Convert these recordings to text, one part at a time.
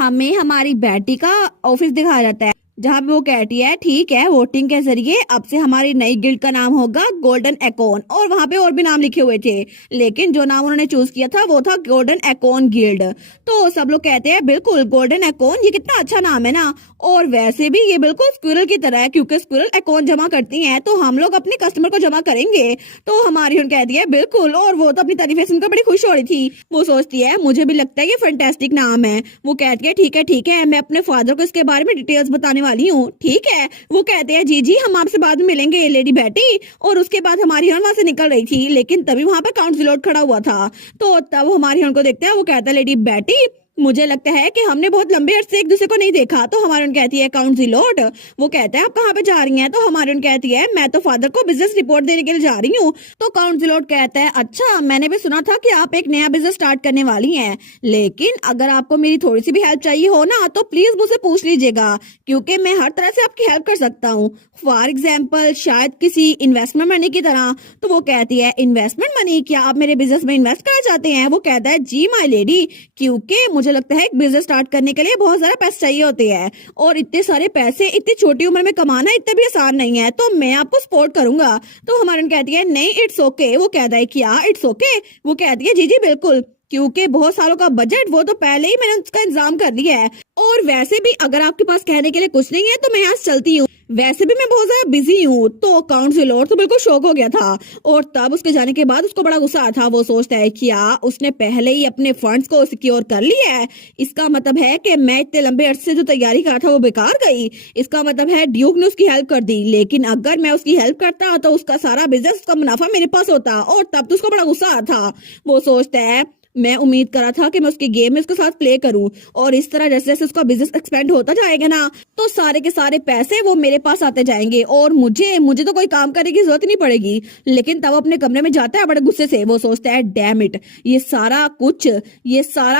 हमें हमारी बेटी का ऑफिस दिखाया जाता है जहाँ पे वो कहती है ठीक है वोटिंग के जरिए अब से हमारी नई गिल्ड का नाम होगा गोल्डन एकॉन। और वहां पे और भी नाम लिखे हुए थे, लेकिन जो नाम उन्होंने चूज किया था वो था गोल्डन एकॉन गिल्ड। तो सब लोग कहते हैं बिल्कुल गोल्डन एकॉन, ये कितना अच्छा नाम है ना। और वैसे भी ये बिल्कुल स्क्विरल की तरह है, क्योंकि स्क्विरल एकॉन जमा करती हैं तो हम लोग अपने कस्टमर को जमा करेंगे। तो हमारी उन कहती है बिल्कुल, और वो तो अपनी तारीफें सुनकर बड़ी खुश हो रही थी। वो सोचती है मुझे भी लगता है ये फैंटास्टिक नाम है। वो कहती है ठीक है मैं अपने फादर को इसके बारे में डिटेल्स बताने वाली हूँ। ठीक है, वो कहते हैं जी हम आपसे बाद में मिलेंगे लेडी बेटी। और उसके बाद हमारी वहां से निकल रही थी, लेकिन तभी वहां पर काउंट जिलोट खड़ा हुआ था। तो तब हमारी को देखते हैं, वो कहता है लेडी बेटी मुझे लगता है कि हमने बहुत लंबे अरसे एक दूसरे को नहीं देखा। तो हमारी कहती है काउंट जिलोट। वो कहता है आप कहाँ पे जा रही हैं? तो हमारी कहती है मैं तो फादर को बिजनेस रिपोर्ट देने के लिए जा रही हूँ। तो काउंट जिलोट कहता है अच्छा, मैंने भी सुना था कि आप एक नया बिजनेस स्टार्ट करने वाली हैं, लेकिन अगर आपको मेरी थोड़ी सी भी हेल्प चाहिए हो ना तो प्लीज मुझसे पूछ लीजिएगा, क्योंकि मैं हर तरह से आपकी हेल्प कर सकता हूँ। फॉर एग्जाम्पल शायद किसी इन्वेस्टमेंट मनी की तरह। तो वो कहती है इन्वेस्टमेंट मनी, क्या आप मेरे बिजनेस में इन्वेस्ट करना चाहते हैं? वो कहता है जी माय लेडी, क्योंकि मुझे लगता है एक बिजनेस स्टार्ट करने के लिए बहुत सारा पैसे चाहिए होते हैं, और इतने सारे पैसे इतनी छोटी उम्र में कमाना इतना भी आसान नहीं है, तो मैं आपको सपोर्ट करूंगा। तो हमारे कहती है नहीं इट्स ओके। वो कहता है क्या इट्स ओके? वो कहती है जी बिल्कुल, क्योंकि बहुत सालों का बजट वो तो पहले ही मैंने उसका इंतजाम कर लिया है। और वैसे भी अगर आपके पास कहने के लिए कुछ नहीं है तो मैं यहाँ से चलती हूँ, वैसे भी मैं बहुत ज्यादा बिजी हूँ। तो काउंट जिलोट तो बिल्कुल शॉक हो गया था, और तब उसके जाने के बाद उसको बड़ा गुस्सा आया था। वो सोचता है क्या उसने पहले ही अपने फंड्स को सिक्योर कर लिया है? इसका मतलब है कि मैं इतने लंबे अरसे से जो तैयारी कर रहा था वो बेकार गई। इसका मतलब है ड्यूक ने उसकी हेल्प कर दी, लेकिन अगर मैं उसकी हेल्प करता तो उसका सारा बिजनेस, उसका मुनाफा मेरे पास होता, और तब तो उसको बड़ा गुस्सा आया था। वो सोचता है मैं उम्मीद करा था कि मैं उसके गेम में उसके साथ प्ले करूं, और इस तरह जैसे जैसे उसका बिजनेस एक्सपेंड होता जाएगा ना तो सारे के सारे पैसे वो मेरे पास आते जाएंगे, और मुझे तो कोई काम करने की जरूरत नहीं पड़ेगी। लेकिन तब अपने कमरे में जाता है बड़े गुस्से से। वो सोचता है डैम इट, ये सारा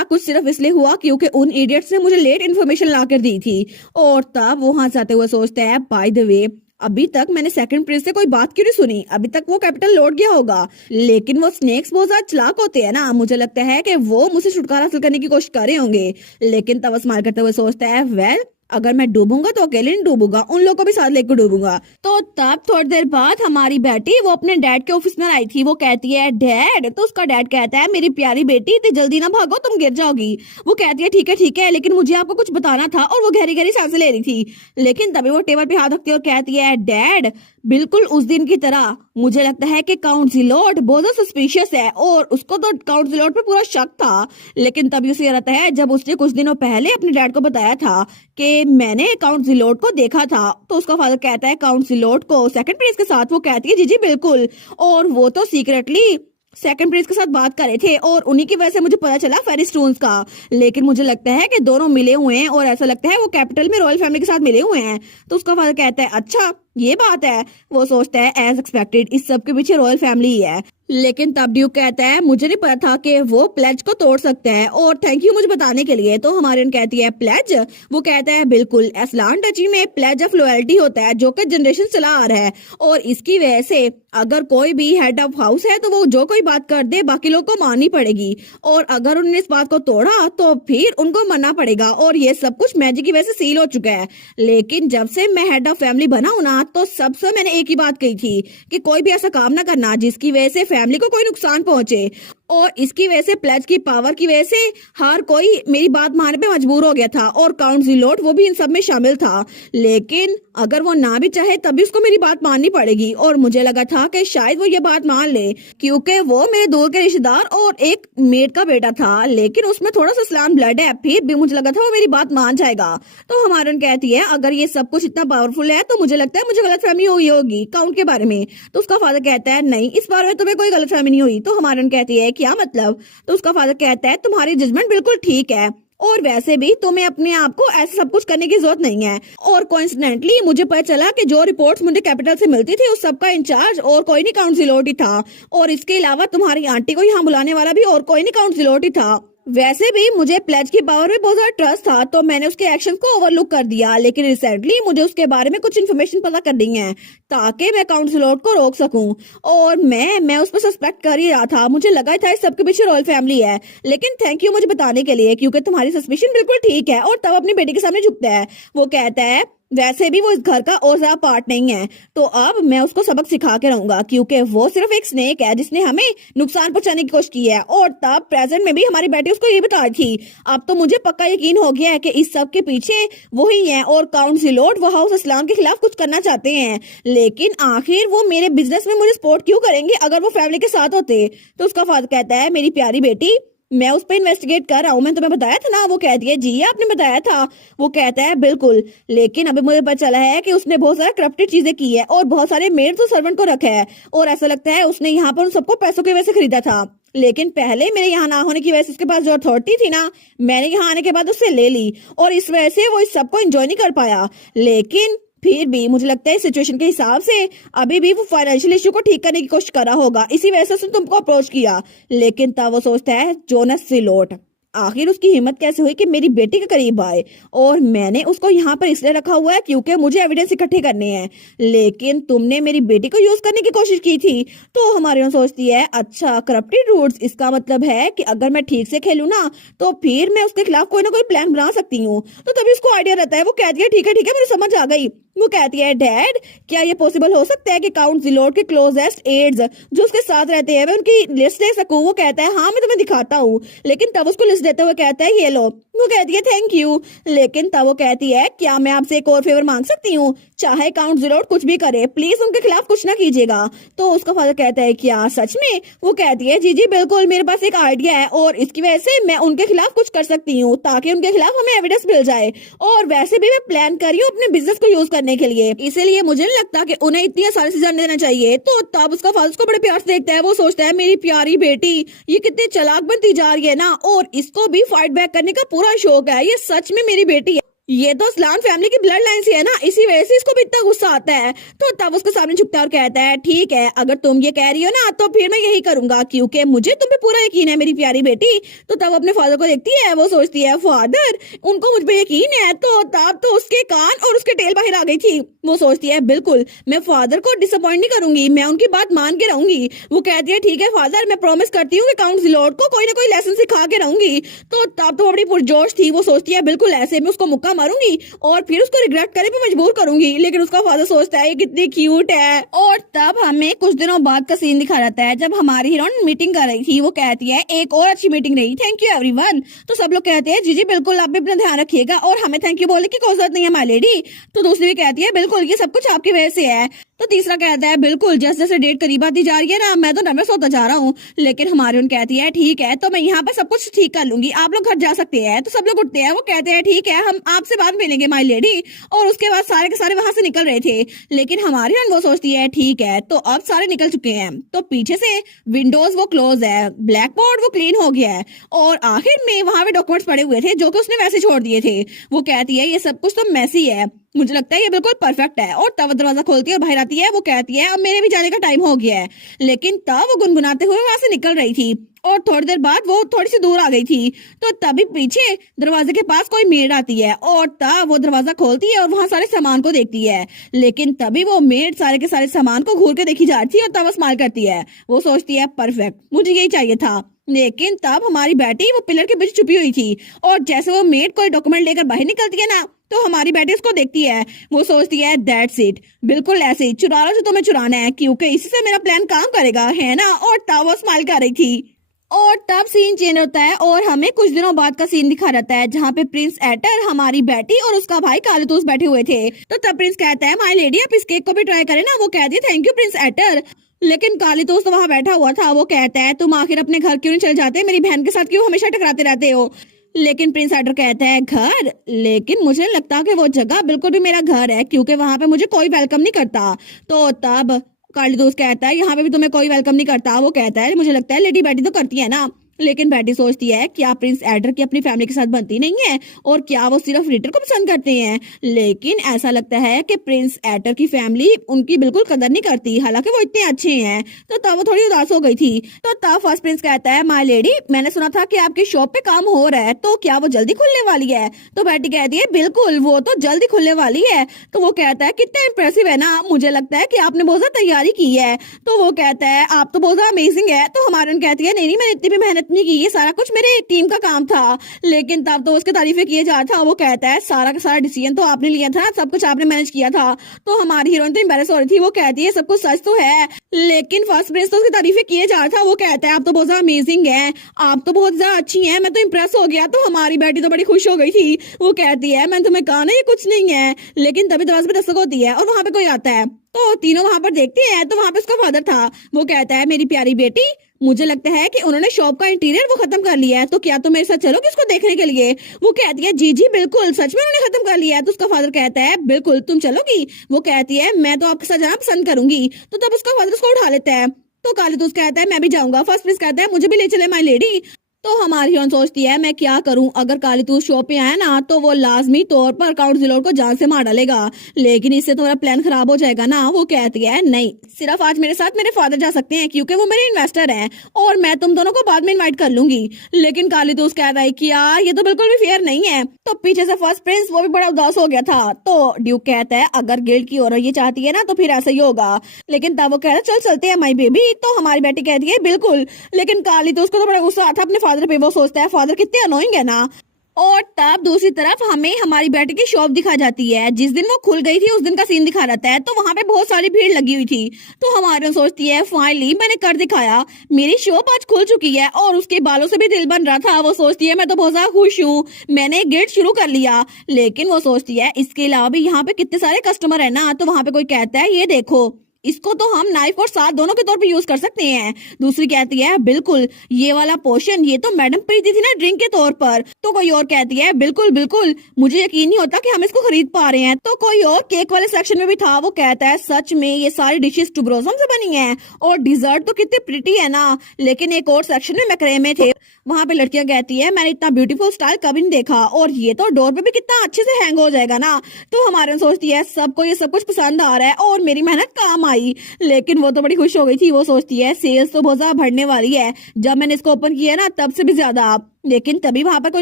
कुछ सिर्फ इसलिए हुआ क्योंकि उन इडियट्स ने मुझे लेट इन्फॉर्मेशन ला कर दी थी। और तब वहां जाते हुए सोचता है बाय द वे अभी तक मैंने सेकंड प्रिंस से कोई बात क्यों नहीं सुनी? अभी तक वो कैपिटल लौट गया होगा, लेकिन वो स्नेक्स बहुत ज्यादा चालाक होते हैं ना, मुझे लगता है कि वो मुझसे छुटकारा हासिल करने की कोशिश कर रहे होंगे। लेकिन तब स्माइल करते हुए सोचता है वेल अगर मैं डूबूंगा तो अकेले नहीं डूबूंगा, उन लोगों को भी साथ लेकर डूबूंगा। तो तब थोड़ी देर बाद हमारी बेटी वो अपने डैड के ऑफिस में आई थी। वो कहती है डैड। तो उसका डैड कहता है मेरी प्यारी बेटी इतनी जल्दी ना भागो, तुम गिर जाओगी। वो कहती है ठीक है, लेकिन मुझे आपको कुछ बताना था। और वो गहरी गहरी सांसें ले रही थी, लेकिन तभी वो टेबल पे हाथ रखती है और कहती है डैड बिल्कुल उस दिन की तरह मुझे लगता है कि काउंट जिलोट बहुत ज्यादा सस्पिशियस है, और उसको तो काउंट जिलोट पे पूरा शक था। लेकिन तभी उसे रहता है जब उसने कुछ दिनों पहले अपने डैड को बताया था कि मैंने काउंट जिलोट को देखा था। तो उसका फादर कहता है काउंट जिलोट को सेकंड प्रिंस के साथ? वो कहती है जी बिल्कुल, और वो तो सीक्रेटली सेकंड प्रिंस के साथ बात कर रहे थे, और उन्हीं की वजह से मुझे पता चला फेरिस्टोन्स का। लेकिन मुझे लगता है कि दोनों मिले हुए हैं, और ऐसा लगता है वो कैपिटल में रॉयल फैमिली के साथ मिले हुए हैं। तो उसका फादर कहता है अच्छा ये बात है। वो सोचता है एज एक्सपेक्टेड इस सब के पीछे रॉयल फैमिली ही है। लेकिन तब ड्यूक कहता है मुझे नहीं पता था कि वो प्लेज को तोड़ सकता है, और थैंक यू मुझे बताने के लिए। तो हमारे कहती है प्लेज? वो कहता है बिल्कुल एस्लान टची में प्लेज ऑफ लॉयल्टी होता है जो कि जनरेशन चला आ रहा है, और इसकी वजह से अगर कोई भी हेड ऑफ हाउस है तो वो जो कोई बात कर दे बाकी लोग को माननी पड़ेगी, और अगर उन्होंने इस बात को तोड़ा तो फिर उनको मानना पड़ेगा। और ये सब कुछ मैजिक की वजह से सील हो चुका है। लेकिन जब से मैं हेड ऑफ फैमिली बना हूं ना तो सबसे मैंने एक ही बात कही थी कि कोई भी ऐसा काम ना करना जिसकी वजह से फैमिली को कोई नुकसान पहुंचे, और इसकी वजह से प्लेज की पावर की वजह से हर कोई मेरी बात मानने पे मजबूर हो गया था, और काउंट जिलोट वो भी इन सब में शामिल था। लेकिन अगर वो ना भी चाहे तभी उसको मेरी बात माननी पड़ेगी, और मुझे लगा था कि शायद वो ये बात मान ले क्योंकि वो मेरे दूर के रिश्तेदार और एक मेड का बेटा था, लेकिन उसमें थोड़ा सा इस्लाम ब्लड है, फिर भी मुझे लगा था वो मेरी बात मान जाएगा। तो हमारन कहती है अगर ये सब कुछ इतना पावरफुल है तो मुझे लगता है मुझे गलतफहमी हुई होगी काउंट के बारे में। तो उसका फादर कहता है नहीं इस बारे में तुम्हें कोई गलतफहमी नहीं हुई। तो हमारन कहती है क्या मतलब? तो उसका फादर कहता है तुम्हारी जजमेंट बिल्कुल ठीक है, और वैसे भी तुम्हें अपने आप को ऐसे सब कुछ करने की जरूरत नहीं है। और कोइंसिडेंटली मुझे पता चला कि जो रिपोर्ट्स मुझे कैपिटल से मिलती थी उस सबका इंचार्ज और कोई नहीं काउंट जिलोट ही था, और इसके अलावा तुम्हारी आंटी को यहाँ बुलाने वाला भी और कोई नहीं काउंट जिलोट ही था। वैसे भी मुझे प्लेज की पावर में बहुत ज्यादा ट्रस्ट था, तो मैंने उसके एक्शन को ओवरलुक कर दिया। लेकिन रिसेंटली मुझे उसके बारे में कुछ इन्फॉर्मेशन पता करनी है ताकि मैं काउंट स्लॉट को रोक सकूं। और मैं उस पर सस्पेक्ट कर ही रहा था। मुझे लगा था इस सबके पीछे रॉयल फैमिली है। लेकिन थैंक यू मुझे बताने के लिए, क्योंकि तुम्हारी सस्पिशन बिल्कुल ठीक है। और तब अपनी बेटी के सामने झुकता है। वो कहता है वैसे भी वो इस घर का और ज्यादा पार्ट नहीं है, तो अब मैं उसको सबक सिखा के रहूंगा, क्योंकि वो सिर्फ एक स्नेक है जिसने हमें नुकसान पहुंचाने की कोशिश की है। और तब प्रेजेंट में भी हमारी बेटी उसको ये बता रही थी। अब तो मुझे पक्का यकीन हो गया है कि इस सब के पीछे वही है और काउंट जिलोट वो हाउस इस्लाम के खिलाफ कुछ करना चाहते हैं। लेकिन आखिर वो मेरे बिजनेस में मुझे सपोर्ट क्यों करेंगे अगर वो फैमिली के साथ होते? तो उसका फादर कहता है मेरी प्यारी बेटी, मैं उस पर इन्वेस्टिगेट कर रहा हूँ, मैं तुम्हें बताया था ना। वो कहती है जी आपने बताया था। वो कहता है बिल्कुल, लेकिन अभी मुझे पता चला है कि उसने बहुत सारा करप्टेड चीजें की है और बहुत सारे मेड्स और सर्वेंट को रखा है। और ऐसा लगता है उसने यहाँ पर उन सबको पैसों की वजह से खरीदा था। लेकिन पहले मेरे यहाँ ना होने की वजह से उसके पास जो अथॉरिटी थी ना, मैंने यहाँ आने के बाद उससे ले ली और इस वजह से वो इस सबको एंजॉय नहीं कर पाया। लेकिन फिर भी मुझे लगता है सिचुएशन के हिसाब से अभी भी वो फाइनेंशियल इशू को ठीक करने की कोशिश कर रहा होगा, इसी वजह से उसने तुमको अप्रोच किया। लेकिन तब वो सोचता है जोनस सिलोट आखिर उसकी हिम्मत कैसे हुई कि मेरी बेटी के करीब आए? और मैंने उसको यहाँ पर इसलिए रखा हुआ है क्योंकि मुझे एविडेंस इकट्ठे करने हैं। लेकिन तुमने मेरी बेटी को यूज करने की कोशिश की थी। तो हमारी यहाँ सोचती है अच्छा करप्टेड रूट्स, इसका मतलब है कि अगर मैं ठीक से खेलूं ना तो फिर मैं उसके खिलाफ कोई ना कोई प्लान बना सकती हूँ। तो तभी उसको आइडिया रहता है। वो कहती है ठीक है मुझे समझ आ गई। वो कहती है डैड क्या ये पॉसिबल हो सकता है कि काउंट जिलोट के क्लोजेस्ट एड्स जो उसके साथ रहते हैं मैं उनकी लिस्ट दे सकूं? वो कहता है हाँ मैं तुम्हें दिखाता हूँ। लेकिन तब उसको लिस्ट देते हुए कहता है ये लो। वो कहती है थैंक यू। लेकिन तब वो कहती है क्या मैं आपसे एक और फेवर मांग सकती हूँ? चाहे काउंट जिलोट कुछ भी करे प्लीज उनके खिलाफ कुछ ना कीजिएगा। तो उसका फादर कहता है क्या सच में? वो कहती है जी बिल्कुल, मेरे पास एक आइडिया है और इसकी वजह से मैं उनके खिलाफ कुछ कर सकती हूँ ताकि उनके खिलाफ हमें एविडेंस मिल जाए। और वैसे भी मैं प्लान कर रही हूँ अपने बिजनेस को यूज करने के लिए, इसीलिए मुझे नहीं लगता कि उन्हें इतनी आसानी से जाने देना चाहिए। तो तब उसका फादर उसको बड़े प्यार से देखता है। वो सोचता है मेरी प्यारी बेटी ये कितनी चालाक बनती जा रही है ना, और इसको भी फाइट बैक करने का पूरा शौक है। ये सच में मेरी बेटी है। ये तो इस्लाम फैमिली की ब्लड लाइन से है ना, इसी वजह से इसको भी इतना गुस्सा आता है। तो तब उसके सामने झुकता है और कहता है ठीक है अगर तुम ये कह रही हो ना तो फिर मैं यही करूंगा क्योंकि मुझे तुम पे पूरा यकीन है मेरी प्यारी बेटी। तो तब अपने फादर को देखती है। वो सोचती है फादर उनको मुझ पे यकीन है। तो तब तो उसके कान और उसके टेल बाहर आ गई थी। वो सोचती है बिल्कुल मैं फादर को डिसअपॉइंट नहीं करूंगी, मैं उनकी बात मान के रहूंगी। वो कहती है ठीक है फादर मैं प्रॉमिस करती हूँ कि काउंट जिलोट को कोई ना कोई लेसन सिखा के रहूंगी। तो तब तो बड़ी पुरजोश थी। वो सोचती है बिल्कुल ऐसे में उसको मुक्का मारूंगी और फिर उसको रिग्रेट करे पे मजबूर करूंगी। लेकिन उसका फादर सोचता है कितनी क्यूट है। और तब हमें कुछ दिनों बाद का सीन दिखा जाता है जब हमारी हीरोइन मीटिंग कर रही थी। वो कहती है एक और अच्छी मीटिंग रही, थैंक यू एवरीवन। तो सब लोग कहते हैं जी बिल्कुल आप भी अपना ध्यान रखिएगा और हमें थैंक यू बोलने की कोई जरूरत नहीं है माय लेडी। तो दूसरी भी कहती है बिल्कुल ये सब कुछ आपकी वजह से है। तो तीसरा कहता है बिल्कुल जैसे जैसे डेट करीब आती जा रही है ना मैं तो नर्वस होता जा रहा हूँ। लेकिन हमारी उन कहती है ठीक है तो मैं यहाँ पर सब कुछ ठीक कर लूंगी, आप लोग घर जा सकते हैं। तो सब लोग उठते हैं। वो कहते हैं ठीक है हम आपसे बाद मिलेंगे माय लेडी। और उसके बाद सारे के सारे वहां से निकल रहे थे। लेकिन हमारी वो सोचती है ठीक है तो अब सारे निकल चुके हैं। तो पीछे से विंडोज वो क्लोज है, ब्लैक बोर्ड वो क्लीन हो गया है और आखिर में वहां पे डॉक्यूमेंट्स पड़े हुए थे जो कि उसने वैसे छोड़ दिए थे। वो कहती है ये सब कुछ तो मैसी है, मुझे लगता है ये बिल्कुल परफेक्ट है। और तब दरवाजा खोलती है और बाहर आती है। वो कहती है अब मेरे भी जाने का टाइम हो गया है। लेकिन तब वो गुनगुनाते हुए वहां से निकल रही थी और थोड़ी देर बाद वो थोड़ी सी दूर आ गई थी। तो तभी पीछे दरवाजे के पास कोई मेड आती है और तब वो दरवाजा खोलती है और वहां सारे सामान को देखती है। लेकिन तभी वो मेड सारे के सारे सामान को घूर के देखी जा रही थी और तब वो स्माइल करती है। वो सोचती है परफेक्ट, मुझे यही चाहिए था। लेकिन तब हमारी बेटी वो पिलर के बीच छुपी हुई थी और जैसे वो मेड कोई डॉक्यूमेंट लेकर बाहर निकलती है ना तो हमारी बेटी उसको देखती है। वो सोचती है दैट्स इट, बिल्कुल ऐसे ही चुरा लो जो तुम्हें चुराना है क्योंकि इसी से मेरा प्लान काम करेगा, है ना। और तब वो स्माइल कर रही थी। और तब सीन चेंज होता है और हमें कुछ दिनों बाद का सीन दिखा जाता है जहाँ पे प्रिंस एटर, हमारी बेटी और उसका भाई कालितूस बैठे हुए थे। तो तब प्रिंस कहता है माय लेडी आप इस केक को भी ट्राई करें ना। वो कहती है थैंक यू प्रिंस एटर। लेकिन कालितूस तो वहां बैठा हुआ था। वो कहता है तुम आखिर अपने घर क्यों नहीं चले जाते, मेरी बहन के साथ क्यों हमेशा टकराते रहते हो। लेकिन प्रिंस एटर कहता है घर, लेकिन मुझे नहीं लगता कि वो जगह बिल्कुल भी मेरा घर है क्योंकि वहां पे मुझे कोई वेलकम नहीं करता। तो तब कालितूस कहता है यहाँ पे भी तुम्हें कोई वेलकम नहीं करता। वो कहता है मुझे लगता है लेडी बेटी तो करती है ना। लेकिन बेटी सोचती है क्या प्रिंस एडर की अपनी फैमिली के साथ बनती नहीं है और क्या वो सिर्फ रिटर को पसंद करते हैं। लेकिन ऐसा लगता है कि प्रिंस एडर की फैमिली उनकी बिल्कुल कदर नहीं करती, हालांकि वो इतने अच्छे हैं। तो तब वो थोड़ी उदास हो गई थी। तो तब फर्स्ट प्रिंस कहता है माय लेडी, मैंने सुना था कि आपकी शॉप पे काम हो रहा है, तो क्या वो जल्दी खुलने वाली है। तो बेटी कहती है बिल्कुल, वो तो जल्दी खुलने वाली है। तो वो कहता है कितना इंप्रेसिव है ना, मुझे लगता है कि आपने बहुत ज्यादा तैयारी की है। तो वो कहता है आप तो बहुत ज्यादा अमेजिंग है। तो हमारे कहती है नहीं मैंने इतनी भी मेहनत नहीं की, ये सारा कुछ मेरे टीम का काम था। लेकिन तब तो उसके तारीफें किए जा रहा था। वो कहता है सारा का सारा डिसीजन तो आपने लिया था, सब कुछ आपने मैनेज किया था। तो हमारी हीरोइन तो एम्बैरेस हो रही थी। वो कहती है सब कुछ सच तो है, लेकिन फर्स्ट प्रिंस तो उसकी तारीफें किए जा रहा था। वो कहता है आप तो बहुत ज्यादा अमेजिंग है, आप तो बहुत ज्यादा अच्छी हैं, मैं तो इम्प्रेस हो गया। तो हमारी बेटी तो बड़ी खुश हो गई थी। वो कहती है मैंने तुम्हें कहा ना ये कुछ नहीं है। लेकिन तभी दरवाजे पे दस्तक होती है और वहां पे कोई आता है। तो तीनों वहां पर देखते हैं, तो वहां पे उसका फादर था। वो कहता है मेरी प्यारी बेटी, मुझे लगता है कि उन्होंने शॉप का इंटीरियर वो खत्म कर लिया है, तो क्या तुम मेरे साथ चलोगे इसको देखने के लिए। वो कहती है जी जी बिल्कुल, सच में उन्होंने खत्म कर लिया है। तो उसका फादर कहता है बिल्कुल तुम चलोगी। वो कहती है मैं तो आपके साथ जाना पसंद करूंगी। तो तब उसका फादर उसको उठा लेता है। तो कालीतूस कहता है मैं भी जाऊंगा। फर्स्ट प्रिंस कहता है मुझे भी ले चले माय लेडी। तो हमारी हीरोइन सोचती है मैं क्या करूं, अगर कालीतूस शॉप पे आया ना तो वो लाजमी तौर पर काउंट जिलोर को जान से मार डालेगा, लेकिन इससे तो मेरा प्लान खराब हो जाएगा ना। वो कहती है नहीं, सिर्फ आज मेरे साथ मेरे फादर जा सकते हैं क्योंकि वो मेरे इन्वेस्टर हैं और मैं तुम दोनों को बाद में इन्वाइट कर लूंगी। लेकिन कालीतूस कह रहा है कि यार ये तो बिल्कुल भी फेयर नहीं है। तो पीछे से फर्स्ट प्रिंस वो भी बड़ा उदास हो गया था। तो ड्यूक कहता है अगर गिल्ड की ओर ये चाहती है ना तो फिर ऐसा ही होगा। लेकिन तब वो कह रहा है चल चलते हैं माई बेबी। तो हमारी बेटी कहती है बिल्कुल। लेकिन कालीतूस को तो बड़ा गुस्सा आता है अपने फादर पे। वो सोचता है फादर कितने अनोइंग है ना। और तब दूसरी तरफ हमें हमारी बेटी की शॉप दिखा जाती है। जिस दिन वो खुल गई थी उस दिन का सीन दिखा रहता है। तो वहां पे बहुत सारी भीड़ लगी हुई थी। तो हमारी सोचती है फाइनली मैंने कर दिखाया, मेरी शॉप आज खुल चुकी है। और उसके बालों से भी दिल बन रहा था। वो सोचती है मैं तो बहुत ज्यादा खुश हूँ, मैंने गिल्ड शुरू कर लिया। लेकिन वो सोचती है इसके अलावा भी यहाँ पे कितने सारे कस्टमर है ना। तो वहां पे कोई कहता है ये देखो, इसको तो हम नाइफ और साथ दोनों के तौर पे यूज कर सकते हैं। दूसरी कहती है बिल्कुल, ये वाला पोशन ये तो मैडम पीती थी ना ड्रिंक के तौर पर। तो कोई और कहती है बिल्कुल बिल्कुल, मुझे यकीन नहीं होता कि हम इसको खरीद पा रहे हैं। तो कोई और केक वाले सेक्शन में भी था। वो कहता है सच में ये सारी डिशेस ट्यूबरोजम से बनी है और डिजर्ट तो कितने प्रिटी है ना। लेकिन एक और सेक्शन में मैक्रेमे थे। वहां पे लड़कियां कहती है मैंने इतना ब्यूटीफुल स्टाइल कभी नहीं देखा और ये तो डोर पे भी कितना अच्छे से हैंग हो जाएगा ना। तो हमारे सोचती है सबको ये सब कुछ पसंद आ रहा है और मेरी मेहनत काम आई। लेकिन वो तो बड़ी खुश हो गई थी। वो सोचती है सेल्स तो बहुत ज्यादा बढ़ने वाली है, जब मैंने इसको ओपन किया ना तब से भी ज्यादा। लेकिन तभी वहां पर कोई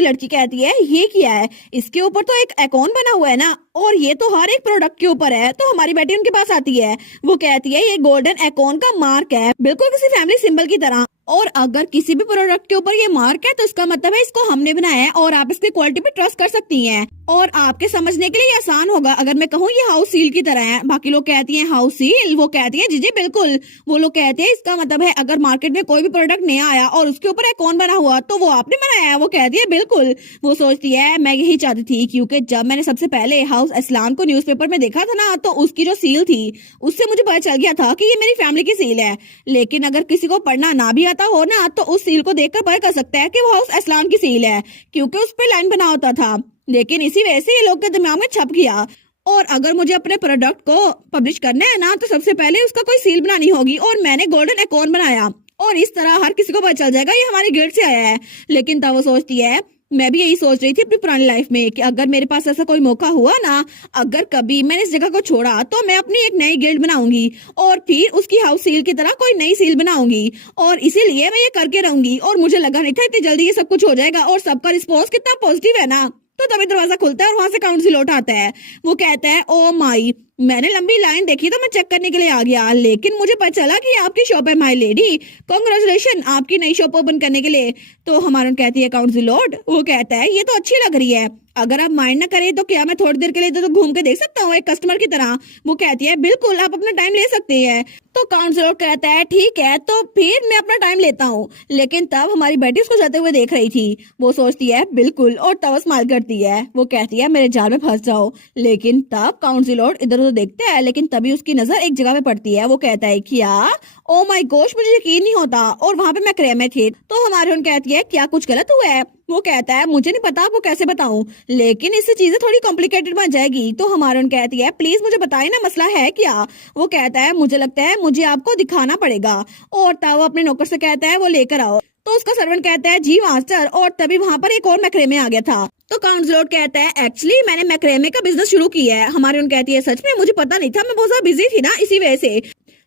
लड़की कहती है ये क्या है, इसके ऊपर तो एक आइकॉन बना हुआ है ना और ये तो हर एक प्रोडक्ट के ऊपर है। तो हमारी बेटी उनके पास आती है। वो कहती है ये गोल्डन आइकॉन का मार्क है, बिल्कुल किसी फैमिली सिंबल की तरह। और अगर किसी भी प्रोडक्ट के ऊपर ये मार्क है तो इसका मतलब है इसको हमने बनाया है और आप इसकी क्वालिटी पे ट्रस्ट कर सकती हैं। और आपके समझने के लिए आसान होगा अगर मैं कहूँ ये हाउस सील की तरह है। बाकी लोग कहती हैं हाउस सील, वो कहती है जी जी बिल्कुल। वो लोग कहते हैं इसका मतलब है अगर मार्केट में कोई भी प्रोडक्ट नया आया और उसके ऊपर आइकॉन बना हुआ तो वो आपने बनाया है। वो कहती है बिल्कुल। वो सोचती है मैं यही चाहती थी क्योंकि जब मैंने सबसे पहले हाउस इस्लाम को न्यूज़पेपर में देखा था ना तो उसकी जो सील थी उससे मुझे पता चल गया था कि ये मेरी फैमिली की सील है। लेकिन अगर किसी को पढ़ना ना भी आता हो ना तो उस सील को देखकर पता कर सकता है कि वो हाउस इस्लाम की सील है क्योंकि उस पर लाइन बना होता था। लेकिन इसी वजह से ये लोग के दिमाग में छप गया। और अगर मुझे अपने प्रोडक्ट को पब्लिश करना है ना तो सबसे पहले उसका कोई सील बनानी होगी और मैंने गोल्डन आइकॉन बनाया और इस तरह हर किसी को पता चल जाएगा ये हमारी गिल्ड से आया है। लेकिन तब वो सोचती है मैं भी यही सोच रही थी अपनी पुरानी लाइफ में कि अगर मेरे पास ऐसा कोई मौका हुआ ना, अगर कभी मैंने इस जगह को छोड़ा तो मैं अपनी एक नई गिल्ड बनाऊंगी और फिर उसकी हाउस सील की तरह कोई नई सील बनाऊंगी और इसीलिए मैं ये करके रहूंगी। और मुझे लगा नहीं था इतनी जल्दी ये सब कुछ हो जाएगा और सबका रिस्पॉन्स कितना पॉजिटिव है ना। तो तभी दरवाजा खुलता है और वहां से काउंसिल लौट आता है। वो कहता है ओ माई, मैंने लंबी लाइन देखी तो मैं चेक करने के लिए आ गया, लेकिन मुझे पता चला कि आपकी शॉप है माय लेडी। कांग्रेचुलेशन आपकी नई शॉप ओपन करने के लिए। तो हमारा कहती है काउंसिल लॉर्ड। वो कहता है ये तो अच्छी लग रही है, अगर आप माइंड ना करें तो क्या मैं थोड़ी देर के लिए तो घूम के देख सकता हूँ एक कस्टमर की तरह। वो कहती है बिल्कुल आप अपना टाइम ले सकते हैं। तो काउंसलर कहता है ठीक है तो फिर मैं अपना टाइम लेता हूँ। लेकिन तब हमारी बेटी उसको जाते हुए देख रही थी। वो सोचती है बिल्कुल और तब स्माइल करती है। वो कहती है मेरे जाल में फंस जाओ। लेकिन तब काउंसलर इधर उधर देखते हैं लेकिन तभी उसकी नजर एक जगह पे पड़ती है। वो कहता है क्या, ओ माय गॉश मुझे यकीन नहीं होता और वहां पे मैक्रे में थे। तो हमारी उन कहती है क्या कुछ गलत हुआ है। वो कहता है मुझे नहीं पता आपको कैसे बताऊं, लेकिन इससे चीजें थोड़ी कॉम्प्लिकेटेड बन जाएगी। तो हमारे उन कहती है प्लीज मुझे बताइए ना मसला है क्या। वो कहता है मुझे लगता है मुझे आपको दिखाना पड़ेगा। और तब वो अपने नौकर से कहता है वो लेकर आओ। तो उसका सर्वेंट कहता है जी मास्टर, और तभी वहाँ पर एक और मैक्रेमे आ गया था। तो काउंसलर कहता है एक्चुअली मैंने मैक्रेमे का बिजनेस शुरू किया है। हमारी उन कहती है सच में मुझे पता नहीं था, मैं बहुत ज्यादा बिजी थी ना इसी वजह से,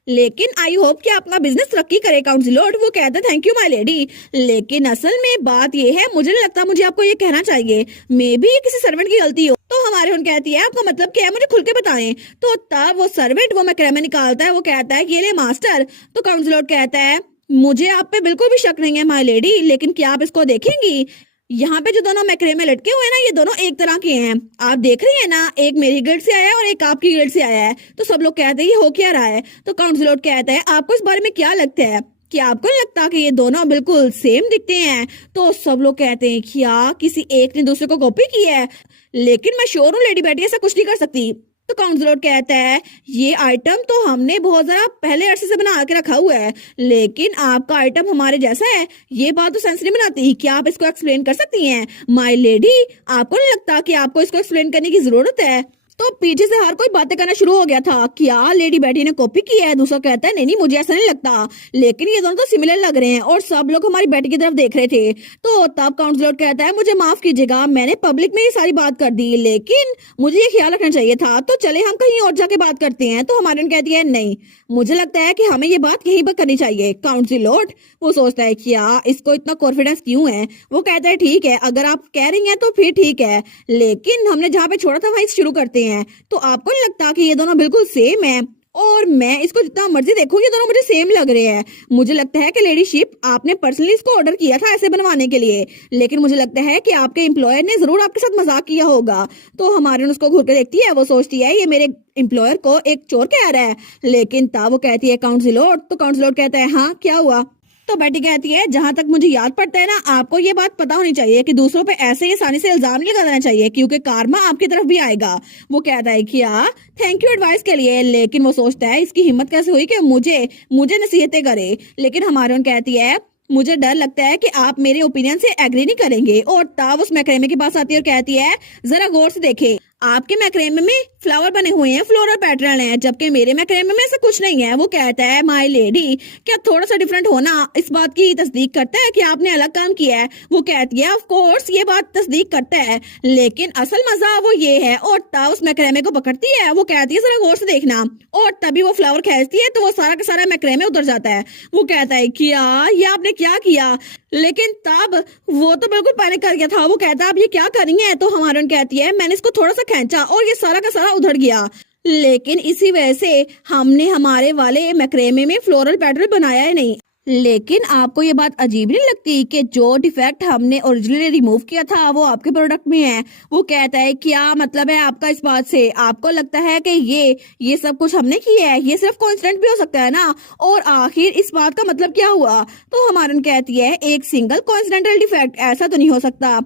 लेकिन आई होप कि अपना बिजनेस तरक्की करे काउंसलर। वो कहता है थैंक यू माय लेडी, लेकिन असल में बात ये है मुझे नहीं लगता मुझे आपको ये कहना चाहिए, मे बी ये किसी सर्वेंट की गलती हो। तो हमारे उन कहती है आपका मतलब क्या है, मुझे खुल के बताएं। तो तब वो सर्वेंट वो मैक्रेमे निकालता है, वो कहता है ये ले मास्टर। तो काउंसलर कहता है मुझे आप पे बिल्कुल भी शक नहीं है माय लेडी, लेकिन क्या आप इसको देखेंगी? यहाँ पे जो दोनों मैक्रेमे लटके हुए हैं ना, ये दोनों एक तरह के हैं। आप देख रही है ना, एक मेरी गिल्ड से आया है और एक आपकी गिल्ड से आया है। तो सब लोग कहते हैं ये हो क्या रहा है? तो काउंसलर कहता है आपको इस बारे में क्या लगता है, क्या आपको नहीं लगता कि ये दोनों बिल्कुल सेम दिखते हैं? तो सब लोग कहते हैं क्या किसी एक ने दूसरे को कॉपी की है, लेकिन मैं श्योर हूँ लेडी बैटी ऐसा कुछ नहीं कर सकती। तो काउंसलर कहता है ये आइटम तो हमने बहुत जरा पहले अरसे से बना के रखा हुआ है, लेकिन आपका आइटम हमारे जैसा है, ये बात तो सेंस नहीं बनाती। क्या आप इसको एक्सप्लेन कर सकती हैं माय लेडी? आपको नहीं लगता कि आपको इसको एक्सप्लेन करने की जरूरत है? तो पीछे से हर कोई बातें करना शुरू हो गया था, क्या लेडी बैटी ने कॉपी की है? दूसरा कहता है नहीं नहीं मुझे ऐसा नहीं लगता, लेकिन ये दोनों तो सिमिलर लग रहे हैं, और सब लोग हमारी बैटी की तरफ देख रहे थे। तो तब काउंसलर कहता है मुझे माफ कीजिएगा, मैंने पब्लिक में ये सारी बात कर दी, लेकिन मुझे ये ख्याल रखना चाहिए था। तो चले हम कहीं और जाके बात करते हैं। तो हमारे कहती है नहीं, मुझे लगता है कि हमें ये बात यहीं पर करनी चाहिए। काउंसलर वो सोचता है क्या इसको इतना कॉन्फिडेंस क्यों है? वो कहता है ठीक है, अगर आप कह रही हैं तो फिर ठीक है, लेकिन हमने जहाँ पे छोड़ा था वहीं से शुरू करते हैं। तो आपको नहीं लगता कि ये दोनों बिल्कुल सेम है? और मैं इसको जितना मर्जी देखूं ये दोनों मुझे सेम लग रहे हैं। मुझे लगता है कि लेडी शिप आपने पर्सनली इसको ऑर्डर किया था ऐसे बनवाने के लिए, लेकिन मुझे लगता है कि आपके एम्प्लॉयर ने जरूर आपके साथ मजाक किया होगा। तो हमारे उसको घूर के देखती है, वो सोचती है ये मेरे एम्प्लॉयर को एक चोर कह रहा है, लेकिन तब वो कहती है काउंसलर। तो काउंसलर कहता है हाँ क्या हुआ? तो बेटी कहती है जहां तक मुझे याद पड़ता है ना, आपको ये बात पता होनी चाहिए कि दूसरों पे ऐसे ही आसानी से इल्जाम नहीं लगा देना चाहिए, क्योंकि कार्मा आपकी तरफ भी आएगा। वो कहता है क्या थैंक यू एडवाइस के लिए, लेकिन वो सोचता है इसकी हिम्मत कैसे हुई कि मुझे नसीहतें करे। लेकिन हमारे कहती है मुझे डर लगता है कि आप मेरे ओपिनियन से एग्री नहीं करेंगे। और तब उस मैक्रेमे के पास आती है और कहती है जरा गौर से देखे, आपके मैक्रेमे में फ्लावर बने हुए हैं, फ्लोरल पैटर्न है, जबकि मेरे मैक्रेमे में ऐसा कुछ नहीं है। वो कहता है माय लेडी क्या थोड़ा सा डिफरेंट होना इस बात की तस्दीक करता है कि आपने अलग काम किया है? वो कहती है ऑफ कोर्स ये बात तस्दीक करता है, लेकिन असल मजा वो ये है। और तब उस मैक्रेमे को पकड़ती है, वो कहती है जरा गौर से देखना, और तभी वो फ्लावर खींचती है तो वो सारा का सारा मैक्रेमे उतर जाता है। वो कहता है क्या ये आपने क्या किया? लेकिन तब वो तो बिल्कुल पैनिक कर गया था। वो कहता है आप ये क्या कर रही हैं? तो हमारे कहती है मैंने इसको थोड़ा सा खींचा और ये सारा का सारा उधड़ गया, लेकिन इसी वजह से हमने हमारे वाले मैक्रेमे में फ्लोरल पैटर्न बनाया है नहीं। लेकिन आपको ये बात अजीब नहीं लगती कि जो डिफेक्ट हमने ओरिजिनली रिमूव किया था वो आपके प्रोडक्ट में है? वो कहता है क्या मतलब है आपका इस बात से? आपको लगता है कि ये सब कुछ हमने किया है? ये सिर्फ कोइंसिडेंट भी हो सकता है ना, और आखिर इस बात का मतलब क्या हुआ? तो हमारन कहती है एक सिंगल कोइंसिडेंटल डिफेक्ट ऐसा तो नहीं हो सकता,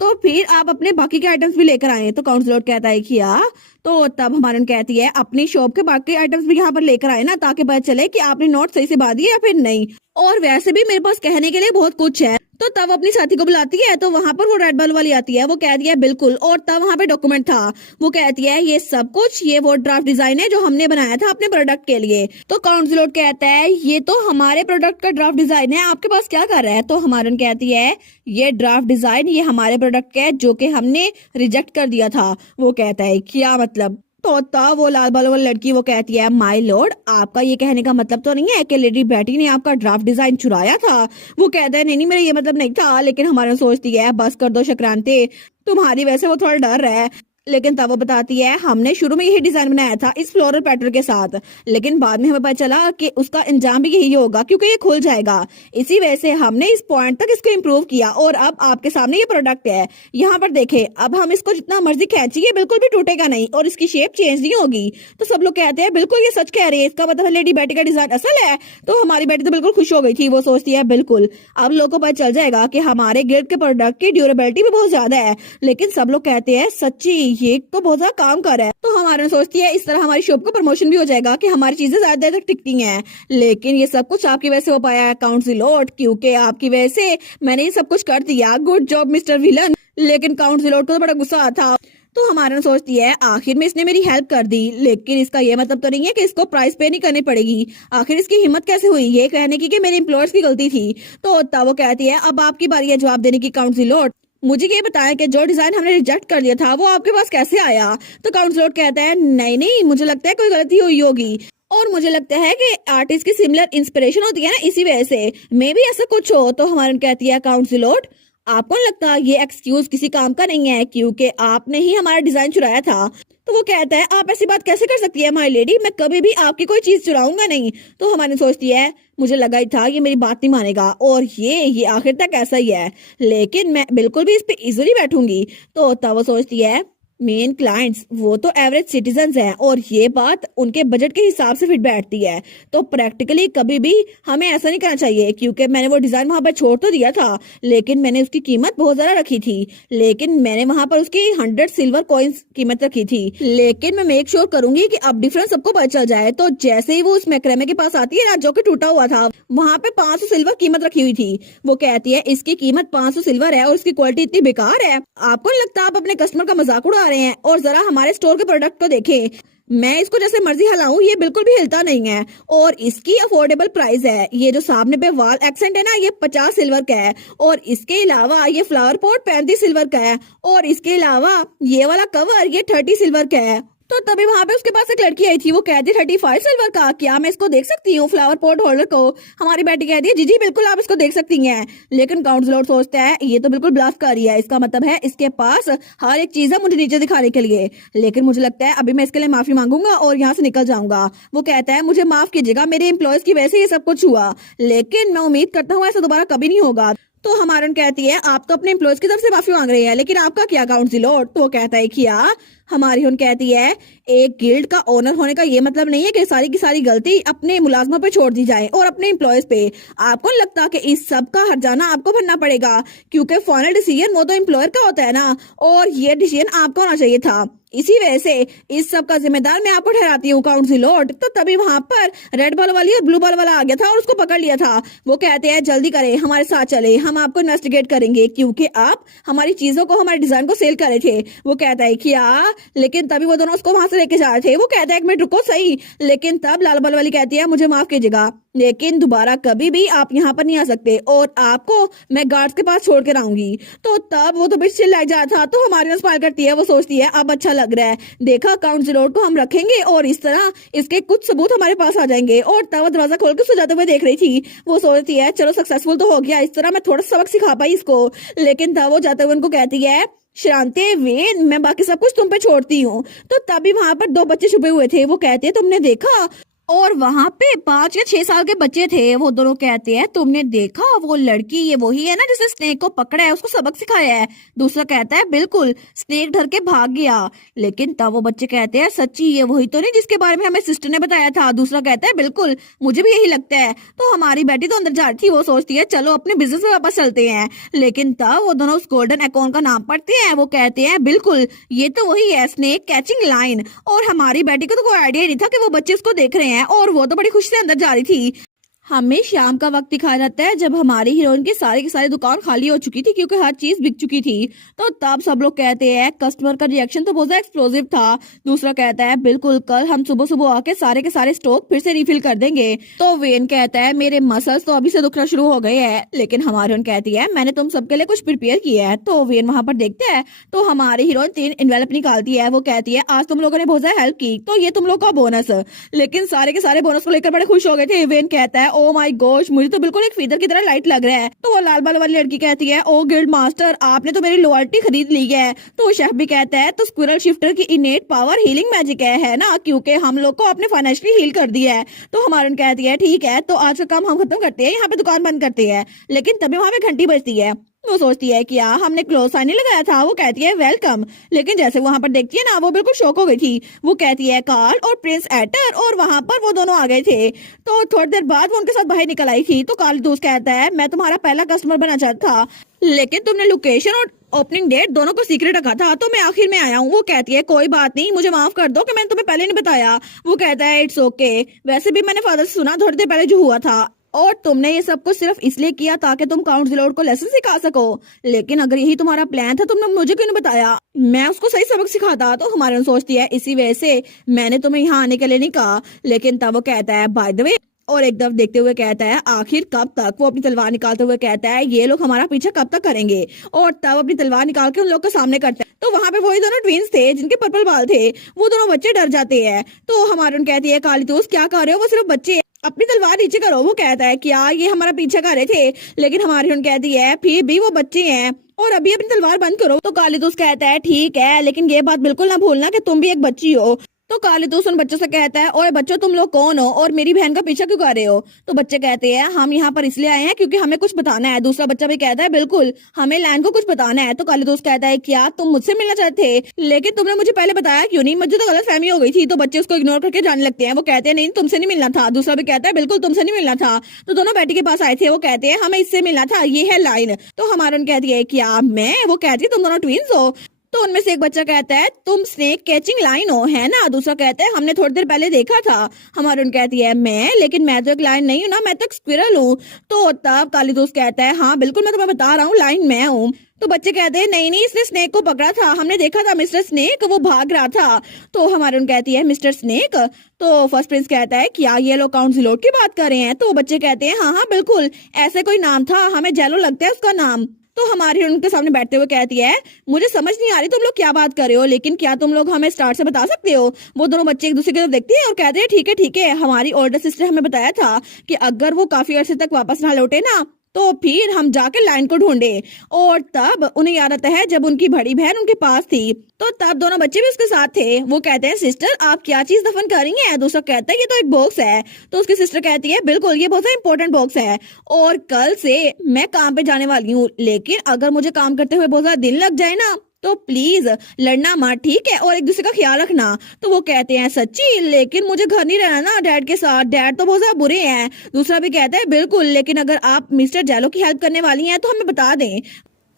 तो फिर आप अपने बाकी के आइटम्स भी लेकर आए। तो काउंसलर कहता है क्या? तो तब हमारे कहती है अपनी शॉप के बाकी आइटम्स भी यहाँ पर लेकर आए ना, ताकि पता चले कि आपने नोट सही से बांधी या फिर नहीं, और वैसे भी मेरे पास कहने के लिए बहुत कुछ है। तो तब अपनी साथी को बुलाती है, तो वहां पर वो रेड बल वाली आती है, वो कहती है बिल्कुल, और तब वहां पे डॉक्यूमेंट था। वो कहती है ये सब कुछ ये वो ड्राफ्ट डिजाइन है जो हमने बनाया था अपने प्रोडक्ट के लिए। तो काउंसलर कहता है ये तो हमारे प्रोडक्ट का ड्राफ्ट डिजाइन है, आपके पास क्या कर रहा है? तो हमारे कहती है ये ड्राफ्ट डिजाइन ये हमारे प्रोडक्ट का है जो कि हमने रिजेक्ट कर दिया था। वो कहता है क्या मतलब? तो तब वो लाल बालों वाली लड़की वो कहती है माय लॉर्ड आपका ये कहने का मतलब तो नहीं है कि लेडी बैटी ने आपका ड्राफ्ट डिजाइन चुराया था? वो कहता है नहीं नहीं मेरा ये मतलब नहीं था, लेकिन हमारे सोचती है बस कर दो शक्रांते, तुम्हारी वैसे वो थोड़ा डर रहा है। लेकिन तब वो बताती है हमने शुरू में यही डिजाइन बनाया था इस फ्लोरल पैटर्न के साथ, लेकिन बाद में हमें पता चला कि उसका अंजाम भी यही होगा क्योंकि ये खुल जाएगा, इसी वजह से हमने इस पॉइंट तक इसको इम्प्रूव किया और अब आपके सामने ये प्रोडक्ट है। यहाँ पर देखे, अब हम इसको जितना मर्जी खींचिए बिल्कुल भी टूटेगा नहीं और इसकी शेप चेंज नहीं होगी। तो सब लोग कहते हैं बिल्कुल ये सच कह रहे हैं, इसका मतलब लेडी बैटी का डिजाइन असल है। तो हमारी बेटी तो बिल्कुल खुश हो गई थी, वो सोचती है बिल्कुल अब लोगों को पता चल जाएगा कि हमारे गिल्ड के प्रोडक्ट की ड्यूरेबिलिटी भी बहुत ज्यादा है। लेकिन सब लोग कहते हैं सच्ची ये तो बहुत ज्यादा काम कर रहा है। तो हमारे सोचती है इस तरह हमारी शॉप का प्रमोशन भी हो जाएगा कि हमारी चीजें ज्यादा देर तक टिकती हैं। लेकिन ये सब कुछ आपकी वजह से हो पाया है काउंसिलर, क्योंकि आपकी वजह से मैंने ये सब कुछ कर दिया। Good job mister villain. लेकिन काउंसिलर को तो बड़ा गुस्सा आता। तो हमारा सोचती है आखिर में इसने मेरी हेल्प कर दी, लेकिन इसका ये मतलब तो नहीं है कि इसको प्राइस पे नहीं करनी पड़ेगी। आखिर इसकी हिम्मत कैसे हुई ये कहने की कि मेरे एम्प्लॉयर्स की गलती थी। तो तब वो कहती है अब आपकी बारी है जवाब देने की काउंसिलर, मुझे ये बताया कि जो डिजाइन हमने रिजेक्ट कर दिया था वो आपके पास कैसे आया। तो काउंसिलर कहता है नहीं नहीं, मुझे लगता है कोई गलती हुई होगी और मुझे लगता है कि आर्टिस्ट की सिमिलर इंस्पिरेशन होती है ना, इसी वजह से मे भी ऐसा कुछ हो। तो हमारे कहती है काउंसिलर आपको नहीं लगता ये एक्सक्यूज किसी काम का नहीं है, क्योंकि आपने ही हमारा डिजाइन चुराया था। तो वो कहता है आप ऐसी बात कैसे कर सकती है माय लेडी, मैं कभी भी आपकी कोई चीज चुराऊंगा नहीं। तो हमारी सोचती है मुझे लगा ही था ये मेरी बात नहीं मानेगा और ये आखिर तक ऐसा ही है, लेकिन मैं बिल्कुल भी इस पे इजीली बैठूंगी। तो तब वो सोचती है मेन क्लाइंट्स वो तो एवरेज सिटीजन्स हैं और ये बात उनके बजट के हिसाब से फिट बैठती है। तो प्रैक्टिकली कभी भी हमें ऐसा नहीं करना चाहिए, क्योंकि मैंने वो डिजाइन वहां पर छोड़ तो दिया था, लेकिन मैंने उसकी कीमत बहुत ज्यादा रखी थी। लेकिन मैंने वहां पर उसकी 100 सिल्वर कॉइन्स कीमत रखी थी, लेकिन मैं मेक श्योर करूंगी कि अब डिफरेंस सबको पता चल जाए। तो जैसे ही वो उस मैक्रेमे के पास आती है ना जो कि टूटा हुआ था, वहां पे 500 सिल्वर कीमत रखी हुई थी। वो कहती है इसकी कीमत 500 सिल्वर है और इसकी क्वालिटी इतनी बेकार है, आपको नहीं लगता आप अपने कस्टमर का मजाक उड़ा रहे हैं? और जरा हमारे स्टोर के प्रोडक्ट को देखें, मैं इसको जैसे मर्जी हिलाऊं ये बिल्कुल भी हिलता नहीं है और इसकी अफोर्डेबल प्राइस है। ये जो सामने पे वॉल एक्सेंट है ना ये 50 सिल्वर का है और इसके अलावा ये फ्लावर पॉट 35 सिल्वर का है और इसके अलावा ये वाला कवर ये 30 सिल्वर का है। तो तभी वहां पे उसके पास एक लड़की आई थी, वो कहती 35 सिल्वर का, क्या मैं इसको देख सकती हूँ फ्लावर पॉट होल्डर को? हमारी बेटी कहती है जी जी बिल्कुल आप इसको देख सकती हैं। लेकिन काउंसलर सोचता है ये तो बिल्कुल ब्लास्ट कर रही है, इसका मतलब है इसके पास हर एक चीज है मुझे नीचे दिखाने के लिए। लेकिन मुझे लगता है अभी मैं इसके लिए माफी मांगूंगा और यहाँ से निकल जाऊंगा। वो कहता है मुझे माफ कीजिएगा, मेरे एम्प्लॉयज की वजह से ये सब कुछ हुआ, लेकिन मैं उम्मीद करता हूँ ऐसा दोबारा कभी नहीं होगा। तो हमारन कहती है आप तो अपने एम्प्लॉयज की तरफ से माफी मांग रहे हैं, लेकिन आपका क्या काउंसिलर? तो वो कहता है क्या? हमारी उन कहती है एक गिल्ड का ओनर होने का ये मतलब नहीं है कि सारी की सारी गलती अपने मुलाजमों पे छोड़ दी जाए और अपने एम्प्लॉयज पे। आपको नहीं लगता कि इस सब का हर्जाना आपको भरना पड़ेगा, क्योंकि फाइनल डिसीजन वो तो एम्प्लॉयर का होता है ना, और ये डिसीजन आपको होना चाहिए था। इसी वजह से इस सब का जिम्मेदार मैं आपको ठहराती हूँ काउंसिलर। तो तभी वहां पर रेड बॉल वाली और ब्लू बॉल वाला आ गया था और उसको पकड़ लिया था। वो कहते हैं जल्दी करें, हमारे साथ चले, हम आपको इन्वेस्टिगेट करेंगे, क्योंकि आप हमारी चीजों को हमारे डिजाइन को सेल कर रहे थे। वो कहता है क्या? लेकिन तभी वो दोनों उसको वहां से लेके जा रहे थे। वो कहता है एक मिनट रुको सही। लेकिन तब लाल बॉल वाली कहती है मुझे माफ कीजिएगा, लेकिन दोबारा कभी भी आप यहाँ पर नहीं आ सकते और आपको मैं गार्ड्स के पास छोड़ कर आऊंगी। तो तब वो तो बिच चिल्लाए जा था। तो हमारी स्माइल करती है, वो सोचती है अब अच्छा लग रहा है, देखा काउंसिलर को हम रखेंगे और इस तरह इसके कुछ सबूत हमारे पास आ जाएंगे। और तब दरवाजा खोल के सुजाते हुए देख रही थी। वो सोचती है चलो सक्सेसफुल तो हो गया, इस तरह मैं थोड़ा सबक सिखा पाई इसको। लेकिन तब वो जाते हुए उनको कहती है शांति वेन मैं बाकी सब कुछ तुम पे छोड़ती हूँ। तो तभी वहां पर 2 बच्चे छुपे हुए थे। वो कहते हैं तुमने देखा? और वहां पे 5 या 6 साल के बच्चे थे। वो दोनों कहते हैं तुमने देखा वो लड़की ये वही है ना जिसने स्नेक को पकड़ा है, उसको सबक सिखाया है? दूसरा कहता है बिल्कुल, स्नेक डर के भाग गया। लेकिन तब वो बच्चे कहते हैं सच्ची ये वही तो नहीं जिसके बारे में हमें सिस्टर ने बताया था? दूसरा कहता है बिल्कुल, मुझे भी यही लगता है। तो हमारी बेटी तो अंदर जा रही थी, वो सोचती है चलो अपने बिजनेस में वापस चलते हैं। लेकिन तब वो दोनों उस गोल्डन अकाउंट का नाम पढ़ते हैं। वो कहते हैं बिल्कुल ये तो वही है, स्नेक कैचिंग लाइन। और हमारी बेटी को तो कोई आइडिया नहीं था कि वो बच्चे उसको देख रहे हैं और वो तो बड़ी खुशी से अंदर जा रही थी। हमें शाम का वक्त दिखाया जाता है जब हमारी हीरोइन की सारी दुकान खाली हो चुकी थी, क्योंकि हर चीज बिक चुकी थी। तो तब सब लोग कहते हैं कस्टमर का रिएक्शन तो बहुत एक्सप्लोसिव था। दूसरा कहता है बिल्कुल, कल हम सुबह सुबह आके सारे के सारे स्टॉक फिर से रिफिल कर देंगे। तो वेन कहता है मेरे मसल्स तो अभी से दुखना शुरू हो गए हैं। लेकिन हमारी हीरोइन कहती है मैंने तुम सबके लिए कुछ प्रिपेयर किया है। तो वेन वहां पर देखते हैं तो हमारी हीरोइन 3 एनवेलप निकालती है। वो कहती है आज तुम लोगों ने बहुत ज्यादा हेल्प की, तो ये तुम लोग का बोनस। लेकिन सारे के सारे बोनस को लेकर बड़े खुश हो गए थे। वेन कहता है ओ माय गॉड, मुझे तो बिल्कुल एक फीदर की तरह लाइट लग रहा है। तो वो लाल बाल वाली लड़की कहती है ओ गिल्ड मास्टर, आपने तो मेरी लॉयल्टी खरीद ली है। तो शेफ भी कहता है तो स्क्विरल शिफ्टर की इनेट पावर हीलिंग मैजिक है ना, क्योंकि हम लोग को आपने फाइनेंशियली हील कर दिया है। तो हमारी कहती है ठीक है, तो आज का काम हम खत्म करते हैं, यहाँ पे दुकान बंद करते हैं। लेकिन तभी वहां पे घंटी बजती है। वो सोचती है कि हमने क्लोज साइन नहीं लगाया था। वो कहती है वेलकम। लेकिन जैसे वहां पर देखती है ना, वो बिल्कुल शॉक हो गई थी। वो कहती है कार्ल और प्रिंस एटर, और वहां पर वो दोनों आ गए थे। तो थोड़ी देर बाद वो उनके साथ बाहर निकल आई थी। तो कार्ल दोस्त कहता है मैं तुम्हारा पहला कस्टमर बनना चाहता था, लेकिन तुमने लोकेशन और ओपनिंग डेट दोनों को सीक्रेट रखा था, तो मैं आखिर में आया हूँ। वो कहती है कोई बात नहीं, मुझे माफ कर दो कि मैंने तुम्हें पहले नहीं बताया। वो कहता है इट्स ओके, वैसे भी मैंने फादर से सुना थोड़ी देर पहले जो हुआ था। और तुमने ये सब कुछ सिर्फ इसलिए किया ताकि तुम काउंट जिलोट को लेसन सिखा सको। लेकिन अगर यही तुम्हारा प्लान था तुमने मुझे क्यों नहीं बताया? मैं उसको सही सबक सिखाता। तो हमारे सोचती है इसी वजह से मैंने तुम्हें यहाँ आने के लिए नहीं कहा। लेकिन तब वो कहता है बाय द वे, और एक तरफ देखते हुए कहता है आखिर कब तक। वो अपनी तलवार निकालते हुए कहता है ये लोग हमारा पीछा कब तक करेंगे, और तब अपनी तलवार निकाल के उन लोग के सामने करता है। तो वहां पे वही दोनों ट्विंस थे जिनके पर्पल बाल थे, वो दोनों बच्चे डर जाते हैं। तो हमारे कहती है काली तूस क्या कर रहे हो, वो सिर्फ बच्चे, अपनी तलवार नीचे करो। वो कहता है क्या ये हमारा पीछा कर रहे थे, लेकिन हमारी उन कहती है फिर भी वो बच्चे हैं और अभी अपनी तलवार बंद करो। तो काली तूस कहता है ठीक है, लेकिन ये बात बिल्कुल ना भूलना कि तुम भी एक बच्ची हो। तो काली तूस उन बच्चों से कहता है और बच्चों तुम लोग कौन हो और मेरी बहन का पीछा क्यों कर रहे हो? तो बच्चे कहते हैं हम यहाँ पर इसलिए आए हैं क्योंकि हमें कुछ बताना है। दूसरा बच्चा भी कहता है बिल्कुल हमें लाइन को कुछ बताना है। तो काली तूस कहता है क्या तुम मुझसे मिलना चाहते थे, लेकिन तुमने मुझे पहले बताया क्यों नहीं? मुझे तो गलतफहमी हो गई थी। तो बच्चे उसको इग्नोर करके जाने लगते हैं। वो कहते हैं नहीं तुमसे नहीं मिलना था। दूसरा भी कहता है बिल्कुल तुमसे नहीं मिलना था। तो दोनों बेटी के पास आए थे। वो कहते हैं हमें इससे मिलना था, ये है लाइन। तो हमारे कहती है क्या मैं? वो कहती है तुम दोनों ट्विंस हो। तो उनमें से एक बच्चा कहता है तुम स्नेक कैचिंग लाइन हो है ना? दूसरा कहता है हमने थोड़ी देर पहले देखा था। हमारे उन कहती है मैं, लेकिन मैं तो एक लाइन नहीं हूँ ना, मैं तो एक स्क्विरल हूँ। तो तब काली तूस कहता है हाँ बिल्कुल मैं तुम्हें बता रहा हूँ लाइन मैं हूँ। तो बच्चे कहते हैं नहीं नहीं इसने स्नेक को पकड़ा था, हमने देखा था मिस्टर स्नेक वो भाग रहा था। तो हमारे उन कहती है मिस्टर स्नेक? तो फर्स्ट प्रिंस कहता है क्या ये लोग काउंट जिलोट की बात कर रहे हैं? तो बच्चे कहते हैं हाँ हाँ बिल्कुल ऐसे कोई नाम था, हमें जेलो लगता है उसका नाम। तो हमारी उनके सामने बैठते हुए कहती है मुझे समझ नहीं आ रही तुम लोग क्या बात कर रहे हो, लेकिन क्या तुम लोग हमें स्टार्ट से बता सकते हो? वो दोनों बच्चे एक दूसरे की तरफ देखते हैं और कहते हैं ठीक है, हमारी ओल्डर सिस्टर हमें बताया था कि अगर वो काफी अरसे तक वापस ना लौटे ना तो फिर हम जाके लाइन को ढूंढे। और तब उन्हें याद आता है जब उनकी बड़ी बहन उनके पास थी, तो तब दोनों बच्चे भी उसके साथ थे। वो कहते हैं सिस्टर आप क्या चीज दफन कर रही हैं? दूसरा कहता है ये तो एक बॉक्स है। तो उसकी सिस्टर कहती है बिल्कुल ये बहुत इंपॉर्टेंट बॉक्स है और कल से मैं काम पे जाने वाली हूँ, लेकिन अगर मुझे काम करते हुए बहुत ज्यादा दिन लग जाए ना तो प्लीज लड़ना मत, ठीक है, और एक दूसरे का ख्याल रखना। तो वो कहते हैं सच्ची, लेकिन मुझे घर नहीं रहना ना डैड के साथ, डैड तो बहुत ज्यादा बुरे हैं। दूसरा भी कहता है बिल्कुल, लेकिन अगर आप मिस्टर जेलो की हेल्प करने वाली हैं तो हमें बता दें।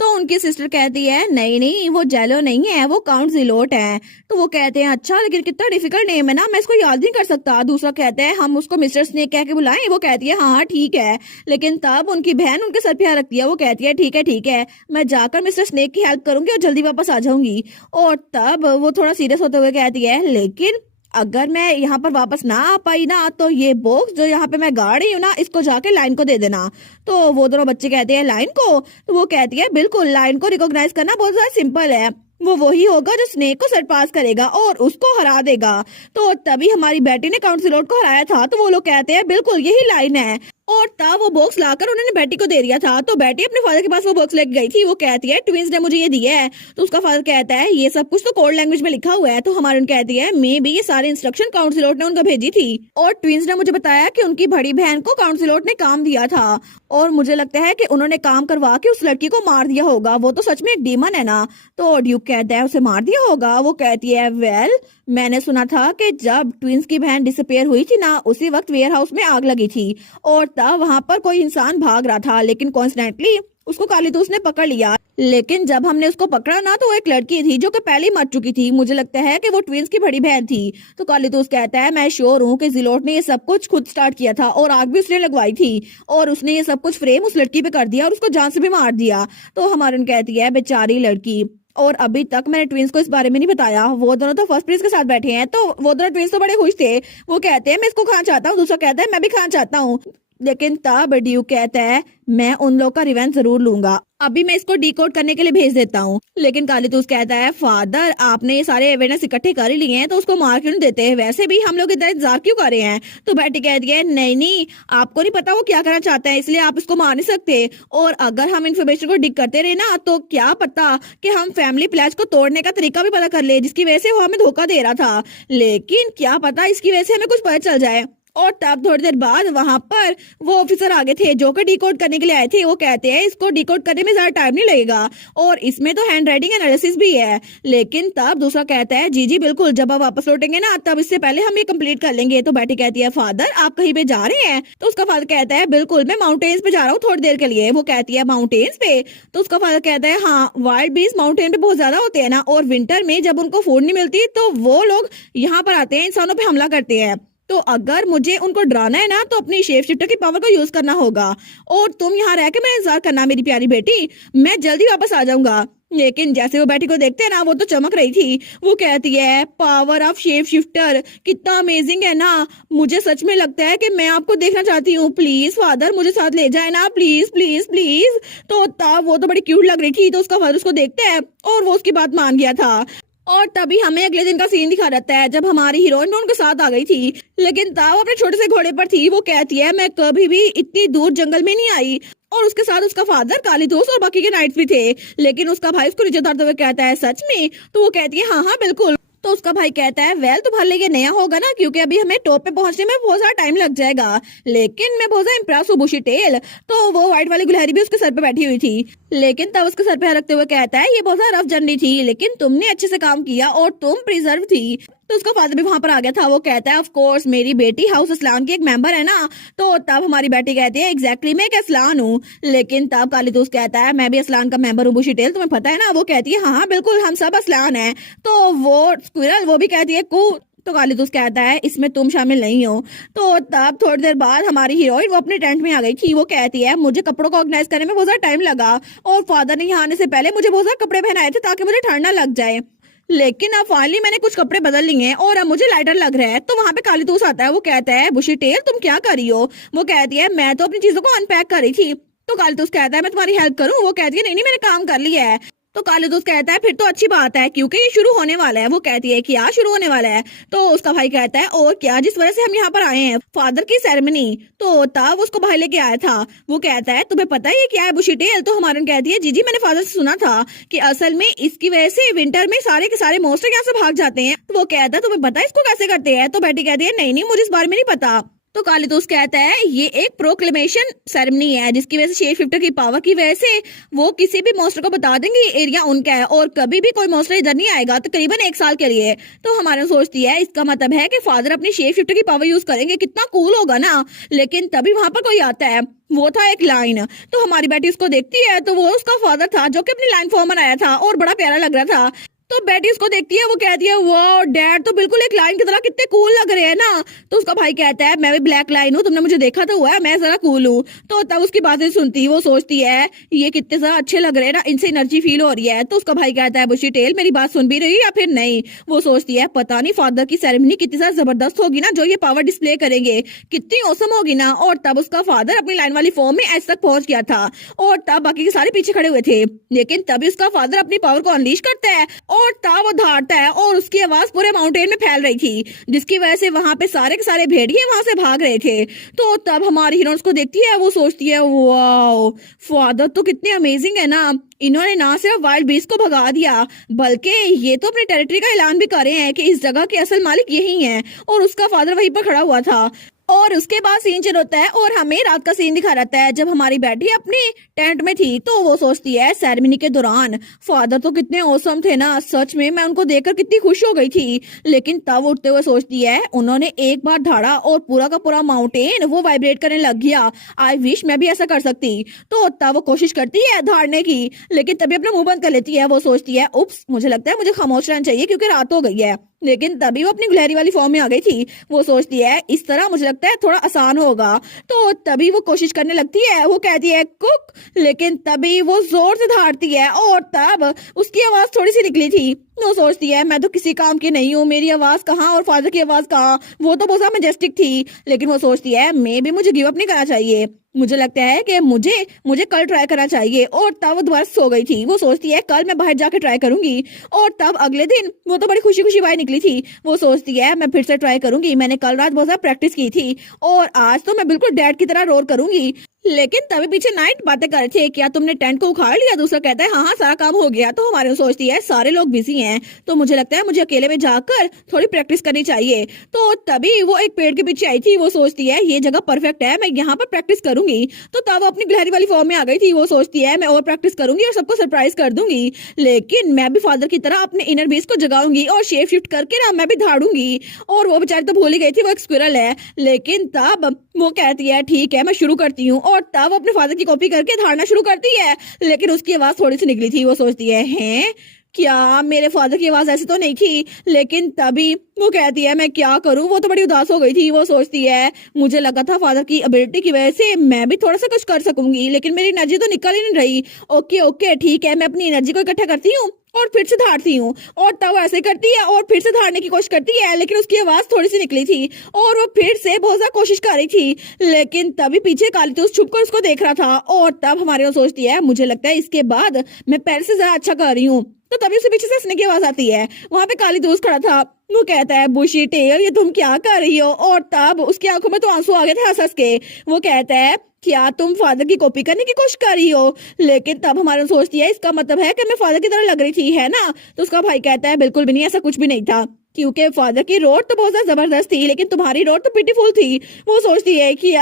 तो उनकी सिस्टर कहती है नहीं नहीं वो जेलो नहीं है, वो काउंट जिलोट है। तो वो कहते हैं अच्छा लेकिन कितना डिफिकल्ट नेम है ना, मैं इसको याद नहीं कर सकता। दूसरा कहता है हम उसको मिस्टर स्नेक कह के बुलाएं। वो कहती है हाँ ठीक है, लेकिन तब उनकी बहन उनके सर पे हाथ रखती है। वो कहती है ठीक है मैं जाकर मिस्टर स्नेक की हेल्प करूंगी और जल्दी वापस आ जाऊंगी। और तब वो थोड़ा सीरियस होते हुए कहती है लेकिन अगर मैं यहाँ पर वापस ना आ पाई ना तो ये बॉक्स जो यहाँ पे मैं गाड़ रही हूँ ना इसको जाके लाइन को दे देना। तो वो दोनों बच्चे कहते हैं लाइन को? तो वो कहती है बिल्कुल लाइन को रिकॉग्नाइज करना बहुत ज्यादा सिंपल है, वो वही होगा जो स्नेक को सेट पास करेगा और उसको हरा देगा। तो तभी हमारी बेटी ने काउंट जिलोट को हराया था। तो वो लोग कहते हैं बिल्कुल यही लाइन है। और तब वो बॉक्स लाकर उन्होंने बेटी को दे दिया था। तो बेटी अपने फादर के पास वो बॉक्स लेके गई थी। वो कहती है ट्विंस ने मुझे ये दिया है। तो उसका फादर कहता है ये सब कुछ तो कोड लैंग्वेज में लिखा हुआ है। तो हमारी उन कहती है मे भी ये सारी इंस्ट्रक्शन काउंट जिलोट ने उनको भेजी थी और ट्विंस ने मुझे बताया कि उनकी बड़ी बहन को काउंट जिलोट ने काम दिया था और मुझे लगता है कि उन्होंने काम करवा के उस लड़की को मार दिया होगा, वो तो सच में एक डीमन है ना। तो ड्यूक कहता है उसे मार दिया होगा? वो कहती है वेल मैंने सुना था कि जब ट्विंस की बहन डिसअपियर हुई थी ना उसी वक्त वेयर हाउस में आग लगी थी और तब वहां पर कोई इंसान भाग रहा था, लेकिन कॉन्स्टेंटली उसको काली तूस ने पकड़ लिया। लेकिन जब हमने उसको पकड़ा ना तो वो एक लड़की थी जो कि पहले ही मर चुकी थी, मुझे लगता है कि वो ट्विंस की बड़ी बहन थी। तो काली तूस कहता है मैं श्योर हूँ कि जिलोट ने ये सब कुछ खुद स्टार्ट किया था और आग भी उसने लगवाई थी और उसने ये सब कुछ फ्रेम उस लड़की पे कर दिया और उसको जान से भी मार दिया। तो हमारे कहती है बेचारी लड़की, और अभी तक मैंने ट्विंस को इस बारे में नहीं बताया। वो दोनों तो फर्स्ट प्रिंस के साथ बैठे हैं, तो वो दोनों ट्विंस तो बड़े खुश थे। वो कहते हैं मैं इसको खाना चाहता हूँ। दूसरा कहता है मैं भी खाना चाहता हूँ। लेकिन तब ड्यूक कहता है मैं उन लोग का रिवेंज जरूर लूंगा, अभी मैं इसको डिकोड करने के लिए भेज देता हूँ। लेकिन कालीतूस कहता है फादर आपने ये सारे एविडेंस इकट्ठे कर ही लिए हैं तो उसको मार क्यों नहीं देते? वैसे भी हम लोग इधर इंतजार क्यों कर रहे हैं? तो बेटी कहती है नहीं आपको नहीं पता वो क्या करना चाहता है, इसलिए आप इसको मार नहीं सकते। और अगर हम इन्फॉर्मेशन को डिग करते रहे ना तो क्या पता कि हम फैमिली प्लेज को तोड़ने का तरीका भी पता कर ले जिसकी वजह से वो हमें धोखा दे रहा था, लेकिन क्या पता इसकी वजह से हमें कुछ पता चल जाए। और तब थोड़ी देर बाद वहां पर वो ऑफिसर आगे थे जो कि डिकोड करने के लिए आए थे। वो कहते हैं इसको डिकोड करने में ज्यादा टाइम नहीं लगेगा और इसमें तो हैंड राइटिंग एनालिसिस भी है। लेकिन तब दूसरा कहता है जी बिल्कुल, जब आप वापस लौटेंगे ना तब इससे पहले हम ये कंप्लीट कर लेंगे। तो बेटी कहती है फादर आप कहीं पे जा रहे हैं? तो उसका फादर कहता है बिल्कुल मैं माउंटेन्स पे जा रहा हूँ थोड़ी देर के लिए। वो कहती है माउंटेन्स पे? तो उसका फादर कहता है हाँ, वाइल्ड बीस्ट माउंटेन पे बहुत ज्यादा होते हैं ना और विंटर में जब उनको फूड नहीं मिलती तो वो लोग यहाँ पर आते हैं, इंसानों पे हमला करते हैं। तो अगर मुझे उनको डराना है ना तो अपनी शेप शिफ्टर की पावर को यूज करना होगा। और तुम यहाँ रह के मेरा इंतजार करना मेरी प्यारी बेटी, मैं जल्दी वापस आ जाऊंगा। लेकिन जैसे वो बेटी को देखते हैं ना, वो तो चमक रही थी। वो कहती है पावर ऑफ शेप शिफ्टर कितना अमेजिंग है ना, मुझे सच में लगता है कि मैं आपको देखना चाहती हूँ। प्लीज फादर मुझे साथ ले जाए ना, प्लीज प्लीज प्लीज। तो तब वो तो बड़ी क्यूट लग रही थी, तो उसका फादर उसको देखते हैं और वो उसकी बात मान गया था। और तभी हमें अगले दिन का सीन दिखा रहता है जब हमारी हीरोइन उनके साथ आ गई थी। लेकिन तब अपने छोटे से घोड़े पर थी। वो कहती है मैं कभी भी इतनी दूर जंगल में नहीं आई। और उसके साथ उसका फादर, कालीदोस और बाकी के नाइट्स भी थे। लेकिन उसका भाई उसको नीचे उतारते हुए कहता है सच में? तो वो कहती है हाँ हाँ बिल्कुल। तो उसका भाई कहता है वेल तुम्हारे लिए ये नया होगा ना, क्योंकि अभी हमें टॉप पे पहुंचने में बहुत सारा टाइम लग जाएगा। लेकिन मैं बहुत ज्यादा इम्प्रेस हूँ बुशी टेल। तो वो व्हाइट वाली गुलहरी भी उसके सर पे बैठी हुई थी। लेकिन तब उसके सर पे हाथ रखते हुए कहता है ये बहुत ज्यादा रफ जर्नी थी, लेकिन तुमने अच्छे से काम किया और तुम प्रिजर्व थी। तो उसका फादर भी वहां पर आ गया था। वो कहता है ऑफ कोर्स मेरी बेटी हाउस असलान की एक मेंबर है ना। तो तब हमारी बेटी कहती है एग्जैक्टली मैं एक असलान हूँ। लेकिन तब कालीदोस कहता है मैं भी असलान का मेंबर हूँ बुशी टेल, तुम्हें पता है ना। वो कहती है हाँ हाँ बिल्कुल हम सब असलान हैं। तो वो स्क्विरल वो भी कहती है कू। तो कालीदोस कहता है इसमें तुम शामिल नहीं हो। तो तब थोड़ी देर बाद हमारी हीरोइन वो अपने टेंट में आ गई थी। वो कहती है मुझे कपड़ों को ऑर्गेनाइज करने में बहुत ज्यादा टाइम लगा और फादर ने यहाँ आने से पहले मुझे बहुत ज्यादा कपड़े पहनाए थे ताकि मुझे ठंड ना लग जाए। लेकिन अब फाइनली मैंने कुछ कपड़े बदल लिए हैं और अब मुझे लाइटर लग रहा है। तो वहां पे कालीदोस आता है। वो कहता है बुशी टेल तुम क्या कर रही हो? वो कहती है मैं तो अपनी चीजों को अनपैक कर रही थी। तो कालीदोस कहता है मैं तुम्हारी हेल्प करूं? वो कहती है नहीं नहीं मैंने काम कर लिया है। तो कालीदोस कहता है फिर तो अच्छी बात है क्योंकि ये शुरू होने वाला है। वो कहती है क्या शुरू होने वाला है? तो उसका भाई कहता है और क्या, जिस वजह से हम यहाँ पर आए हैं फादर की सेरेमनी। तो तब उसको भाई लेके आया था। वो कहता है तुम्हें पता है ये क्या है बुशी टेल? तो हमारी कहती है जी जी मैंने फादर से सुना था कि असल में इसकी वजह से विंटर में सारे के सारे मॉन्स्टर यहाँ से भाग जाते हैं। तो वो कहता है तुम्हें पता है इसको कैसे करते हैं? तो बेटी कहती है नहीं नहीं मुझे इस बारे में नहीं पता। तो कालीदोस कहता है ये एक प्रोक्लेमेशन सेरेमनी है जिसकी वजह से शेप शिफ्टर की पावर की वजह से वो किसी भी मॉन्स्टर को बता देंगे ये एरिया उनका है और कभी भी कोई मॉन्स्टर इधर नहीं आएगा तकरीबन 1 साल के लिए। तो हमारे सोचती है इसका मतलब है कि फादर अपनी शेप शिफ्टर की पावर यूज करेंगे, कितना कूल होगा ना। लेकिन तभी वहां पर कोई आता है, वो था एक लाइन। तो हमारी बेटी उसको देखती है तो वो उसका फादर था जो कि अपनी लाइन फॉर्म बनाया था और बड़ा प्यारा लग रहा था। तो बेटी उसको देखती है। वो कहती है वाह डैड तो बिल्कुल एक लाइन की तरह कितने कूल लग रहे हैं ना। तो उसका भाई कहता है मैं भी ब्लैक लाइन हूँ, तुमने मुझे देखा तो हुआ है, मैं जरा कूल हूँ। तो तब उसकी बातें सुनती है। वो सोचती है ये कितने ज्यादा अच्छे लग रहे हैं ना, इनसे एनर्जी फील हो रही है। तो उसका भाई कहता है बुशी टेल मेरी बात सुन भी रही है या फिर नहीं? वो सोचती है पता नहीं फादर की सेरेमनी कितनी ज्यादा जबरदस्त होगी ना, जो ये पावर डिस्प्ले करेंगे कितनी औसम होगी ना। और तब उसका फादर अपनी लाइन वाली फॉर्म में एज तक पहुंच गया था और तब बाकी के सारे पीछे खड़े हुए थे। लेकिन तभी उसका फादर अपनी पावर को अनलीश करता है और तब वो धारता है और उसकी आवाज पूरे माउंटेन में फैल रही थी जिसकी वजह से वहां पे सारे के सारे भेड़िए वहां से भाग रहे थे। तो तब हमारी हीरोइन को देखती है। वो सोचती है वाओ फादर तो कितने अमेजिंग है ना, इन्होंने ना सिर्फ वाइल्ड बीस्ट को भगा दिया बल्कि ये तो अपनी टेरिटरी का ऐलान भी कर रहे हैं कि इस जगह के असल मालिक यही हैं। और उसका फादर वहीं पर खड़ा हुआ था। और उसके बाद सीन चल होता है और हमें रात का सीन दिखा रहता है जब हमारी बेटी अपनी टेंट में थी। तो वो सोचती है सेरेमनी के दौरान फादर तो कितने औसम थे ना, सच में मैं उनको देखकर कितनी खुश हो गई थी। लेकिन तब उठते हुए सोचती है उन्होंने एक बार धाड़ा और पूरा का पूरा माउंटेन वो वाइब्रेट करने लग गया। आई विश मैं भी ऐसा कर सकती। तो तब वो कोशिश करती है धाड़ने की, लेकिन तभी अपना मुंह बंद कर लेती है। वो सोचती है उप्स मुझे लगता है मुझे खामोश रहना चाहिए क्योंकि रात हो गई है। लेकिन तभी वो अपनी गुलहरी वाली फॉर्म में आ गई थी। वो सोचती है इस तरह मुझे लगता है थोड़ा आसान होगा। तो तभी वो कोशिश करने लगती है। वो कहती है कुक, लेकिन तभी वो जोर से धारती है और तब उसकी आवाज थोड़ी सी निकली थी। वो सोचती है मैं तो किसी काम की नहीं हूँ, मेरी आवाज कहाँ और फादर की आवाज कहाँ, वो तो बहुत मैजेस्टिक थी। लेकिन वो सोचती है मे भी मुझे गिव अप नहीं करना चाहिए, मुझे लगता है कि मुझे कल ट्राई करना चाहिए। और तब वो दोबारा सो गई थी। वो सोचती है कल मैं बाहर जाके ट्राई करूंगी। और तब अगले दिन वो तो बड़ी खुशी खुशी बाहर निकली थी। वो सोचती है मैं फिर से ट्राई करूंगी, मैंने कल रात बहुत ज्यादा प्रैक्टिस की थी और आज तो मैं बिल्कुल डैड की तरह रोर करूंगी। लेकिन तभी पीछे नाइट बातें कर रहे थे क्या तुमने टेंट को उखाड़ लिया? दूसरा कहता है हाँ हाँ सारा काम हो गया। तो हमारे सोचती है सारे लोग बिजी हैं तो मुझे लगता है मुझे अकेले में जाकर थोड़ी प्रैक्टिस करनी चाहिए। तो तभी वो एक पेड़ के पीछे आई थी। वो सोचती है ये जगह परफेक्ट है, मैं यहाँ पर प्रैक्टिस करूंगी। तो तब वो अपनी गुलहरी वाली फॉर्म में आ गई थी। वो सोचती है मैं और प्रैक्टिस करूंगी और सबको सरप्राइज कर दूंगी, लेकिन मैं भी फादर की तरह अपने इनर बीस्ट को जगाऊंगी और शेप शिफ्ट करके ना मैं भी धाड़ूंगी। और वो बेचारी तो भूल ही गई थी वो एक स्क्विरल है। लेकिन तब वो कहती है ठीक है मैं शुरू करती हूँ और तब अपने फादर की कॉपी करके धारना शुरू करती है। लेकिन उसकी आवाज थोड़ी सी निकली थी। वो सोचती है हैं क्या मेरे फादर की आवाज ऐसी तो नहीं थी, लेकिन तभी वो कहती है मैं क्या करूं। वो तो बड़ी उदास हो गई थी। वो सोचती है मुझे लगा था फादर की एबिलिटी की वजह से मैं भी थोड़ा सा कुछ कर सकूंगी, लेकिन मेरी एनर्जी तो निकल ही नहीं रही। ओके ओके ठीक है, मैं अपनी एनर्जी को इकट्ठा करती हूँ और फिर से धारती हूँ। और तब वो ऐसे करती है और फिर से धारने की कोशिश करती है, लेकिन उसकी आवाज थोड़ी सी निकली थी और वो फिर से बहुत ज्यादा कोशिश कर रही थी। लेकिन तभी पीछे कालीतूस छुप कर उसको देख रहा था और तब हमारे वो सोचती है मुझे लगता है इसके बाद मैं पहले से ज्यादा अच्छा कर रही हूँ। तो तभी उसे पीछे से हंसने की आवाज आती है। वहां पे कालीतूस खड़ा था। वो कहता है बुशी टेल ये तुम क्या कर रही हो। और तब उसकी आंखों में तो आंसू आ गए थे हंस हंस के। वो कहता है क्या तुम फादर की कॉपी करने की कोशिश कर रही हो। लेकिन तब हमारा सोचती है इसका मतलब है कि मैं फादर की तरह लग रही थी, है ना। तो उसका भाई कहता है बिल्कुल भी नहीं, ऐसा कुछ भी नहीं था, क्योंकि फादर की रोड तो बहुत ज्यादा जबरदस्त थी, लेकिन तुम्हारी रोड तो पिटीफुल थी। वो सोचती है कि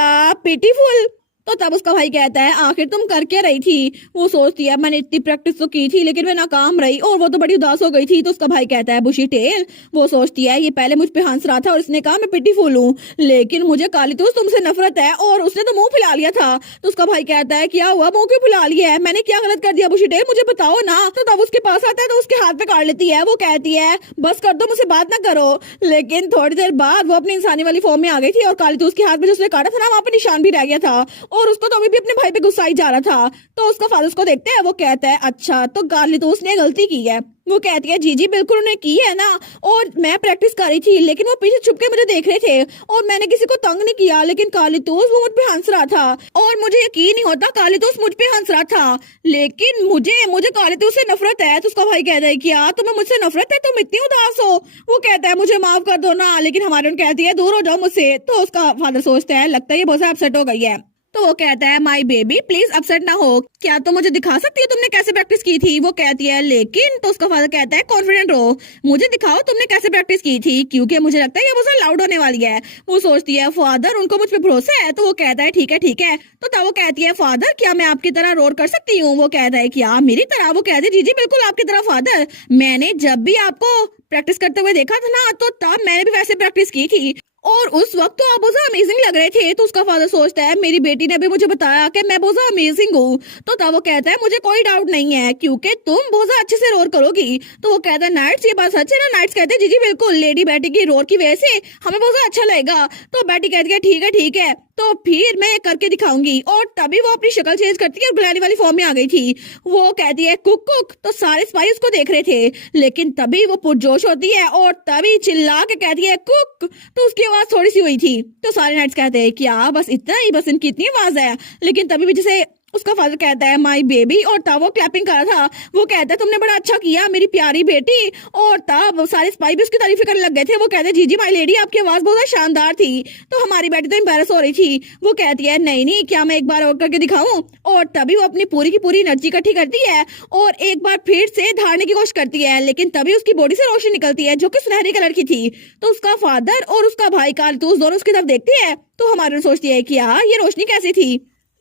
पिटीफुल। तो तब उसका भाई कहता है आखिर तुम कर क्या रही थी। वो सोचती है मैंने इतनी प्रैक्टिस तो की थी, लेकिन मैं नाकाम रही। और वो तो बड़ी उदास हो गई थी। तो उसका भाई कहता है बुशी टेल। वो सोचती है ये पहले मुझ पे हंस रहा था और इसने कहा मैं पिटीफुल हूँ, लेकिन मुझे कालीतूस तुमसे नफरत है और उसने तो मुंह फुला लिया था। तो उसका भाई कहता है क्या हुआ, मुंह क्यों फुला लिया है, मैंने क्या गलत कर दिया बुशी टेल, मुझे बताओ ना। तो तब उसके पास आता है तो उसके हाथ पे काट लेती है। वो कहती है बस कर दो, मुझसे बात ना करो। लेकिन थोड़ी देर बाद वो अपनी इंसानी वाली फॉर्म में आ गई थी और कालीतूस के हाथ में जो उसने काटा था ना, वहां पे निशान भी रह गया था और उसको तो अभी भी अपने भाई पे गुस्सा ही जा रहा था। तो उसका फादर उसको देखते हैं। वो कहता है अच्छा तो कालीतूस ने गलती की है। वो कहती है जी जी बिल्कुल उन्हें की है ना, और मैं प्रैक्टिस कर रही थी, लेकिन वो पीछे छुप के मुझे देख रहे थे और मैंने किसी को तंग नहीं किया, लेकिन कालीतूस वो मुझ पे हंस रहा था और मुझे यकीन नहीं होता कालीतूस मुझ पे हंस रहा था, लेकिन मुझे मुझे कालीतूस से नफरत है। तो उसका भाई कहता है क्या तुम्हें मुझसे नफरत है, तुम इतनी उदास हो। वो कहता है मुझे माफ कर दो ना, लेकिन हमारे कहती है दूर हो जाओ मुझसे। तो उसका फादर सोचता है लगता है ये बहुत ज्यादा अपसेट हो गई है। तो वो कहता है माई बेबी प्लीज अपसेट ना हो, क्या तुम मुझे दिखा सकती हो तुमने कैसे प्रैक्टिस की थी। वो कहती है लेकिन। तो उसका फादर कहता है कॉन्फिडेंट रहो, मुझे दिखाओ तुमने कैसे प्रैक्टिस की थी, क्योंकि मुझे लगता है ये बहुत लाउड होने वाली है। वो सोचती है फादर उनको मुझ पे भरोसा है। तो वो कहता है ठीक है ठीक है। तो तब वो कहती है फादर क्या मैं आपकी तरह रोर कर सकती हूँ। वो कहता है क्या मेरी तरह। वो कहती है जी जी बिल्कुल आपकी तरह फादर, मैंने जब भी आपको प्रैक्टिस करते हुए देखा था ना, तो तब मैंने भी वैसे प्रैक्टिस की थी और उस वक्त तो आप बहुत अमेजिंग लग रहे थे। तो उसका फादर सोचता है मेरी बेटी ने भी मुझे बताया कि मैं बहुत अमेजिंग हूँ। तो तब वो कहता है मुझे कोई डाउट नहीं है, क्योंकि तुम बहुत अच्छे से रोर करोगी। तो वो कहता है नाइट्स ये बात सच है ना। नाइट्स कहते हैं जी जी बिल्कुल, लेडी बेटी की रोर की वजह से हमें बहुत अच्छा लगेगा। तो बेटी कहती है ठीक है ठीक है, तो फिर मैं करके दिखाऊंगी। और तभी वो अपनी शक्ल चेंज करती है और गुलानी वाली फॉर्म में आ गई थी। वो कहती है कुक कुक। तो सारे स्पाई उसको देख रहे थे, लेकिन तभी वो पुरजोश होती है और तभी चिल्ला के कहती है कुक। तो उसकी आवाज थोड़ी सी हुई थी। तो सारे नाइट्स कहते हैं क्या बस इतना ही, बस इनकी इतनी आवाज है। लेकिन तभी भी जैसे उसका फादर कहता है माई बेबी, और तब वो क्लैपिंग कर रहा था। वो कहता है तुमने बड़ा अच्छा किया मेरी प्यारी बेटी। और तब सारे स्पाई भी उसकी तारीफ करने लग गए थे। वो कहते हैं जी जी माई लेडी आपकी आवाज बहुत शानदार थी। तो हमारी बेटी तो एम्बेरस हो रही थी। वो कहती है नहीं नहीं क्या मैं एक बार और करके दिखाऊं। और तभी वो अपनी पूरी की पूरी एनर्जी इकट्ठी करती है और एक बार फिर से धारने की कोशिश करती है, लेकिन तभी उसकी बॉडी से रोशनी निकलती है जो कि सुनहरी कलर की थी। तो उसका फादर और उसका भाई कालीतूस दोनों उसकी तरफ देखती है। तो हमारी सोचती है कि ये रोशनी कैसी थी।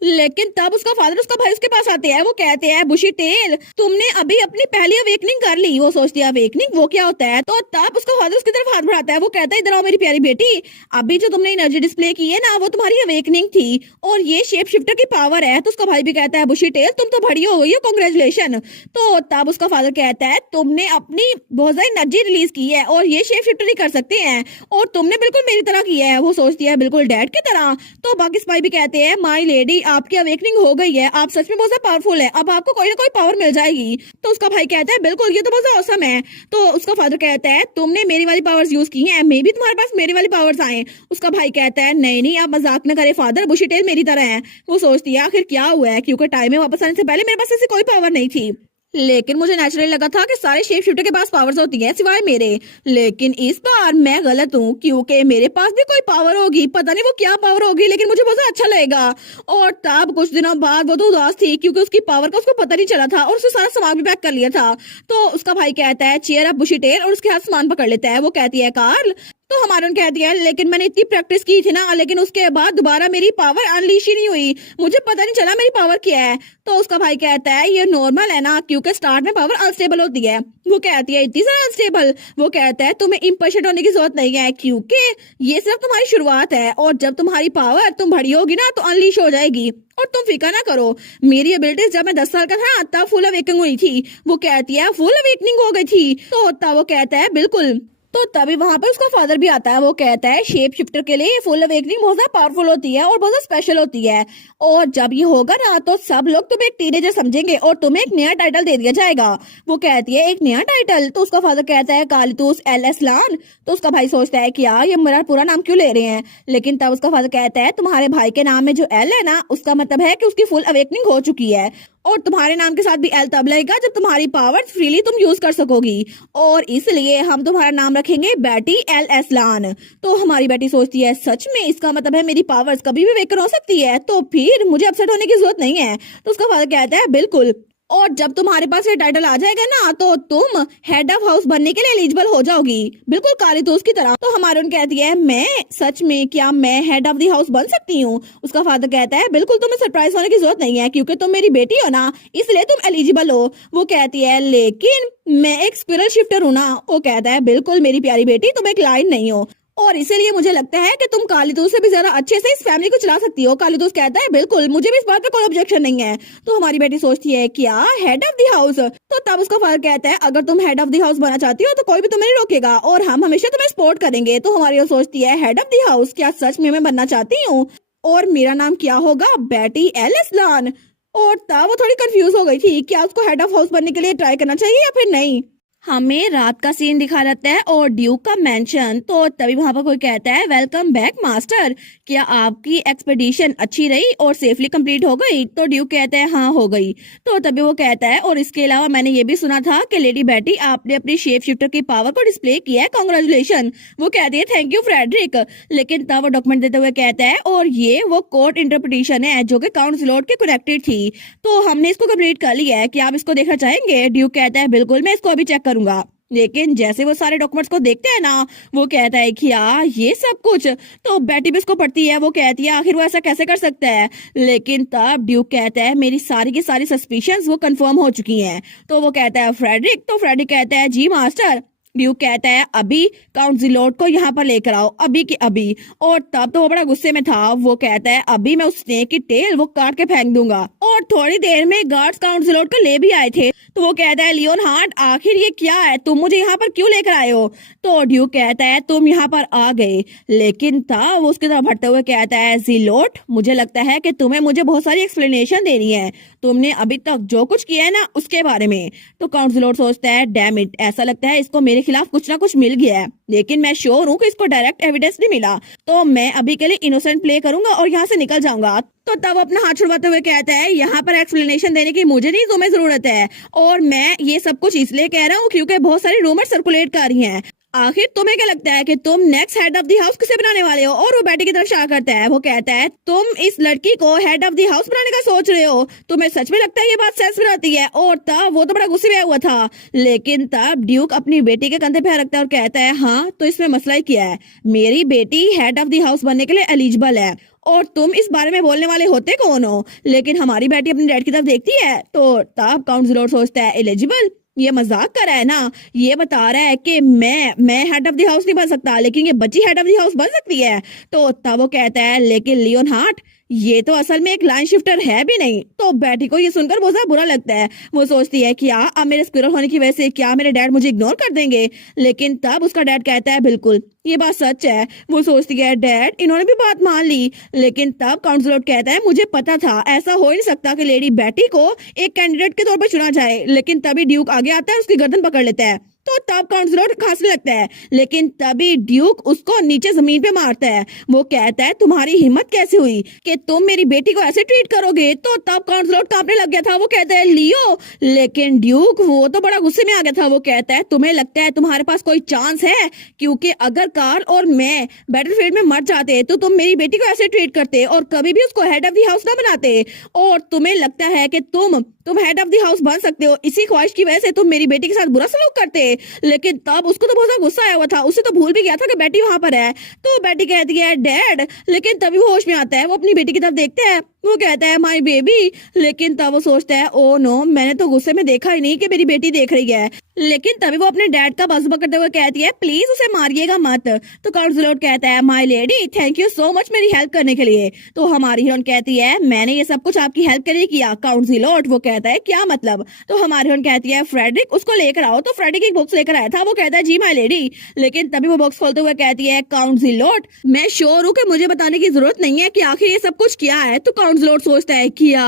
लेकिन तब उसका फादर उसका भाई उसके पास आते हैं। वो कहते हैं बुशी टेल तुमने अभी अपनी पहली अवेकनिंग कर ली। वो सोचती है अवेकनिंग वो क्या होता है। तो तब उसका फादर उसकी तरफ हाथ बढ़ाता है। वो कहता है इधर आओ मेरी प्यारी बेटी, अभी जो तुमने एनर्जी डिस्प्ले की है ना वो तुम्हारी अवेकनिंग थी और ये शेप शिफ्टर की पावर है। तो उसका भाई भी कहता है बुशी टेल तुम तो बड़ी हो गई हो, कांग्रेचुलेशन। तो तब उसका फादर कहता है तुमने अपनी बहुत ज्यादा एनर्जी रिलीज की है और ये शेप शिफ्टर ही कर सकते हैं और तुमने बिल्कुल मेरी तरह किया है। वो सोचती है बिल्कुल डैड की तरह। तो बाकी स्पाई भी कहते हैं माई लेडी आपकी अवेकनिंग हो गई है, आप सच में बहुत ज्यादा पावरफुल है, अब आपको कोई ना कोई पावर मिल जाएगी। तो उसका भाई कहता है बिल्कुल ये तो बहुत ज्यादा औसम है। तो उसका फादर कहता है तुमने मेरी वाली पावर्स यूज की हैं, मे भी तुम्हारे पास मेरी वाली पावर्स आए। उसका भाई कहता है नहीं नहीं आप मजाक न करें फादर, बुशी टेल मेरी तरह है। वो सोचती है आखिर क्या हुआ है, क्योंकि टाइम में वापस आने से पहले मेरे पास ऐसी कोई पावर नहीं थी, लेकिन मुझे नेचुरली लगा था कि सारे शेप शिफ्टर के पास पावर्स होती हैं सिवाय मेरे। लेकिन इस बार मैं गलत हूँ, क्योंकि मेरे पास भी कोई पावर होगी, पता नहीं वो क्या पावर होगी, लेकिन मुझे बहुत अच्छा लगेगा। और तब कुछ दिनों बाद वो तो उदास थी क्योंकि उसकी पावर का उसको पता नहीं चला था और उसने सारा सामान भी पैक कर लिया था। तो उसका भाई कहता है चेयर अप बुशी टेल और उसके हाथ सामान पकड़ लेता है। वो कहती है कार्ल। तो हमारून कहती है लेकिन मैंने इतनी प्रैक्टिस की थी ना, लेकिन उसके बाद दोबारा मेरी पावर अनलीश ही नहीं हुई, मुझे पता नहीं चला मेरी पावर क्या है। तो उसका भाई कहता है ये नॉर्मल है ना, क्योंकि स्टार्ट में पावर अनस्टेबल होती है। वो कहती है इतनी ज्यादा अनस्टेबल? वो कहता है तुम्हें इम्पेशेंट होने की जरूरत नहीं है, क्योंकि ये सिर्फ तुम्हारी शुरुआत है, और जब तुम्हारी पावर तुम बड़ी होगी ना तो अनलीश हो जाएगी। और तुम फिक्र ना करो, मेरी एबिलिटीज जब मैं 10 साल का था तब फुल अवेकनिंग हुई थी। वो कहती है फुल अवेकनिंग हो गई थी? तो तब वो कहता है बिल्कुल। तो तभी वहां पर उसका फादर भी आता है। वो कहता है शेप शिफ्टर के लिए फुल अवेकनिंग बहुत ज्यादा पावरफुल होती है और बहुत ज्यादा स्पेशल होती है, और जब ये होगा ना तो सब लोग तुम्हें एक टीनेजर समझेंगे और तुम्हें एक नया टाइटल दे दिया जाएगा। वो कहती है एक नया टाइटल? तो उसका फादर कहता है कालितूस एल एस्लान। तो उसका भाई सोचता है कि यार ये मेरा पूरा नाम क्यों ले रहे हैं, लेकिन तब उसका फादर कहता है तुम्हारे भाई के नाम में जो एल है ना, उसका मतलब है कि उसकी फुल अवेकनिंग हो चुकी है, और तुम्हारे नाम के साथ भी एल तब लगेगा जब तुम्हारी पावर्स फ्रीली तुम यूज कर सकोगी, और इसलिए हम तुम्हारा नाम रखेंगे बेटी एल एस्लान। तो हमारी बेटी सोचती है सच में, इसका मतलब है मेरी पावर्स कभी भी वेकन हो सकती है, तो फिर मुझे अपसेट होने की जरूरत नहीं है। तो उसका फादर कहता है बिल्कुल, और जब तुम्हारे पास ये टाइटल आ जाएगा ना तो तुम हेड ऑफ हाउस बनने के लिए एलिजिबल हो जाओगी, बिल्कुल कालितोस की तरह। तो हमारून कहती है मैं सच में, क्या मैं हेड ऑफ द हाउस बन सकती हूँ? उसका फादर कहता है बिल्कुल, तुम्हें सरप्राइज होने की जरूरत नहीं है, क्योंकि तुम मेरी बेटी हो ना, इसलिए तुम एलिजिबल हो। वो कहती है लेकिन मैं एक स्पिरिट शिफ्टर हूँ ना। वो कहता है बिल्कुल मेरी प्यारी बेटी, तुम एक लाइन नहीं हो, और इसीलिए मुझे लगता है कि तुम कालितोस से भी ज्यादा अच्छे से इस फैमिली को चला सकती हो। कालितोस कहता है बिल्कुल, मुझे भी इस बात पे कोई ऑब्जेक्शन नहीं है। तो हमारी बेटी सोचती है क्या हेड ऑफ द हाउस? तो तब उसका फादर कहता है अगर तुम हेड ऑफ द हाउस बनना चाहती हो तो कोई भी तुम्हें नहीं रोकेगा, और हम हमेशा तुम्हें सपोर्ट करेंगे। तो हमारी वो सोचती है हेड ऑफ द हाउस, क्या सच में मैं बनना चाहती हूँ, और मेरा नाम क्या होगा? बेटी एल एस्लान। और तब वो थोड़ी कंफ्यूज हो गई थी, क्या उसको हेड ऑफ हाउस बनने के लिए ट्राई करना चाहिए या फिर नहीं। हमें रात का सीन दिखा रहता है और ड्यूक का मेंशन। तो तभी वहां पर कोई कहता है वेलकम बैक मास्टर, क्या आपकी एक्सपेडिशन अच्छी रही और सेफली कंप्लीट हो गई? तो ड्यूक कहता है हाँ हो गई। तो तभी वो कहता है और इसके अलावा मैंने ये भी सुना था कि लेडी बेटी आपने अपनी शेप शिफ्टर की पावर को डिस्प्ले किया है, कांग्रेचुलेशन। वो कहती है थैंक यू फ्रेडरिक, लेकिन तब वो डॉक्यूमेंट देते हुए कहता है और ये वो कोर्ट इंटरप्रिटेशन है जो कि काउंसिलोट के कनेक्टेड थी, तो हमने इसको कंप्लीट कर लिया है, क्या आप इसको देखना चाहेंगे? ड्यूक कहता है बिल्कुल, मैं इसको अभी चेक करूंगा। लेकिन जैसे वो सारे डॉक्यूमेंट्स को देखते हैं ना, वो कहता है कि यार ये सब कुछ, तो बेटी भी इसको पढ़ती है। वो कहती है आखिर वो ऐसा कैसे कर सकता है, लेकिन तब ड्यूक कहता है मेरी सारी की सारी सस्पिशंस वो कंफर्म हो चुकी हैं। तो वो कहता है फ्रेडरिक, तो फ्रेडरिक कहता है जी मास्टर। ड्यूक कहता है अभी काउंट जिलोट को यहाँ पर लेकर आओ, अभी की अभी। और तब तो वो बड़ा गुस्से में था। वो कहता है अभी मैं उस स्नेक की टेल वो काट के फेंक दूंगा। और थोड़ी देर में गार्ड्स काउंट जिलोट को ले भी आए थे। तो वो कहता है लियोन हार्ट, आखिर ये क्या है, तुम मुझे यहाँ पर क्यों लेकर आए हो? तो ड्यूक कहता है तुम यहाँ पर आ गए, लेकिन तब वो उसकी तरफ हटते हुए कहता है जिलोट, मुझे लगता है कि तुम्हें मुझे बहुत सारी एक्सप्लेनेशन देनी है, तुमने अभी तक जो कुछ किया है ना उसके बारे में। तो काउंट जिलोट सोचता है डैम इट, ऐसा लगता है इसको मेरे खिलाफ कुछ ना कुछ मिल गया है, लेकिन मैं श्योर हूँ कि इसको डायरेक्ट एविडेंस नहीं मिला, तो मैं अभी के लिए इनोसेंट प्ले करूंगा और यहाँ से निकल जाऊंगा। तो तब अपना हाथ छुड़वाते हुए कहता है यहाँ पर एक्सप्लेनेशन देने की मुझे नहीं, तुम्हें जरूरत है, और मैं ये सब कुछ इसलिए कह रहा हूँ क्योंकि बहुत सारी रूमर सर्कुलेट कर रही हैं। आखिर तुम्हें क्या लगता है कि तुम next head of the house किसे बनाने वाले हो? और वो बेटी की तरफ इशारा करता है। वो कहता है तुम इस लड़की को हेड ऑफ द हाउस बनाने का सोच रहे हो, तुम्हें सच में लगता है ये बात सेंस बनाती है? और तब वो तो बड़ा गुस्से में हुआ था, लेकिन तब ड्यूक अपनी बेटी के कंधे पे हाथ रखता है और कहता है हाँ तो इसमें मसला ही क्या है, मेरी बेटी हेड ऑफ द हाउस बनने के लिए एलिजिबल है, और तुम इस बारे में बोलने वाले होते कौन हो? लेकिन हमारी बेटी अपनी डैड की तरफ देखती है। तो तब काउंट जिलोट सोचता है एलिजिबल, ये मजाक कर रहा है ना, ये बता रहा है कि मैं हेड ऑफ द हाउस नहीं बन सकता, लेकिन ये बच्ची हेड ऑफ द हाउस बन सकती है। तो तब वो कहता है लेकिन लियोन हार्ट, ये तो असल में एक लाइन शिफ्टर है भी नहीं। तो बेटी को ये सुनकर बहुत ज्यादा बुरा लगता है। वो सोचती है कि अब मेरे स्पिरिट होने की वजह से क्या मेरे डैड मुझे इग्नोर कर देंगे? लेकिन तब उसका डैड कहता है बिल्कुल ये बात सच है। वो सोचती है डैड इन्होंने भी बात मान ली, लेकिन तब काउंसिलर कहता है मुझे पता था, ऐसा हो ही नहीं सकता कि लेडी बेटी को एक कैंडिडेट के तौर पर चुना जाए। लेकिन तभी ड्यूक आगे आता है, उसकी गर्दन पकड़ लेता है। तो तब काउंसिलर खांसने लगता है, लेकिन तभी ड्यूक उसको नीचे जमीन पे मारता है। वो कहता है तुम्हारी हिम्मत कैसे हुई कि तुम मेरी बेटी को ऐसे ट्रीट करोगे? तो तब काउंसिलर कांपने लग गया था। वो कहता है लियो, लेकिन ड्यूक वो तो बड़ा गुस्से में आ गया था। वो कहता है तुम्हें लगता है तुम्हारे पास कोई चांस है? क्योंकि अगर कार्ल और मैं बैटलफील्ड में मर जाते तो तुम मेरी बेटी को ऐसे ट्रीट करते और कभी भी उसको हेड ऑफ द हाउस ना बनाते, और तुम्हें लगता है कि तुम तुम हेड ऑफ द हाउस बन सकते हो, इसी ख्वाहिश की वजह से तुम मेरी बेटी के साथ बुरा सलूक करते। लेकिन तब उसको तो बहुत ज्यादा गुस्सा आया हुआ था, उसे तो भूल भी गया था कि बेटी वहां पर है। तो बेटी कहती है डैड, लेकिन तभी वो होश में आता है, वो अपनी बेटी की तरफ देखता है, वो कहता है माय बेबी। लेकिन तब वो सोचता है ओ नो, मैंने तो गुस्से में देखा ही नहीं कि मेरी बेटी देख रही है। लेकिन तभी वो अपने डैड का बाजू पकड़ते हुए कहती है प्लीज उसे मारिएगा मत। तो काउंसलर कहता है my lady thank you so much मेरी हेल्प करने के लिए। तो हमारी हीरोइन कहती है मैंने ये सब कुछ आपकी हेल्प के लिए किया। काउंसलर वो कहता है क्या मतलब। तो हमारी हीरोइन कहती है फ्रेडरिक उसको लेकर आओ। तो फ्रेडरिक एक बॉक्स लेकर आया था, वो कहता है जी माय लेडी। लेकिन तभी वो बॉक्स खोलते हुए कहती है काउंसलर मैं श्योर हूँ कि मुझे बताने की जरूरत नहीं है कि आखिर ये सब कुछ क्या है। तो काउंसलर सोचता है क्या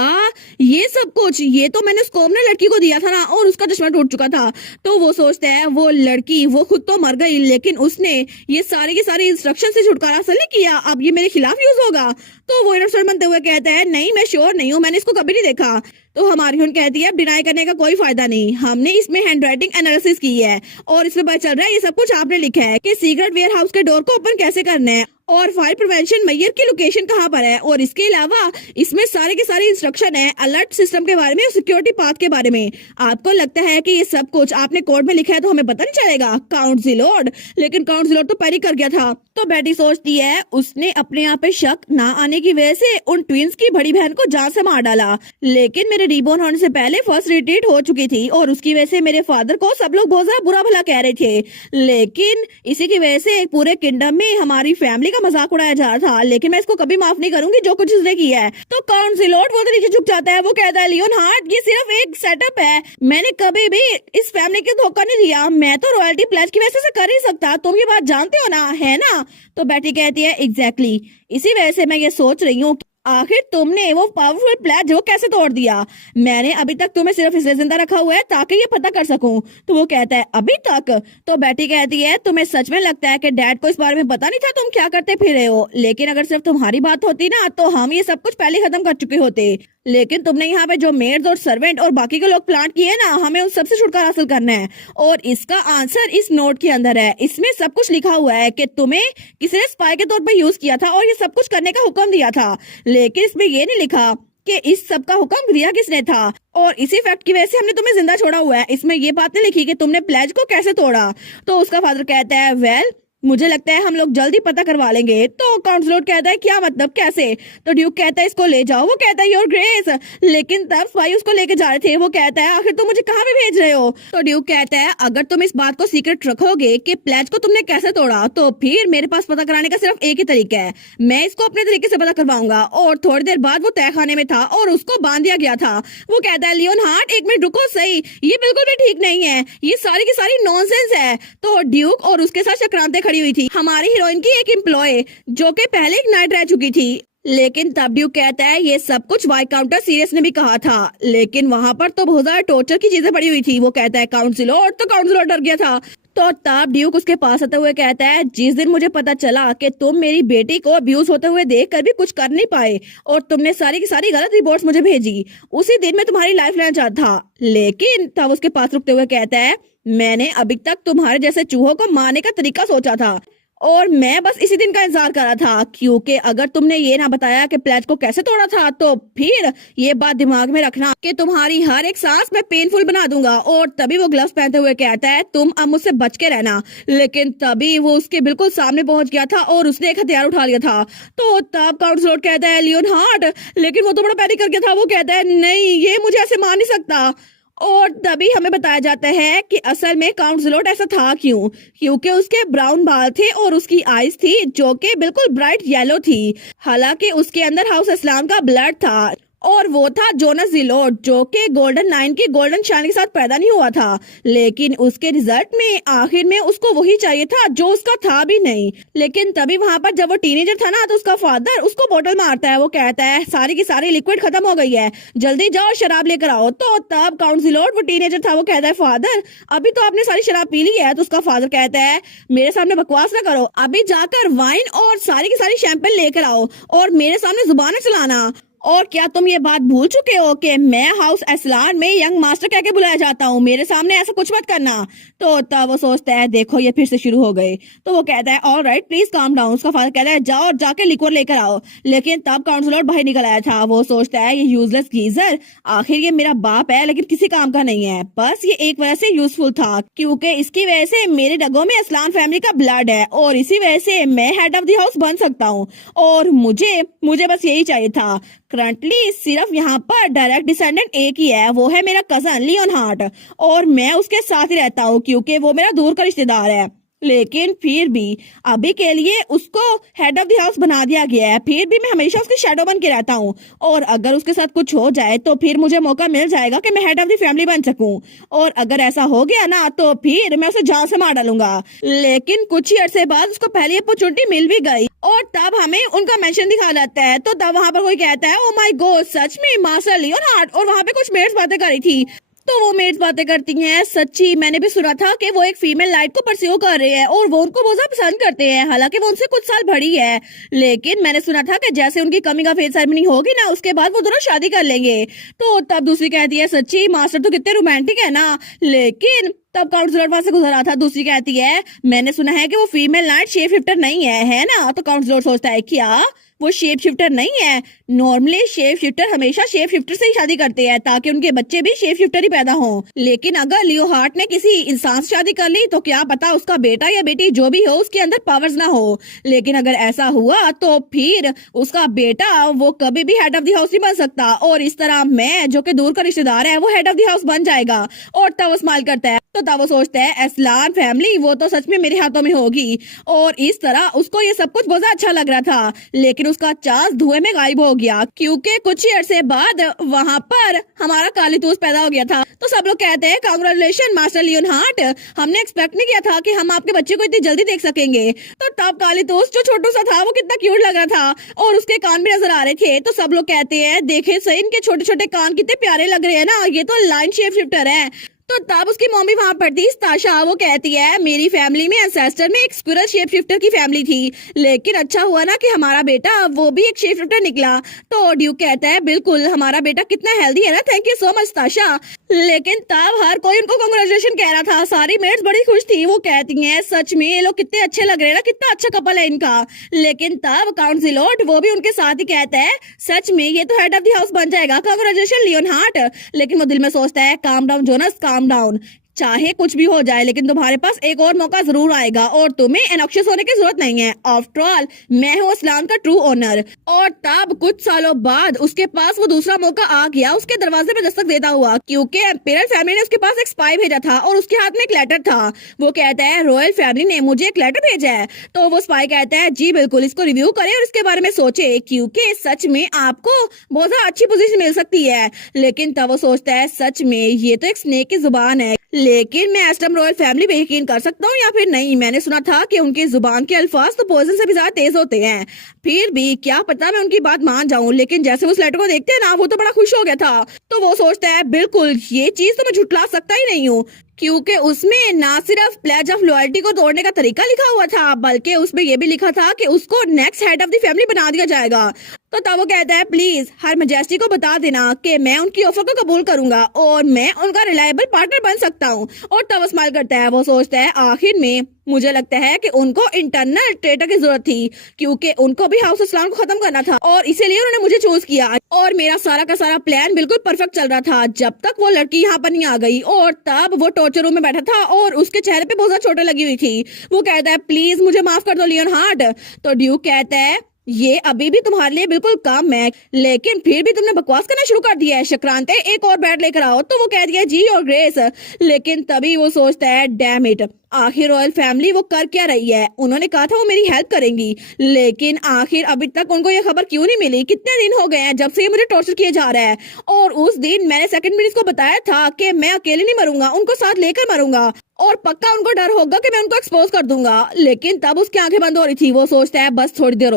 ये सब कुछ, ये तो मैंने स्कोप ने लड़की को दिया था ना, और उसका चश्मा टूट चुका था। तो वो सोचता है वो लड़की वो खुद तो मर गई, लेकिन उसने ये सारे के सारे इंस्ट्रक्शन से छुटकारा हासिल नहीं किया, अब ये मेरे खिलाफ यूज होगा। तो वो इनोसेंट बनते हुए कहता है नहीं मैं श्योर नहीं हूँ, मैंने इसको कभी नहीं देखा। तो हमारी हीरोइन कहती है अब डिनाई करने का कोई फायदा नहीं, हमने इसमें हैंडराइटिंग एनालिसिस की है और इसमें पता चल रहा है ये सब कुछ आपने लिखा है कि सीक्रेट वेयर हाउस के डोर को ओपन कैसे करना है और फायर प्रिवेंशन मैयर की लोकेशन कहाँ पर है, और इसके अलावा इसमें सारे के सारे इंस्ट्रक्शन है अलर्ट सिस्टम के बारे में, सिक्योरिटी पाथ के बारे में। आपको लगता है कि ये सब कुछ आपने कोड में लिखा है तो हमें पता नहीं चलेगा काउंसलर। लेकिन काउंसलर तो पैनिक कर गया था। तो बेटी सोचती है उसने अपने आप पे शक ना आने की वजह से उन ट्विंस की बड़ी बहन को जान से मार डाला। लेकिन मेरे रीबॉर्न होने से पहले फर्स्ट रिट्रीट हो चुकी थी और उसकी वजह से मेरे फादर को सब लोग बहुत ज्यादा बुरा भला कह रहे थे। लेकिन इसी की वजह से पूरे किंगडम में हमारी फैमिली का मजाक उड़ाया जा रहा था, लेकिन मैं इसको कभी माफ नहीं करूंगी जो कुछ उसने किया है। तो काउंसलर वो तो नीचे झुक जाता है, वो कहता है लियोन हार्ट ये सिर्फ एक सेटअप है, मैंने कभी भी इस फैमिली को धोखा नहीं दिया, मैं तो रॉयल्टी प्लेज की वजह से कर ही सकता, तुम ये बात जानते हो ना, है ना। तो बेटी कहती है एग्जैक्टली इसी वजह से मैं ये सोच रही हूँ आखिर तुमने वो पावरफुल प्लेज वो कैसे तोड़ दिया। मैंने अभी तक तुम्हें सिर्फ इसलिए जिंदा रखा हुआ है ताकि ये पता कर सकूं। तो वो कहता है अभी तक। तो बेटी कहती है तुम्हें सच में लगता है कि डैड को इस बारे में पता नहीं था तुम क्या करते फिर रहे हो, लेकिन अगर सिर्फ तुम्हारी बात होती ना तो हम ये सब कुछ पहले खत्म कर चुके होते। लेकिन तुमने यहाँ पे जो मेड्स और सर्वेंट और बाकी के लोग प्लांट किए ना, हमें उन सबसे छुटकारा हासिल करना है और इसका आंसर इस नोट के अंदर है। इसमें सब कुछ लिखा हुआ है कि तुम्हें किसी ने स्पाई के तौर पर यूज किया था और ये सब कुछ करने का हुक्म दिया था, लेकिन इसमें ये नहीं लिखा कि इस सब का हुक्म दिया किसने था, और इसी फैक्ट की वजह से हमने तुम्हें जिंदा छोड़ा हुआ है। इसमें ये बात नहीं लिखी कि तुमने प्लेज को कैसे तोड़ा। तो उसका फादर कहता है वेल मुझे लगता है हम लोग जल्दी पता करवा लेंगे। तो काउंसलर कहता है क्या मतलब कैसे। तो ड्यूक कहता है इसको ले जाओ। वो कहता है योर ग्रेस। लेकिन तब स्पाई उसको लेके जा रहे थे। वो कहता है आखिर तुम मुझे कहाँ पे भेज रहे हो। तो ड्यूक कहता है अगर तुम इस बात को सीक्रेट रखोगे कि प्लेज को तुमने कैसे तोड़ा तो फिर मेरे पास पता कराने का सिर्फ एक ही तरीका है, मैं इसको अपने तरीके से पता करवाऊंगा। और थोड़ी देर बाद वो तहखाने में था और उसको बांध दिया गया था। वो कहता है लियोन हार्ट एक मिनट रुको सही, ये बिल्कुल भी ठीक नहीं है, ये सारी की सारी नॉनसेंस है। तो ड्यूक और उसके साथ चक्रांते खड़ी हुई थी हमारी हीरोइन की एक एम्प्लॉय जो कि पहले एक नाइट रह चुकी थी। लेकिन तब ड्यूक कहता है ये सब कुछ वाइकाउंटर सीरियस ने भी कहा था, लेकिन वहाँ पर तो बहुत ज्यादा टॉर्चर की चीजें पड़ी हुई थी। वो कहता है काउंसलर, तो काउंसलर डर गया था। तो तब ड्यूक उसके पास आते हुए कहता है जिस दिन मुझे पता चला कि तुम मेरी बेटी को अब्यूज होते हुए देख कर भी कुछ कर नहीं पाए और तुमने सारी की सारी गलत रिपोर्ट्स मुझे भेजी, उसी दिन मैं तुम्हारी लाइफ लेना चाहता था। लेकिन तब उसके पास रुकते हुए कहता है मैंने अभी तक तुम्हारे जैसे चूहों को मारने का तरीका सोचा था और मैं बस इसी दिन का इंतजार कर रहा था, क्योंकि अगर तुमने ये ना बताया कि प्लेज को कैसे तोड़ा था तो फिर ये बात दिमाग में रखना कि तुम्हारी हर एक सांस मैं पेनफुल बना दूंगा। और तभी वो ग्लव्स पहनते हुए कहता है तुम अब मुझसे बच के रहना। लेकिन तभी वो उसके बिल्कुल सामने पहुंच गया था और उसने एक हथियार उठा लिया था। तो तब काउंसलर कहता है लियोन हार्ट, लेकिन वो तो बड़ा पैनिक कर गया था। वो कहता है नहीं ये मुझे ऐसे मार नहीं सकता। और तभी हमें बताया जाता है कि असल में काउंसलर ऐसा था क्यों, क्योंकि उसके ब्राउन बाल थे और उसकी आईज थी जो कि बिल्कुल ब्राइट येलो थी। हालांकि उसके अंदर हाउस इस्लाम का ब्लड था और वो था जोनस जिलोट जो कि गोल्डन लाइन की गोल्डन शान के साथ पैदा नहीं हुआ था, लेकिन उसके रिजल्ट में आखिर में उसको वही चाहिए था जो उसका था भी नहीं। लेकिन तभी वहाँ पर जब वो टीनेजर था ना तो उसका फादर उसको बोतल मारता है। वो कहता है सारी की सारी लिक्विड खत्म हो गई है, जल्दी जाओ शराब लेकर आओ। तो तब काउंसलर वो टीनेजर था, वो कहता है फादर अभी तो आपने सारी शराब पी ली है। तो उसका फादर कहता है मेरे सामने बकवास ना करो, अभी जाकर वाइन और सारी की सारी शैंपेन लेकर आओ और मेरे सामने जुबान न चलाना। और क्या तुम ये बात भूल चुके हो कि मैं हाउस एस्लान में यंग मास्टर कह के बुलाया जाता हूँ, मेरे सामने ऐसा कुछ मत करना। तो तब वो सोचता है देखो ये फिर से शुरू हो गए। तो वो कहता है all right please calm down. उसका फादर कहता है जाओ और जाके लिक्वर लेकर आओ। लेकिन तब काउंसलर बाहर निकल आया था। वो सोचता है ये यूजलेस गीजर, आखिर ये मेरा बाप है लेकिन किसी काम का नहीं है, बस ये एक वजह से यूजफुल था क्योंकि इसकी वजह से मेरे रगों में असलान फैमिली का ब्लड है और इसी वजह से मैं हेड ऑफ द हाउस बन सकता हूँ और मुझे मुझे बस यही चाहिए था। करंटली सिर्फ यहाँ पर डायरेक्ट डिसेंडेंट एक ही है, वो है मेरा कजन लियोन हार्ट और मैं उसके साथ ही रहता हूँ क्योंकि वो मेरा दूर का रिश्तेदार है। लेकिन फिर भी अभी के लिए उसको हेड ऑफ द हाउस बना दिया गया है, फिर भी मैं हमेशा उसकी शैडो बन के रहता हूँ और अगर उसके साथ कुछ हो जाए तो फिर मुझे मौका मिल जाएगा कि मैं हेड ऑफ द फैमिली बन सकूं और अगर ऐसा हो गया ना तो फिर मैं उसे जान से मार डालूंगा। लेकिन कुछ ही अरसे बाद उसको पहली अपॉर्चुनिटी मिल भी गई और तब हमें उनका मेंशन दिखा जाता है। तो तब वहां पर कोई कहता है ओ माय गॉड सच में मास्टर लियोन हार्ट, और वहां पे कुछ मेड्स बातें कर रही थी। तो वो मेड्स बातें करती हैं सच्ची मैंने भी सुना था कि वो एक फीमेल लाइट को परस्यू कर रहे हैं और वो उनको बहुत ज्यादा पसंद करते हैं, हालांकि वो उनसे कुछ साल बड़ी है। लेकिन मैंने सुना था कि जैसे उनकी कमिंग ऑफ एज सेरेमनी होगी ना उसके बाद वो दोनों शादी कर लेंगे। तो तब दूसरी कहती है सच्ची मास्टर तो कितने रोमांटिक है ना। लेकिन तब काउंसलर वहां से गुजर रहा था, दूसरी कहती है मैंने सुना है कि वो फीमेल नाइट शेप शिफ्टर नहीं है ना। तो काउंसलर सोचता है क्या वो शेप शिफ्टर नहीं है? नॉर्मली शेप शिफ्टर हमेशा शेप शिफ्टर से ही शादी करते हैं ताकि उनके बच्चे भी शेप शिफ्टर ही पैदा हों। लेकिन अगर लियो हार्ट ने किसी इंसान से शादी कर ली तो क्या पता उसका बेटा या बेटी जो भी हो उसके अंदर पावर्स ना हो। लेकिन अगर ऐसा हुआ तो फिर उसका बेटा वो कभी भी हेड ऑफ द हाउस नहीं बन सकता और इस तरह मैं जो कि दूर का रिश्तेदार है वो हेड ऑफ द हाउस बन जाएगा। और तब वो स्माइल करता है। तो तब वो सोचता है असलान फैमिली वो तो सच में मेरे हाथों में होगी और इस तरह उसको ये सब कुछ बहुत अच्छा लग रहा था। लेकिन उसका चांस धुएं में गायब हो गया क्योंकि कुछ ही अरसे बाद वहां पर हमारा कालीतूस पैदा हो गया था। तो सब लोग कहते हैं कांग्रेचुलेशन मास्टर लियोन हार्ट, हमने एक्सपेक्ट नहीं किया था कि हम आपके बच्चे को इतनी जल्दी देख सकेंगे। तो तब कालीतूस जो छोटू सा था वो कितना क्यूट लग रहा था और उसके कान भी नजर आ रहे थे। तो सब लोग कहते हैं देखे सही इनके छोटे छोटे कान कितने प्यारे लग रहे हैं ना, ये तो लाइन शेप शिफ्टर है। तो तब उसकी मम्मी वहां पर थी ताशा, वो कहती है मेरी फैमिली में एंसेस्टर में एक स्क्विरल शेप शिफ्टर की फैमिली थी लेकिन अच्छा हुआ ना कि हमारा बेटा वो भी एक शेप शिफ्टर निकला। तो ड्यूक कहता है बिल्कुल हमारा बेटा कितना हेल्दी है ना, थैंक यू सो मच ताशा। लेकिन तब हर कोई उनको कांग्रेचुलेशन कह रहा था, सारी मेट्स बड़ी खुश थी। वो कहती हैं सच में ये लोग कितने अच्छे लग रहे हैं ना, कितना अच्छा कपल है इनका। लेकिन तब काउंसिलर वो भी उनके साथ ही कहता है सच में ये तो हेड ऑफ द हाउस बन जाएगा, कांग्रेचुलेशन लियोन हार्ट। लेकिन वो दिल में सोचता है calm down Jonas calm down, चाहे कुछ भी हो जाए लेकिन तुम्हारे पास एक और मौका जरूर आएगा और तुम्हें एनॉक्शियस होने की जरूरत नहीं है। आफ्टर ऑल मैं हूँ असलान का ट्रू ओनर। और तब कुछ सालों बाद उसके पास वो दूसरा मौका आ गया उसके दरवाजे पे दस्तक देता हुआ क्योंकि एम्पियर फैमिली ने उसके पास एक स्पाई भेजा था और उसके हाथ में एक लेटर था। वो कहता है रॉयल फैमिली ने मुझे एक लेटर भेजा है। तो वो स्पाई कहता है जी बिल्कुल इसको रिव्यू करे और इसके बारे में सोचे क्योंकि सच में आपको बहुत अच्छी पोजीशन मिल सकती है। लेकिन तब वो सोचता है सच में ये तो एक स्नेक की जुबान है, लेकिन मैं एस्टम रॉयल फैमिली पे यकीन कर सकता हूँ या फिर नहीं। मैंने सुना था कि उनकी जुबान के अल्फाज तो पॉइजन से भी ज्यादा तेज होते हैं, फिर भी क्या पता मैं उनकी बात मान जाऊं। लेकिन जैसे उस लेटर को देखते हैं ना वो तो बड़ा खुश हो गया था। तो वो सोचता है बिल्कुल ये चीज तो मैं झुटला सकता ही नहीं हूँ क्योंकि उसमें ना सिर्फ प्लेज ऑफ लॉयल्टी को तोड़ने का तरीका लिखा हुआ था बल्कि उसमें यह भी लिखा था कि उसको next head of the family बना दिया जाएगा। तो तब वो कहता है प्लीज हर मैजेस्टी को बता देना कि मैं उनकी ऑफर को कबूल करूंगा और मैं उनका रिलायबल पार्टनर बन सकता हूँ। और तब वो स्माइल करता है। वो सोचता है आखिर में मुझे लगता है कि उनको इंटरनल ट्रेटर की जरूरत थी क्योंकि उनको भी हाउस इस्लाम को खत्म करना था और इसीलिए उन्होंने मुझे चूज किया और मेरा सारा का सारा प्लान बिल्कुल परफेक्ट चल रहा था जब तक वो लड़की यहाँ पर नहीं आ गई। और तब वो टॉर्चर रूम में बैठा था और उसके चेहरे पे बहुत ज्यादा चोटें लगी हुई थी। वो कहता है प्लीज मुझे माफ कर दो लियोन हार्ट। तो ड्यूक कहता है ये अभी भी तुम्हारे लिए बिल्कुल कम है लेकिन फिर भी तुमने बकवास करना शुरू कर दिया है, शक्रांते एक और बैट लेकर आओ। तो वो कह दिया जी और ग्रेस। लेकिन तभी वो सोचता है डैम इट आखिर रॉयल फैमिली वो कर क्या रही है, उन्होंने कहा था वो मेरी हेल्प करेंगी लेकिन आखिर अभी तक उनको ये खबर क्यों नहीं मिली। कितने दिन हो गए हैं जब से ये मुझे टॉर्चर किया जा रहा है और उस दिन मैंने सेकंड मिनट को बताया था कि मैं अकेले नहीं मरूंगा, उनको साथ लेकर मरूंगा। और पक्का उनको डर होगा कि मैं उनको एक्सपोज कर दूंगा। लेकिन तब उसकी आंखें बंद हो रही थी। वो सोचता है बस थोड़ी देर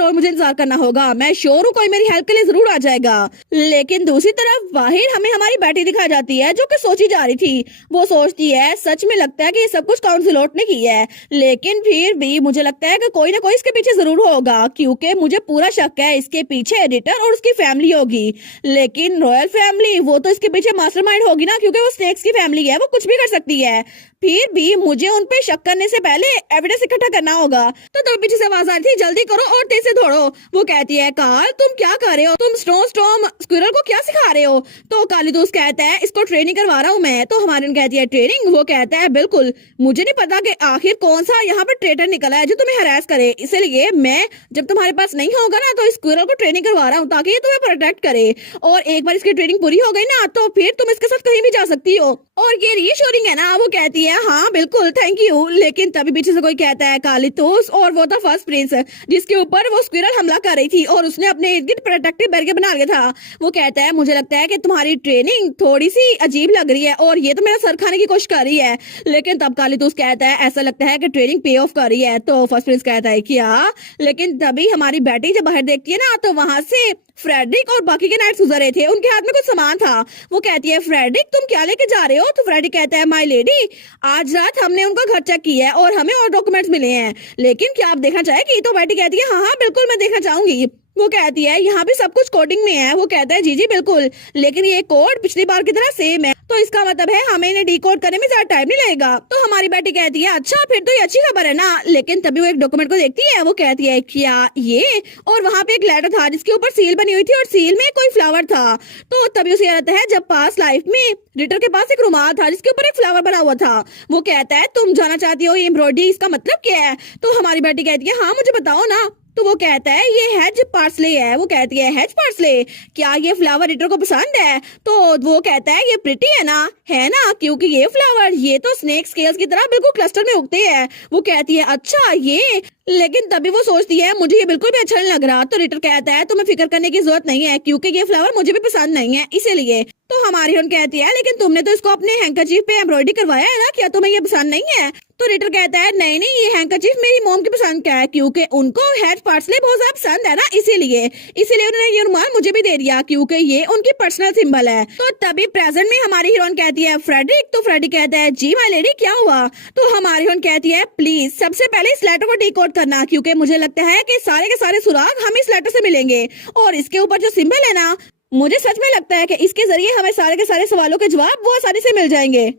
और मुझे इंतजार करना होगा, मैं श्योर हूँ कोई मेरी हेल्प के लिए जरूर आ जाएगा। लेकिन दूसरी तरफ बाहर हमें हमारी बेटी दिखाई जाती है जो कि सोची जा रही थी। वो सोचती है सच में लगता है कि ये सब कुछ काउंसिलोट ने किया है, लेकिन फिर भी मुझे लगता है कि कोई ना कोई इसके पीछे जरूर होगा, क्योंकि मुझे पूरा शक है इसके पीछे एडिटर और उसकी फैमिली होगी। लेकिन रॉयल फैमिली वो तो इसके पीछे मास्टरमाइंड होगी ना, क्योंकि वो स्नेक्स की फैमिली है, वो कुछ भी कर सकती है। फिर भी मुझे उन पे शक करने से पहले एविडेंस इकट्ठा करना होगा। तो पीछे से आवाज आ रही थी जल्दी करो और तेज से दौड़ो। वो कहती है कार्ल तुम क्या कर रहे हो, तुम स्टॉर्म स्क्विरल को क्या सिखा रहे हो? तो कालीदोस कहता है इसको ट्रेनिंग करवा रहा हूँ मैं। तो हमारी कहती है ट्रेनिंग? वो कहता है बिल्कुल, मुझे नहीं पता कि आखिर कौन सा यहाँ पर ट्रेटर निकला है जो तुम्हें हरास करे, इसलिए मैं जब तुम्हारे पास नहीं होगा ना तो स्क्विरल को ट्रेनिंग करवा रहा हूँ ताकि ये तुम्हें प्रोटेक्ट करे, और एक बार इसकी ट्रेनिंग पूरी हो गई ना तो फिर तुम इसके साथ कहीं भी जा सकती हो। और ये रीअश्योरिंग है ना? वो कहती है हाँ बिल्कुल थैंक यू। लेकिन तभी पीछे से कोई कहता है कालीतोस, और वो था फर्स्ट प्रिंस जिसके ऊपर वो स्क्विरल हमला कर रही थी और उसने अपने इर्द गिर्द प्रोटेक्टिव बैरियर बना लिया था। वो कहता है मुझे लगता है कि तुम्हारी ट्रेनिंग थोड़ी सी अजीब लग रही है और ये तो मेरा सर खाने की कोशिश कर रही है। लेकिन तब कालीतोस कहता है ऐसा लगता है कि ट्रेनिंग पे ऑफ कर रही है। तो फर्स्ट प्रिंस कहता है क्या? लेकिन तभी हमारी बेटी जब बाहर देखती है ना तो वहां से फ्रेडरिक और बाकी के नाइट्स गुजर रहे थे, उनके हाथ में कुछ सामान था। वो कहती है फ्रेडरिक तुम क्या लेके जा रहे हो? तो फ्रेडरिक कहता है माय लेडी आज रात हमने उनका घर चेक किया है और हमें और डॉक्यूमेंट्स मिले हैं, लेकिन क्या आप देखना चाहेगी? तो बेटी कहती है हाँ हाँ बिल्कुल मैं देखना चाहूंगी। वो कहती है यहाँ भी सब कुछ कोडिंग में है। वो कहता है जी जी बिल्कुल, लेकिन ये कोड पिछली बार की तरह सेम है, तो इसका मतलब है हमें इन्हें डिकोड करने में ज्यादा टाइम नहीं लगेगा। तो हमारी बेटी कहती है अच्छा फिर तो ये अच्छी खबर है ना। लेकिन तभी वो एक डॉक्यूमेंट को देखती है। वो कहती है क्या ये? और वहाँ पे एक लेटर था जिसके ऊपर सील बनी हुई थी और सील में कोई फ्लावर था। तो तभी उसे याद आता है जब पास लाइफ में रिटर के पास एक रुमाल था जिसके ऊपर एक फ्लावर बना हुआ था। वो कहता है तुम जाना चाहती हो ये एम्ब्रॉयडरी इसका मतलब क्या है? तो हमारी बेटी कहती है हाँ मुझे बताओ ना। तो वो कहता है ये हेज पार्सले है। वो कहती है हेज पार्सले, क्या ये फ्लावर रिटर को पसंद है? तो वो कहता है ये प्रिटी है ना, क्योंकि ये फ्लावर ये तो स्नेक स्केल्स की तरह बिल्कुल क्लस्टर में उगते हैं। वो कहती है अच्छा ये, लेकिन तभी वो सोचती है मुझे ये बिल्कुल भी अच्छा नहीं लग रहा। तो रिटर कहता है तुम्हें फिक्र करने की जरूरत नहीं है क्योंकि ये फ्लावर मुझे भी पसंद नहीं है इसीलिए। तो हमारी हीरोइन कहती है लेकिन तुमने तो इसको अपने हैंकरचीफ पे एम्ब्रॉयडरी करवाया है ना, क्या तुम्हें ये पसंद नहीं है? तो रिटर कहता है नहीं नहीं ये हैंकरचीफ मेरी मॉम की पसंद का है क्योंकि उनको हेड पार्सले बहुत ज्यादा पसंद है ना, इसीलिए उन्होंने ये रुमाल मुझे भी दे दिया क्योंकि ये उनकी पर्सनल सिंबल है। तो तभी प्रेजेंट में हमारी हीरोइन कहती है फ्रेडरिक। तो फ्रेडरिक कहता है जी माय लेडी क्या हुआ? तो हमारी हीरोइन कहती है प्लीज सबसे पहले इस लेटर को डिकोड करना क्योंकि मुझे लगता है कि सारे के सारे सुराग हमें इस लेटर से मिलेंगे, और इसके ऊपर जो सिंबल है ना मुझे सच में लगता है कि इसके जरिए हमें सारे के सारे सवालों के जवाब वो आसानी से मिल जाएंगे।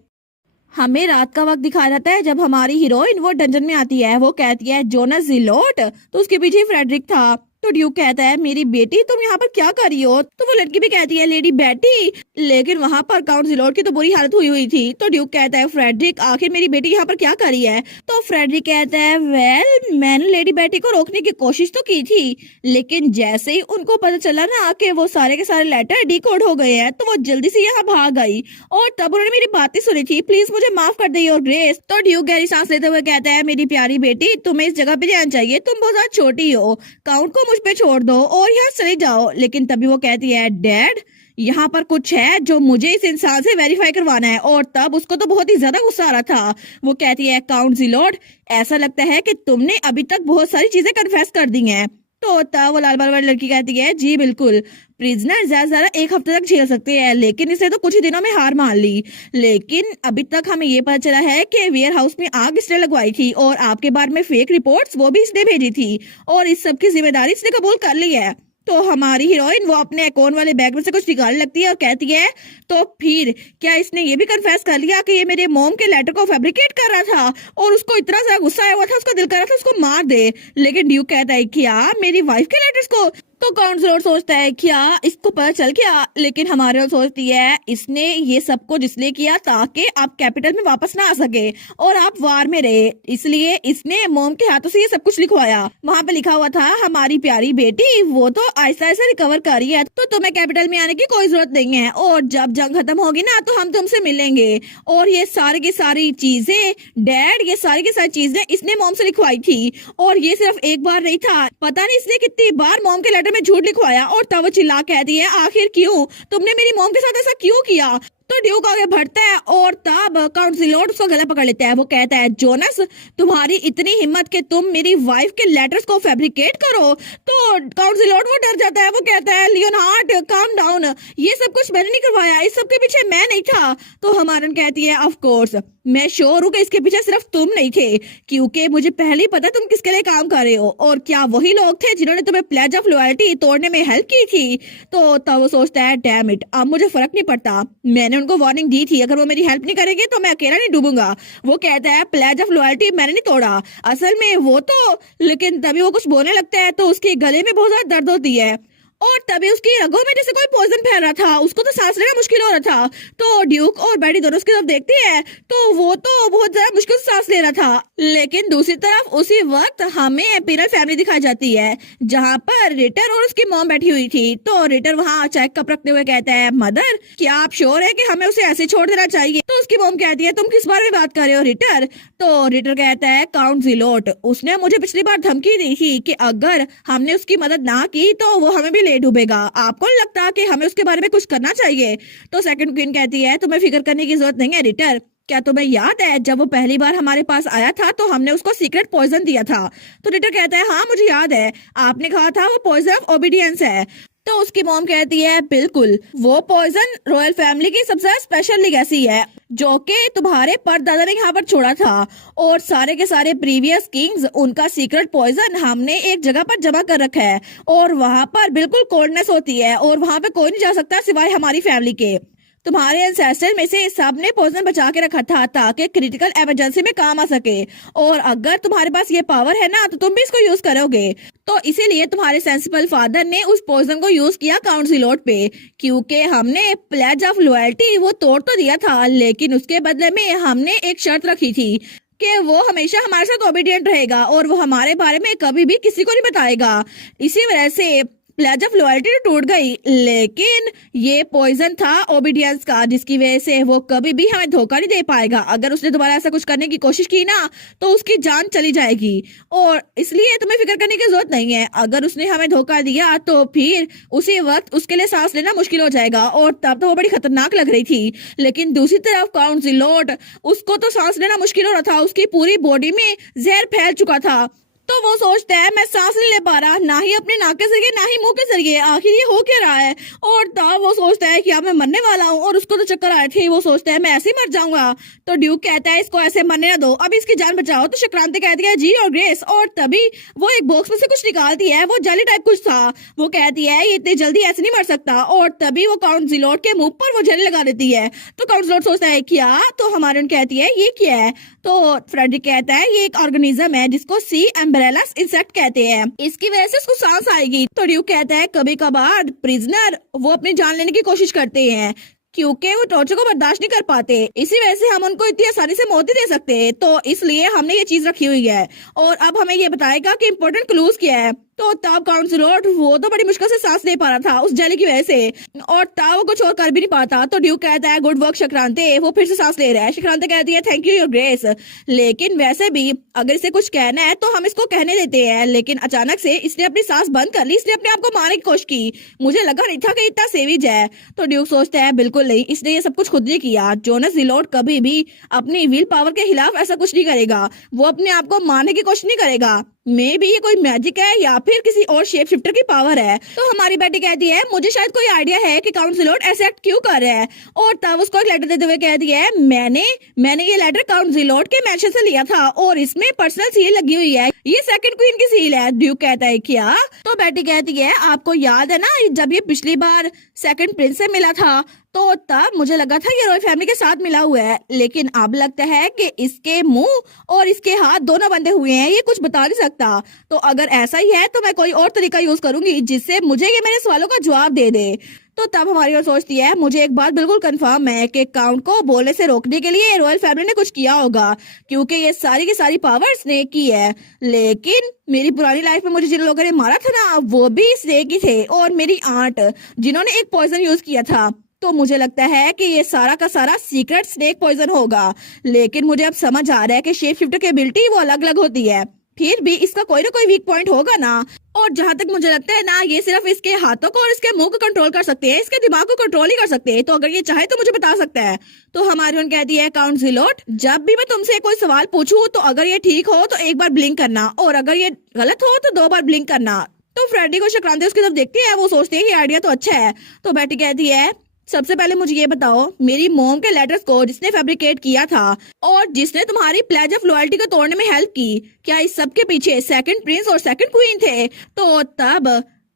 हमें रात का वक्त दिखाया जाता है जब हमारी हीरोइन वो डंजन में आती है। वो कहती है जोनस जिलोट, तो उसके पीछे फ्रेडरिक था। तो ड्यूक कहता है मेरी बेटी तुम यहाँ पर क्या कर रही हो? तो वो लड़की भी कहती है लेडी बेटी, लेकिन वहाँ पर काउंट जिलोट की तो बुरी हालत हुई हुई थी। तो ड्यूक कहता है फ्रेडरिक आखिर मेरी बेटी यहाँ पर क्या कर रही है? तो फ्रेडरिक कहता है वेल मैंने लेडी बेटी को रोकने की कोशिश तो की थी, लेकिन जैसे ही उनको पता चला ना कि वो सारे के सारे लेटर डिकोड हो गए हैं तो वो जल्दी से यहाँ भाग गई, और तब उन्होंने मेरी बातें सुनी थी, प्लीज मुझे माफ कर दे योर ग्रेस। तो ड्यूक गहरी सांस लेते हुए कहता है मेरी प्यारी बेटी तुम्हें इस जगह पे जाना चाहिए, तुम बहुत ज्यादा छोटी हो, काउंट को मुझ पे छोड़ दो और यहाँ चले जाओ। लेकिन तभी वो कहती है डैड यहाँ पर कुछ है जो मुझे इस इंसान से वेरीफाई करवाना है, और तब उसको तो बहुत ही ज्यादा गुस्सा आ रहा था। वो कहती है काउंट जिलोट ऐसा लगता है कि तुमने अभी तक बहुत सारी चीजें कन्फेस कर दी हैं। तो तब वो लाल बाल वाली लड़की कहती है जी बिल्कुल, प्रिजनर ज्यादा से ज्यादा एक हफ्ते तक झेल सकते हैं, लेकिन इसे तो कुछ ही दिनों में हार मान ली। लेकिन अभी तक हमें ये पता चला है कि वेयर हाउस में आग इसने लगवाई थी और आपके बारे में फेक रिपोर्ट्स वो भी इसने भेजी थी, और इस सब की जिम्मेदारी इसने कबूल कर ली है। तो हमारी हीरोइन वो अपने अकाउंट वाले बैग में से कुछ निकालने लगती है और कहती है तो फिर क्या इसने ये भी कन्फेस कर लिया कि ये मेरे मॉम के लेटर को फैब्रिकेट कर रहा था और उसको इतना ज्यादा गुस्सा आया हुआ था, उसका दिल कर रहा था उसको मार दे। लेकिन ड्यूक कहता है क्या मेरी वाइफ के लेटर्स को? तो काउंसलर सोचता है क्या इसको पता चल गया? लेकिन हमारे सोचती है इसने ये सब कुछ इसलिए किया ताकि आप कैपिटल में वापस ना आ सके और आप वार में रहे, इसलिए इसने मोम के हाथों से ये सब कुछ लिखवाया। वहाँ पे लिखा हुआ था हमारी प्यारी बेटी वो तो आहिस्ता आहिस्ता रिकवर कर रही है, तो तुम्हें कैपिटल में आने की कोई जरूरत नहीं है, और जब जंग खत्म होगी ना तो हम तुमसे मिलेंगे। और ये सारी की सारी चीजें डैड, ये सारी की सारी चीजें इसने मोम से लिखवाई थी, और ये सिर्फ एक बार नहीं था, पता नहीं इसने कितनी बार मोम के लेटर में झूठ लिखवाया। और तब वो चिल्ला कहती है आखिर क्यों? तुमने मेरी मोम के साथ ऐसा क्यों किया? तो ड्यूक आगे बढ़ता है और तब काउंसिलर उसका गला पकड़ लेता है। वो कहता है, जोनस, तुम्हारी इतनी हिम्मत कि तुम मेरी वाइफ के लेटर्स को फैब्रिकेट करो। तो काउंसिलर वो डर जाता है। वो कहता है, लियोनार्ड काम डाउन, ये सब कुछ मैंने नहीं करवाया, इस सब के पीछे मैं नहीं था। तो हमारन कहती है, ऑफ कोर्स मैं श्योर हूँ कि इसके पीछे सिर्फ तुम नहीं थे, क्योंकि मुझे पहले ही पता तुम किसके लिए काम कर रहे हो। और क्या वही लोग थे जिन्होंने तुम्हें प्लेज ऑफ लॉयल्टी तोड़ने में हेल्प की थी? तो तब वो सोचता है, डैम इट, अब मुझे फर्क नहीं पड़ता, मैंने उनको वार्निंग दी थी, अगर वो मेरी हेल्प नहीं करेंगे तो मैं अकेला नहीं डूबूंगा। वो कहता है, प्लेज ऑफ लॉयल्टी मैंने नहीं तोड़ा असल में, वो तो। लेकिन तभी वो कुछ बोलने लगता है तो उसके गले में बहुत ज्यादा दर्द होती है और तभी उसकी रगों में जैसे कोई पॉइजन फैल रहा था, उसको तो सांस लेना मुश्किल हो रहा था। तो ड्यूक और बैडी दोनों उसकी तरफ देखती है तो वो तो बहुत ज्यादा मुश्किल से सांस ले रहा था। लेकिन दूसरी तरफ उसी वक्त हमें एम्पिरल फैमिली दिखाई जाती है, जहाँ पर रिटर और उसकी मॉम बैठी हुई थी। तो रिटर वहाँ चाय कप रखते हुए कहता है, मदर, क्या आप श्योर है कि हमें उसे ऐसे छोड़ देना चाहिए? तो उसकी मॉम कहती है, तुम किस बारे में बात कर रहे हो रिटर? तो रिटर कहता है, काउंट जिलोट, उसने मुझे पिछली बार धमकी दी थी कि अगर हमने उसकी मदद ना की तो वो हमें भी ले डूबेगा। आपको नहीं लगता कि हमें उसके बारे में कुछ करना चाहिए? तो सेकंड क्वीन कहती है, तुम्हें फिक्र करने की जरूरत नहीं है रिटर। क्या तुम्हें याद है जब वो पहली बार हमारे पास आया था तो हमने उसको सीक्रेट पॉइजन दिया था? तो रिटर कहता है, हाँ मुझे याद है, आपने कहा था वो पॉइजन ऑफ ओबीडियंस है। तो उसकी मॉम कहती है, बिल्कुल, वो पॉइजन रॉयल फैमिली की सबसे स्पेशल लेगेसी है जो कि तुम्हारे परदादा ने यहाँ पर छोड़ा था। और सारे के सारे प्रीवियस किंग्स, उनका सीक्रेट पॉइजन हमने एक जगह पर जमा कर रखा है और वहाँ पर बिल्कुल कोल्डनेस होती है और वहाँ पे कोई नहीं जा सकता सिवाय हमारी फैमिली के। तुम्हारे एंसेस्टर में से सब ने पॉइजन बचा के रखा था ताकि क्रिटिकल इमरजेंसी में काम आ सके, और अगर तुम्हारे पास ये पावर है ना तो तुम भी इसको यूज करोगे। तो इसीलिए तुम्हारे सेंसिबल फादर ने उस पॉइजन को यूज किया काउंट जिलोट पे, क्योंकि हमने प्लेज ऑफ लॉयल्टी वो तोड़ तो दिया था, लेकिन उसके बदले में हमने एक शर्त रखी थी कि वो हमेशा हमारे साथ ओबीडियंट रहेगा और वो हमारे बारे में कभी भी किसी को नहीं बताएगा। इसी वजह से प्लेज ऑफ लॉयल्टी तो टूट गई, लेकिन ये पॉइजन था ओबीडियंस का, जिसकी वजह से वो कभी भी हमें धोखा नहीं दे पाएगा। अगर उसने दोबारा ऐसा कुछ करने की कोशिश की ना तो उसकी जान चली जाएगी, और इसलिए तुम्हें फिक्र करने की जरूरत नहीं है। अगर उसने हमें धोखा दिया तो फिर उसी वक्त उसके लिए सांस लेना मुश्किल हो जाएगा, और तब तो वो बड़ी खतरनाक लग रही थी। लेकिन दूसरी तरफ काउंट जिलोट, उसको तो सांस लेना मुश्किल हो रहा था, उसकी पूरी बॉडी में जहर फैल चुका था। तो वो सोचता है, मैं सांस नहीं ले पा रहा, ना ही अपने नाक के जरिए ना ही मुंह के जरिए, आखिर ये हो क्या रहा है? और तब वो सोचता है कि अब मैं मरने वाला हूँ, और उसको तो चक्कर आए थे, वो सोचता है मैं ऐसे ही मर जाऊंगा। तो ड्यूक कहता है, इसको ऐसे मरने ना दो, अभी इसकी जान बचाओ। तो संक्रांति कहती है, जी और ग्रेस, और तभी वो एक बॉक्स में से कुछ निकालती है, वो जेली टाइप कुछ था। वो कहती है, ये इतनी जल्दी ऐसे नहीं मर सकता, और तभी वो काउंट जिलोट के मुंह पर वो जेली लगा देती है। तो काउंट जिलोट सोचता है, क्या? तो हमारे कहती है, ये क्या है? तो फ्रेडरिक कहता है, ये एक ऑर्गेनिज्म है जिसको सी एम्ब्रेलास इंसेक्ट कहते हैं, इसकी वजह से उसको सांस आएगी। तो ड्यूक कहता है, कभी कभार प्रिजनर वो अपनी जान लेने की कोशिश करते हैं क्योंकि वो टॉर्चर को बर्दाश्त नहीं कर पाते, इसी वजह से हम उनको इतनी आसानी से मौत नहीं दे सकते। तो इसलिए हमने ये चीज रखी हुई है, और अब हमें ये बताएगा कि इम्पोर्टेंट क्लूज क्या है। तो तब काउंसिलर वो तो बड़ी मुश्किल से सांस ले पा रहा था उस जेली की वजह से, और तब वो कुछ और कर भी नहीं पाता। तो ड्यूक कहता है, गुड वर्क संक्रांति, वो फिर से सांस ले रहा है। संक्रांति कहती है, थैंक यू योर ग्रेस, लेकिन वैसे भी अगर इसे कुछ कहना है तो हम इसको कहने देते हैं। लेकिन अचानक से इसने अपनी सांस बंद कर ली, इसने अपने आप को मारने की कोशिश की, मुझे लगा नहीं था कि इतना सेविज है। तो ड्यूक सोचता है, बिल्कुल नहीं, इसने ये सब कुछ खुद नहीं किया। जोनस जिलोट कभी भी अपनी विल पावर के खिलाफ ऐसा कुछ नहीं करेगा, वो अपने आप को मारने की कोशिश नहीं करेगा। मे भी ये कोई मैजिक है या फिर किसी और शेप शिफ्टर की पावर है। तो हमारी बेटी कहती है, मुझे शायद कोई आइडिया है कि काउंट जिलोट ऐसे एक्ट क्यों कर रहा है। और तब उसको एक लेटर देते हुए कहती है, मैंने ये लेटर काउंट जिलोट के मैंशन से लिया था और इसमें पर्सनल सील लगी हुई है, ये सेकंड क्वीन की सील है। ड्यूक कहता है, क्या? तो बेटी कहती है, आपको याद है ना जब ये पिछली बार सेकंड प्रिंस से मिला था तो तब मुझे लगा था ये रॉयल फैमिली के साथ मिला हुआ है, लेकिन अब लगता है कि इसके मुंह और इसके हाथ दोनों बंधे हुए हैं, ये कुछ बता नहीं सकता। तो अगर ऐसा ही है तो मैं कोई और तरीका यूज करूंगी जिससे मुझे ये मेरे सवालों का जवाब दे दे। तो तब हमारी ओर सोचती है, मुझे एक बात बिल्कुल कंफर्म है कि काउंट को बोलने से रोकने के लिए रॉयल फैमिली ने कुछ किया होगा, क्योंकि ये सारी की सारी पावर स्नेक की है। लेकिन मेरी पुरानी लाइफ में मुझे जिन लोगों ने मारा था ना वो भी स्नेक ही थे, और मेरी आंट जिन्होंने एक पॉइजन यूज किया था। तो मुझे लगता है कि ये सारा का सारा सीक्रेट स्नेक पॉइजन होगा। लेकिन मुझे अब समझ आ रहा है कि शेप शिफ्टर की एबिलिटी वो अलग अलग होती है। फिर भी इसका कोई ना कोई वीक पॉइंट होगा ना। और जहां तक मुझे लगता है ना, ये सिर्फ इसके हाथों को और इसके मुंह को कंट्रोल कर सकते हैं, इसके दिमाग को कंट्रोल ही कर सकते हैं। तो अगर ये चाहे तो मुझे बता सकता है। तो हमारी कहती है, काउंट ज़िलोट, जब भी मैं तुमसे कोई सवाल पूछूं तो अगर ये ठीक हो तो एक बार ब्लिंक करना, और अगर ये गलत हो तो 2 बार ब्लिंक करना। तो फ्रेडी को शक्रांति उसकी तरफ देखती है, वो सोचती है कि आइडिया तो अच्छा है। तो बेटी कहती है, सबसे पहले मुझे ये बताओ, मेरी मॉम के लेटर्स को जिसने फैब्रिकेट किया था और जिसने तुम्हारी प्लेज ऑफ लॉयल्टी को तोड़ने में हेल्प की, क्या इस सब के पीछे सेकंड प्रिंस और सेकंड क्वीन थे? तो तब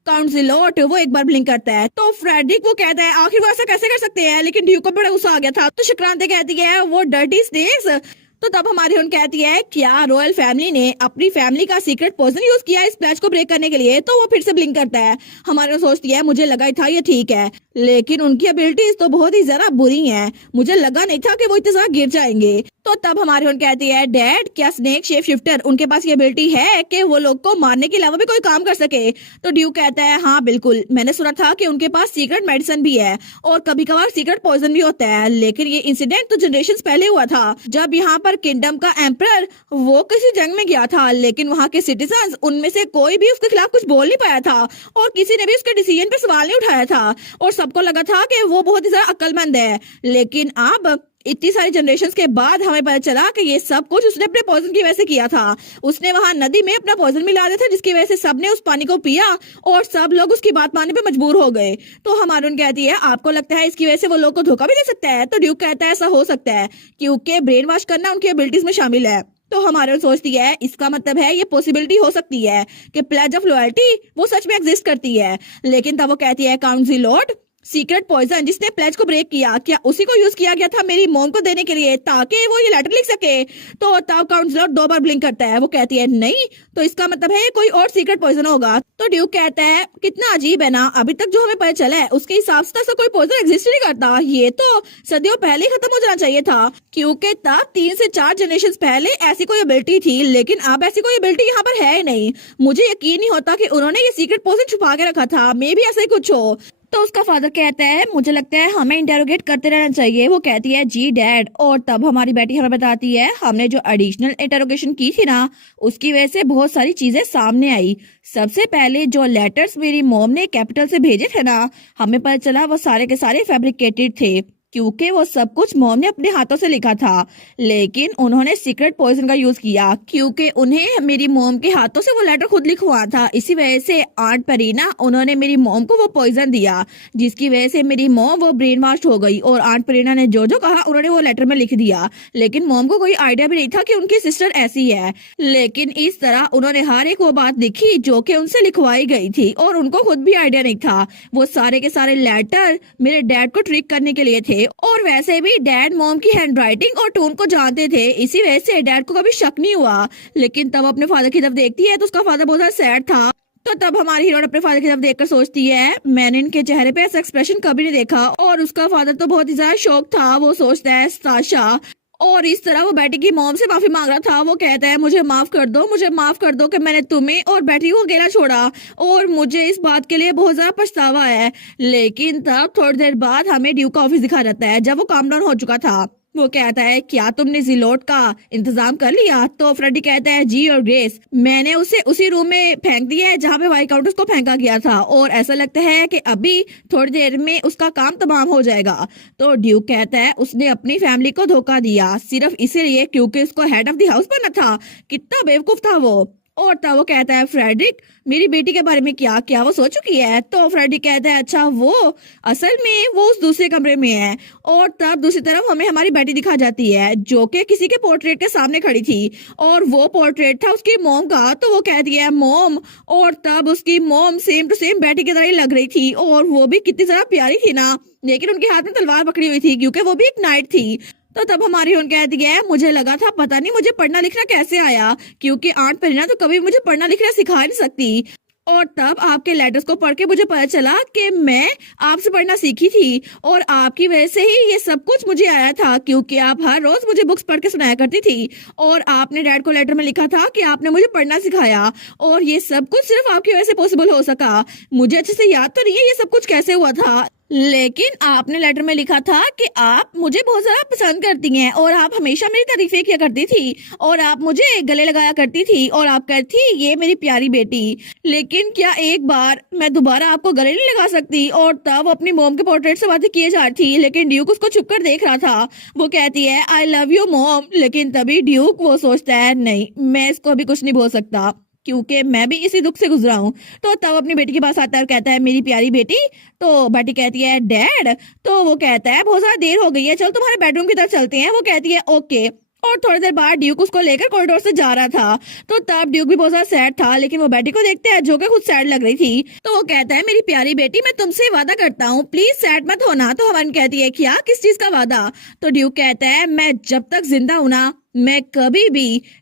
काउंट ज़िलोट वो एक बार ब्लिंक करता है। तो फ्रेडरिक वो कहता है, आखिर वो ऐसा कैसे कर सकते हैं? लेकिन ड्यूक को बड़ा गुस्सा आ गया था। तो शक्रांति कहती है, वो डर्टी स्नेक्स। तो तब हमारी कहती है, क्या रॉयल फैमिली ने अपनी फैमिली का सीक्रेट पोर्शन यूज किया इस प्लेज को ब्रेक करने के लिए? तो वो फिर से ब्लिंक करता है। हमारे सोचती है, मुझे लगा ही था ये ठीक है, लेकिन उनकी एबिलिटीज तो बहुत ही ज्यादा बुरी हैं। मुझे लगा नहीं था कि वो इतना गिर जाएंगे। तो तब हमारी कहती है, डैड, क्या स्नेक शेप शिफ्टर उनके पास ये एबिलिटी है कि वो लोग को मारने के अलावा भी कोई काम कर सके? तो ड्यूक कहता है, हाँ बिल्कुल, मैंने सुना था कि उनके पास सीक्रेट मेडिसिन भी है और कभी कभार सीक्रेट पॉइजन भी होता है। लेकिन ये इंसिडेंट तो जनरेशन पहले हुआ था, जब यहाँ पर किंगडम का एम्परर वो किसी जंग में गया था, लेकिन वहाँ के सिटीजन्स उनमें से कोई भी उसके खिलाफ कुछ बोल नहीं पाया था और किसी ने भी उसके डिसीजन पे सवाल नहीं उठाया था और सबको लगा था कि वो बहुत ही ज्यादा अक्लमंद है। लेकिन अब इतनी सारी जनरेशन के बाद हमें पता चला कि ये सब कुछ उसने अपने पॉइजन की वजह से किया था। उसने वहां नदी में अपना पॉइजन मिला दिया था, जिसकी वजह से सबने उस पानी को पिया और सब लोग उसकी बात मानने पे मजबूर हो गए। तो हमारे कहती है, आपको लगता है इसकी वजह से वो लोग को धोखा भी दे सकता है? तो ड्यूक कहता है, ऐसा हो सकता है, क्योंकि ब्रेन वॉश करना उनकी एबिलिटीज में शामिल है। तो हमारे सोचती है, इसका मतलब है ये पॉसिबिलिटी हो सकती है कि प्लेज ऑफ लॉयल्टी वो सच में एग्जिस्ट करती है। लेकिन तब वो कहती है, काउंट ज़िलोट, सीक्रेट पॉइजन जिसने प्लेज को ब्रेक किया, क्या उसी को यूज किया गया था मेरी मॉम को देने के लिए ताकि वो ये लेटर लिख सके? तो तब काउंट ज़िलोट 2 बार ब्लिंक करता है। वो कहती है, नहीं, तो इसका मतलब है कोई और सीक्रेट पॉइजन होगा। तो ड्यूक कहता है, कितना अजीब है ना, अभी तक जो हमें पता चला है उसके हिसाब से ऐसा कोई पॉइजन एग्जिस्ट नहीं करता। ये तो सदियों पहले ही खत्म हो जाना चाहिए था, क्योंकि तब 3 से 4 जनरेशन पहले ऐसी कोई एबिलिटी थी, लेकिन अब ऐसी कोई एबिलिटी यहाँ पर है ही नहीं। मुझे यकीन नहीं होता कि उन्होंने ये सीक्रेट पॉइजन छुपा के रखा था। मे भी ऐसा ही कुछ हो। तो उसका फादर कहता है, मुझे लगता है हमें इंटेरोगेट करते रहना चाहिए। वो कहती है, जी डैड। और तब हमारी बेटी हमें बताती है, हमने जो एडिशनल इंटेरोगेशन की थी ना, उसकी वजह से बहुत सारी चीजें सामने आई। सबसे पहले जो लेटर्स मेरी मॉम ने कैपिटल से भेजे थे ना, हमें पता चला वो सारे के सारे फैब्रिकेटेड थे, क्योंकि वो सब कुछ मॉम ने अपने हाथों से लिखा था। लेकिन उन्होंने सीक्रेट पॉइजन का यूज किया, क्योंकि उन्हें मेरी मॉम के हाथों से वो लेटर खुद लिखवा था। इसी वजह से आंट परीना उन्होंने मेरी मॉम को वो पॉइजन दिया, जिसकी वजह से मेरी मॉम वो ब्रेन वॉश हो गई और आंट परीना ने जो जो कहा उन्होंने वो लेटर में लिख दिया। लेकिन मॉम को कोई आइडिया भी नहीं था कि उनकी सिस्टर ऐसी है। लेकिन इस तरह उन्होंने हर एक वो बात लिखी जो कि उनसे लिखवाई गई थी और उनको खुद भी आइडिया नहीं था। वो सारे के सारे लेटर मेरे डैड को ट्रिक करने के लिए थे और वैसे भी डैड मॉम की हैंडराइटिंग और टोन को जानते थे, इसी वजह से डैड को कभी शक नहीं हुआ। लेकिन तब अपने फादर की तरफ देखती है तो उसका फादर बहुत ज्यादा सैड था। तो तब हमारी हीरोइन अपने फादर की तरफ देखकर सोचती है, मैंने इनके चेहरे पे ऐसा एक्सप्रेशन कभी नहीं देखा। और उसका फादर तो बहुत ही ज्यादा शौक था। वो सोचता है, साशा। और इस तरह वो बेटी की मॉम से माफी मांग रहा था। वो कहता है, मुझे माफ कर दो, मुझे माफ कर दो कि मैंने तुम्हें और बेटी को अकेला छोड़ा और मुझे इस बात के लिए बहुत ज्यादा पछतावा है। लेकिन तब थोड़ी देर बाद हमें ड्यूक का ऑफिस दिखा जाता है, जब वो काम डाउन हो चुका था। वो कहता है, क्या तुमने ज़िलोट का इंतजाम कर लिया? तो फ्रेडी कहता है, जी और ग्रेस, मैंने उसे उसी रूम में फेंक दिया है जहाँ पे वाइकाउंटर्स को फेंका गया था और ऐसा लगता है कि अभी थोड़ी देर में उसका काम तमाम हो जाएगा। तो ड्यूक कहता है, उसने अपनी फैमिली को धोखा दिया सिर्फ इसीलिए क्योंकि उसको हेड ऑफ द हाउस बनना था। कितना बेवकूफ था वो। और तब वो कहता है, फ्रेडरिक, मेरी बेटी के बारे में क्या वो सो चुकी है? तो फ्रेडरिक कहता है, अच्छा, वो असल में वो उस दूसरे कमरे में है। और तब दूसरी तरफ हमें हमारी बेटी दिखा जाती है जो कि किसी के पोर्ट्रेट के सामने खड़ी थी और वो पोर्ट्रेट था उसकी मॉम का। तो वो कहती है, मॉम। और तब उसकी मॉम सेम टू सेम बेटी की तरह ही लग रही थी और वो भी कितनी ज्यादा प्यारी थी ना, लेकिन उनके हाथ में तलवार पकड़ी हुई थी क्योंकि वो भी एक नाइट थी। तो तब हमारी उन कहती है, मुझे लगा था पता नहीं मुझे पढ़ना लिखना कैसे आया, क्योंकि आंट परीना तो कभी मुझे पढ़ना लिखना सिखा नहीं सकती। और तब आपके लेटर्स को पढ़ के मुझे पता चला कि मैं आपसे पढ़ना सीखी थी और आपकी वजह से ही ये सब कुछ मुझे आया था, क्योंकि आप हर रोज मुझे बुक्स पढ़ के सुनाया करती थी और आपने डैड को लेटर में लिखा था कि आपने मुझे पढ़ना सिखाया और ये सब कुछ सिर्फ आपकी वजह से पॉसिबल हो सका। मुझे अच्छे से याद तो नहीं है ये सब कुछ कैसे हुआ था, लेकिन आपने लेटर में लिखा था कि आप मुझे बहुत ज्यादा पसंद करती हैं और आप हमेशा मेरी तारीफें किया करती थी और आप मुझे गले लगाया करती थी और आप कहती थी ये मेरी प्यारी बेटी। लेकिन क्या एक बार मैं दोबारा आपको गले नहीं लगा सकती? और तब वो अपनी मोम के पोर्ट्रेट से बातें किए जा रही थी, लेकिन ड्यूक उसको छुप कर देख रहा था। वो कहती है आई लव यू मोम, लेकिन तभी ड्यूक वो सोचता है नहीं, मैं इसको अभी कुछ नहीं बोल सकता क्योंकि मैं भी इसी दुख से गुजरा हूँ। तो तब अपनी बेटी के पास आता है और कहता है मेरी प्यारी बेटी। तो बेटी कहती है डैड। तो वो कहता है बहुत ज्यादा देर हो गई है, चल तुम्हारे बेडरूम की तरफ चलते हैं। वो कहती है ओके। और थोड़ी देर बाद ड्यूक उसको लेकर कॉरिडोर से जा रहा था। तो तब ड्यूक भी बहुत ज्यादा सैड था, लेकिन वो बेटी को देखते हैं जो कि खुद सैड लग रही थी। तो वो कहता है मेरी प्यारी बेटी मैं तुमसे वादा करता हूँ प्लीज सैड मत होना। तो हवन कहती है क्या, किस चीज का वादा? तो ड्यूक कहता है मैं जब तक जिंदा हूं ना, मैं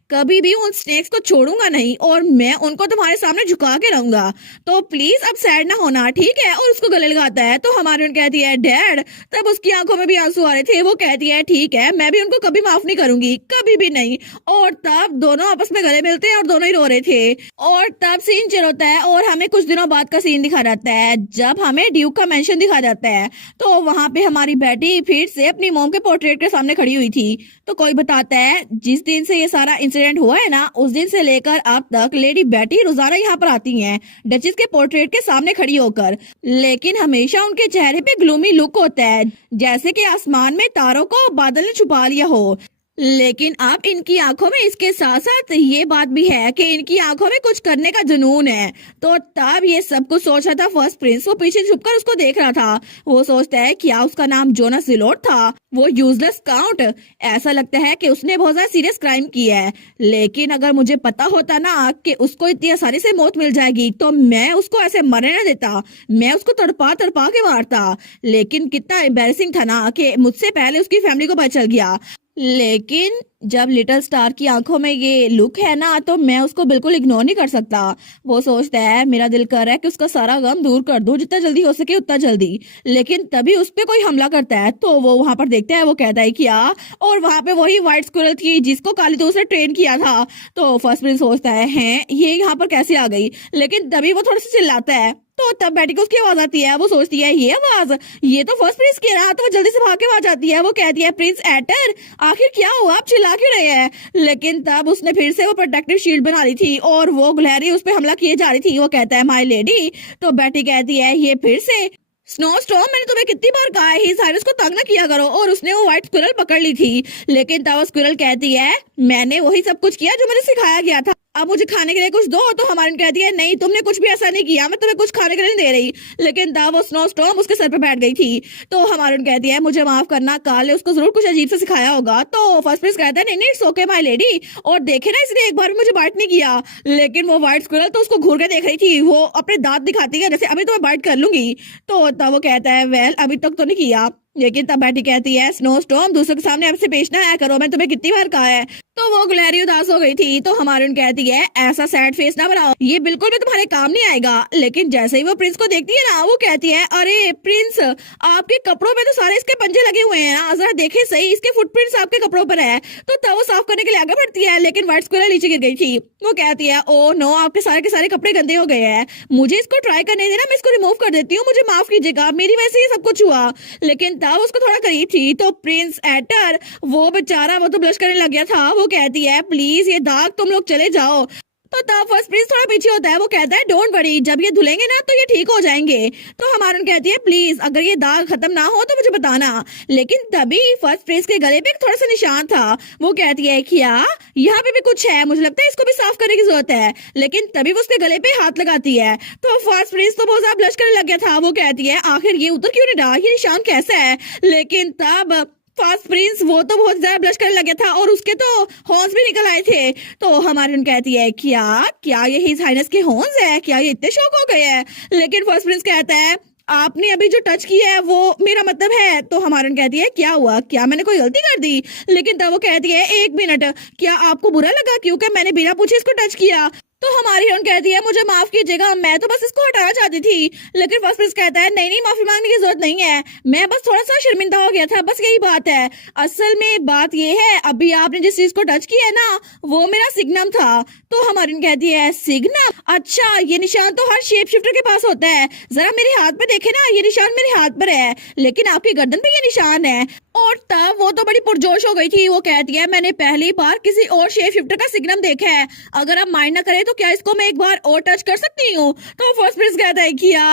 कभी भी उन स्नेक्स को छोड़ूंगा नहीं और मैं उनको तुम्हारे सामने झुका के रहूंगा। तो प्लीज अब सैड ना होना, ठीक है? और उसको गले लगाता है। तो हमारी कहती है डैड। तब उसकी आंखों में भी आंसू आ रहे थे। वो कहती है ठीक है, मैं भी उनको कभी माफ नहीं करूंगी, कभी भी नहीं। और तब दोनों आपस में गले मिलते हैं और दोनों ही रो रहे थे। और तब सीन चल होता है और हमें कुछ दिनों बाद का सीन दिखा जाता है जब हमें ड्यूक का मेंशन दिखा जाता है। तो वहां पे हमारी बेटी फिर से अपनी मॉम के पोर्ट्रेट के सामने खड़ी हुई थी। तो कोई बताता है जिस दिन से ये सारा इंसिडेंट हुआ है ना, उस दिन से लेकर अब तक लेडी बेटी रोजाना यहाँ पर आती हैं डचेस के पोर्ट्रेट के सामने खड़ी होकर, लेकिन हमेशा उनके चेहरे पे ग्लूमी लुक होता है जैसे कि आसमान में तारों को बादल ने छुपा लिया हो। लेकिन अब इनकी आंखों में इसके साथ साथ ये बात भी है कि इनकी आंखों में कुछ करने का जुनून है। तो तब ये सब कुछ सोच रहा था फर्स्ट प्रिंस। वो पीछे छुपकर उसको देख रहा था। वो सोचता है क्या उसका नाम जोनास जिलोट था, वो यूजलेस काउंट। ऐसा लगता है कि उसने बहुत ज्यादा सीरियस क्राइम किया है, लेकिन अगर मुझे पता होता ना कि उसको इतनी आसानी से मौत मिल जाएगी तो मैं उसको ऐसे मरने न देता, मैं उसको तड़पा तड़पा के मारता। लेकिन कितना एम्बैरेसिंग था ना कि मुझसे पहले उसकी फैमिली को पता चल गया। लेकिन जब लिटिल स्टार की आंखों में ये लुक है ना, तो मैं उसको बिल्कुल इग्नोर नहीं कर सकता। वो सोचता है मेरा दिल कर रहा है कि उसका सारा गम दूर कर दूं, जितना जल्दी हो सके उतना जल्दी। लेकिन तभी उस पे कोई हमला करता है। तो वो वहां पर देखता है, वो कहता है क्या? और वहां पे वही व्हाइट स्क्विरल थी जिसको काली तो उसने ट्रेन किया था। तो फर्स्ट प्रिंस सोचता है हैं ये यहाँ पर कैसे आ गई? लेकिन तभी वो थोड़ा सा चिल्लाता है। तो तब बेटी को उसकी आवाज आती है। वो सोचती है ये आवाज, ये तो फर्स्ट प्रिंस की है ना। तो वो जल्दी से भाग के वहां जाती है। वो कहती है प्रिंस एटर आखिर क्या हुआ, आप चिल्ला क्यों रहे हैं? लेकिन तब उसने फिर से वो प्रोटेक्टिव शील्ड बना ली थी और वो गुलहरी उस पर हमला किए जा रही थी। वो कहता है माय लेडी। तो बेटी कहती है ये फिर से स्नो स्टॉर्म, मैंने तुम्हें कितनी बार कहा है हिज हाइनेस को तंग न किया करो। और उसने वो व्हाइट स्क्विरल पकड़ ली थी। लेकिन तब वो स्क्विरल कहती है मैंने वही सब कुछ किया जो मुझे सिखाया गया था, अब मुझे खाने के लिए कुछ दो। तो हमारी कहती है नहीं तुमने कुछ भी ऐसा नहीं किया, मैं तुम्हें कुछ खाने के लिए नहीं दे रही। लेकिन तब वो स्नो स्टॉर्म उसके सर पे बैठ गई थी। तो हमारी कहती है मुझे माफ करना, काल ने उसको जरूर कुछ अजीब से सिखाया होगा। तो फर्स्ट प्रिंस कहता है नहीं नहीं इट्स ओके माय लेडी। और देखे ना इसने एक बार भी मुझे बाइट नहीं किया। लेकिन वो व्हाइट स्क्विरल तो उसको घूर के देख रही थी, वो अपने दांत दिखाती है जैसे अभी तो मैं बाइट कर लूंगी। तो तब वो कहता है वेल अभी तक तो नहीं किया। लेकिन तब बेटी कहती है स्नो स्टॉर्म दूसरों के सामने आपसे पेश ना आया करो, मैं तुम्हें कितनी बार कहा है। तो वो गुलहरी उदास हो गई थी। तो हमारी कहती है ऐसा सैड फेस ना बनाओ, ये बिल्कुल भी तुम्हारे काम नहीं आएगा। लेकिन जैसे ही वो प्रिंस को देखती है ना, वो कहती है अरे प्रिंस आपके कपड़ों में तो सारे इसके पंजे लगे हुए हैं ना, जरा देखे सही, इसके फुटप्रिंट्स आपके कपड़ों पर है। तो तब वो साफ करने के लिए आगे बढ़ती है, लेकिन व्हाइट स्क्विरल नीचे गिर गई थी। वो कहती है ओ नो आपके सारे के सारे कपड़े गंदे हो गए हैं, मुझे इसको ट्राई करने देना, मैं इसको रिमूव कर देती हूँ, मुझे माफ कीजिएगा, मेरी वजह से ये सब कुछ हुआ। लेकिन तब उसको थोड़ा करीब थी। तो प्रिंस एटर वो बेचारा वो तो ब्लश करने लग गया था। वो कहती है प्लीज ये दाग तुम लोग चले जाओ। तो तब फर्स्ट प्रिंस थोड़ा पीछे होता है। वो कहता है डोंट वरी, जब ये धुलेंगे ना तो ये ठीक हो जाएंगे। तो हमारन कहती है प्लीज अगर ये दाग खत्म ना हो तो मुझे बताना। लेकिन तभी फर्स्ट प्रिंस के गले पे एक थोड़ा सा निशान था। वो कहती है क्या यहाँ पे भी कुछ है, मुझे लगता है इसको भी साफ करने की जरूरत है। लेकिन तभी वो उसके गले पे हाथ लगाती है। तो फर्स्ट प्रिंस तो बहुत ज्यादा ब्लश करने लग गया था। वो कहती है आखिर ये उतर क्यों नहीं रहा, ये निशान कैसा है? लेकिन तब फर्स्ट प्रिंस वो तो बहुत ज्यादा ब्लश करने लगे था और उसके तो हॉर्न्स भी निकल आए थे। तो हमारी कहती है क्या क्या ये हिज हाइनेस के हॉर्न्स है, क्या ये इतने शौक हो गए हैं? लेकिन फर्स्ट प्रिंस कहता है आपने अभी जो टच किया है वो मेरा मतलब है। तो हमारन कहती है क्या हुआ, क्या मैंने कोई गलती कर दी? लेकिन तब वो कहती है एक मिनट, क्या आपको बुरा लगा क्योंकि मैंने बिना पूछे इसको टच किया? तो हमारी हीरोइन कहती है मुझे माफ कीजिएगा, मैं तो बस इसको हटाना चाहती थी। लेकिन फर्स्ट प्रिंस कहता है नहीं नहीं, माफी मांगने की जरूरत नहीं है, मैं बस थोड़ा सा शर्मिंदा हो गया था, बस यही बात है। असल में बात ये है, अभी आपने जिस चीज को टच किया है ना, वो मेरा सिग्नम था। तो हमारी हीरोइन कहती है सिग्नम? अच्छा, ये निशान तो हर शेप शिफ्टर के पास होता है, जरा मेरे हाथ पे देखे ना, ये निशान मेरे हाथ पर है, लेकिन आपकी गर्दन पे ये निशान है। और तब वो तो बड़ी पुरजोश हो गई थी, वो कहती है मैंने पहली बार किसी और शेप शिफ्टर का सिग्नम देखा है, अगर आप माइंड ना करें तो क्या इसको मैं एक बार और टच कर सकती हूँ? तो फर्स्ट प्रिंस कहता है क्या?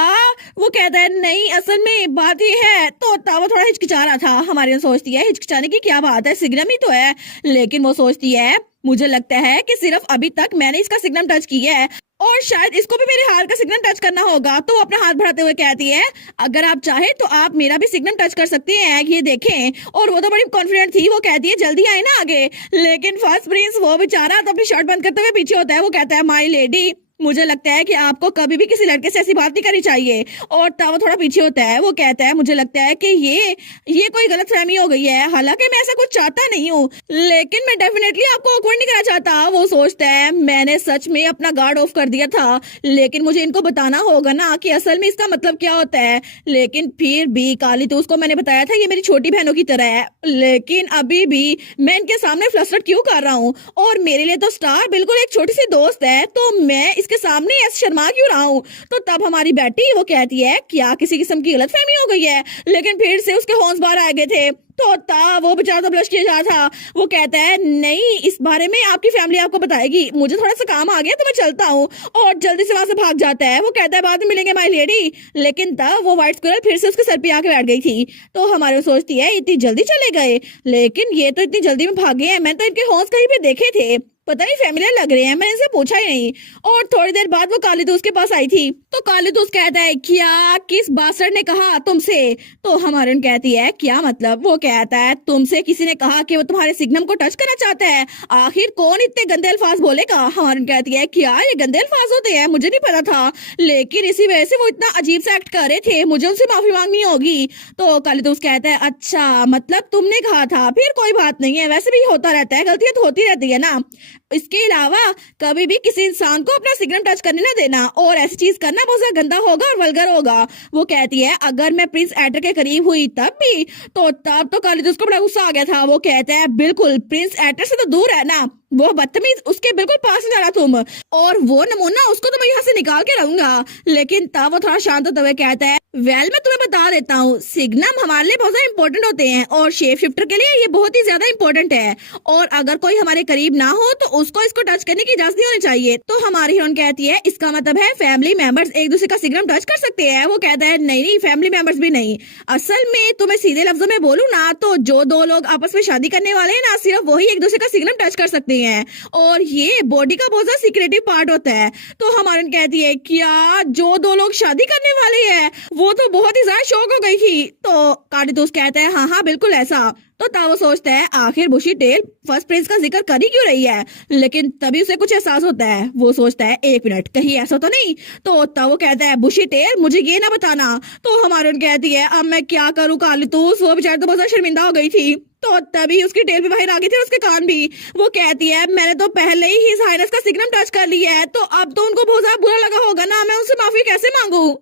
वो कहता है नहीं, असल में बात ये है। तो तब वो थोड़ा हिचकिचा रहा था। हमारी सोचती है हिचकिचाने की क्या बात है, सिग्नम ही तो है। लेकिन वो सोचती है मुझे लगता है कि सिर्फ अभी तक मैंने इसका सिग्नम टच किया है और शायद इसको भी मेरे हाथ का सिग्नम टच करना होगा। तो वो अपना हाथ बढ़ाते हुए कहती है अगर आप चाहे तो आप मेरा भी सिग्नम टच कर सकती हैं, ये देखें। और वो तो बड़ी कॉन्फिडेंट थी, वो कहती है जल्दी आए ना आगे। लेकिन फर्स्ट प्रिंस वो बेचारा तो अपनी शर्ट बंद करते हुए पीछे होता है। वो कहता है माय लेडी, मुझे लगता है कि आपको कभी भी किसी लड़के से ऐसी बात नहीं करनी चाहिए। और तब वो थोड़ा पीछे होता है। वो कहता है मुझे लगता है कि ये कोई गलतफहमी हो गई है, हालांकि मैं ऐसा कुछ चाहता नहीं हूँ, लेकिन मैं डेफिनेटली आपको ऑकवर्ड नहीं करना चाहता। वो सोचता है मैंने सच में अपना गार्ड ऑफ कर दिया था, लेकिन मुझे इनको बताना होगा ना कि असल में इसका मतलब क्या होता है। लेकिन फिर भी काली तो उसको मैंने बताया था ये मेरी छोटी बहनों की तरह है, लेकिन अभी भी मैं इनके सामने फ्लस्टर्ड क्यों कर रहा हूँ? और मेरे लिए तो स्टार बिल्कुल एक छोटी सी दोस्त है, तो मैं इसके सामने ऐसे शर्मा क्यों रहा हूँ? तो तब हमारी बेटी वो कहती है क्या किसी किस्म की गलतफहमी हो गई है? लेकिन फिर से उसके होंश बाहर आ गए थे। तो तब वो बेचारा तो ब्लश किया जा रहा था। वो कहता है नहीं, इस बारे में आपकी फैमिली आपको बताएगी, मुझे थोड़ा सा काम आ गया तो मैं चलता हूँ। और जल्दी से वहां से भाग जाता है। वो कहता है बाद में मिलेंगे माय लेडी। लेकिन तब वो व्हाइट स्क्विरल फिर से उसके सर पे आके बैठ गई थी। तो हमारे सोचती है इतनी जल्दी चले गए, लेकिन ये तो इतनी जल्दी में भागे हैं, मैं तो इनके होंश कहीं पे देखे थे, पता नहीं फैमिलियर लग रहे हैं, मैंने इनसे पूछा ही नहीं। और थोड़ी देर बाद वो काली दोस्त के पास आई थी। तो काली दोस्त कहता है क्या किस बासर ने कहा तुमसे? तो हमारन कहती है क्या मतलब? वो कहता है तुमसे किसी ने कहा कि वो तुम्हारे सिग्नम को टच करना चाहता है, आखिर कौन इतने गंदे अल्फाज बोलेगा? हमारन कहती है क्या ये गंदे अल्फाज होते हैं? मुझे नहीं पता था, लेकिन इसी वजह से वो इतना अजीब सा एक्ट कर रहे थे, मुझे उनसे माफी मांगनी होगी। तो काली दोस्त कहता है अच्छा मतलब तुमने कहा था, फिर कोई बात नहीं है, वैसे भी होता रहता है, गलतियां तो होती रहती है ना। इसके अलावा कभी भी किसी इंसान को अपना सिग्नम टच करने ना देना, और ऐसी चीज करना बहुत ज्यादा गंदा होगा और वल्गर होगा। वो कहती है अगर मैं प्रिंस एटर के करीब हुई तब भी? तो तब तो कालिदास को बड़ा गुस्सा आ गया था। वो कहता है बिल्कुल, प्रिंस एटर से तो दूर है ना, वो बदतमीज, उसके बिल्कुल पास नहीं जाना तुम, और वो नमूना उसको तो मैं यहाँ से निकाल के रहूंगा। लेकिन तब वो थोड़ा शांत होते हुए कहता है वेल मैं तुम्हें बता देता हूँ, सिग्नम हमारे लिए बहुत ज्यादा इंपॉर्टेंट होते हैं और शेप शिफ्टर के लिए ये बहुत ही ज्यादा इंपॉर्टेंट है, और अगर कोई हमारे करीब ना हो तो उसको इसको टच करने की इजाजत नहीं होनी चाहिए। तो हमारी हीरोइन कहती है इसका मतलब है फैमिली मेंबर्स एक दूसरे का सिग्नम टच कर सकते हैं? वो कहता है नहीं नहीं, फैमिली मेंबर्स भी नहीं, असल में तुम्हें सीधे लफ्जों में बोलूं ना तो जो दो लोग आपस में शादी करने वाले हैं ना, सिर्फ वही एक दूसरे का सिग्नम टच कर सकते हैं, और ये बॉडी का बहुत ज्यादा सीक्रेटिव पार्ट होता है। तो हमारी कहती है क्या जो दो लोग शादी करने वाले हैं? वो तो बहुत ही ज्यादा शौक हो गई थी। तो कालिदास कहता है हाँ हाँ बिल्कुल ऐसा। तो तब वो सोचता है आखिर बुशी टेल फर्स्ट प्रिंस का जिक्र कर ही क्यों रही है, लेकिन तभी उसे कुछ एहसास होता है। वो सोचता है एक मिनट, कहीं ऐसा तो नहीं? तो तब वो कहता है बुशी टेल मुझे ये ना बताना। तो हमारी कहती है अब मैं क्या करूं कालिदास, वो बेचारी तो बहुत शर्मिंदा हो गई थी। तो तभी उसकी टेल भी बाहर आ गई थी, उसके कान भी। वो कहती है मैंने तो पहले ही हिज हाइनेस का सिग्नम टच कर लिया है, तो अब तो उनको बहुत ज्यादा बुरा लगा होगा ना, मैं उनसे माफी कैसे मांगू?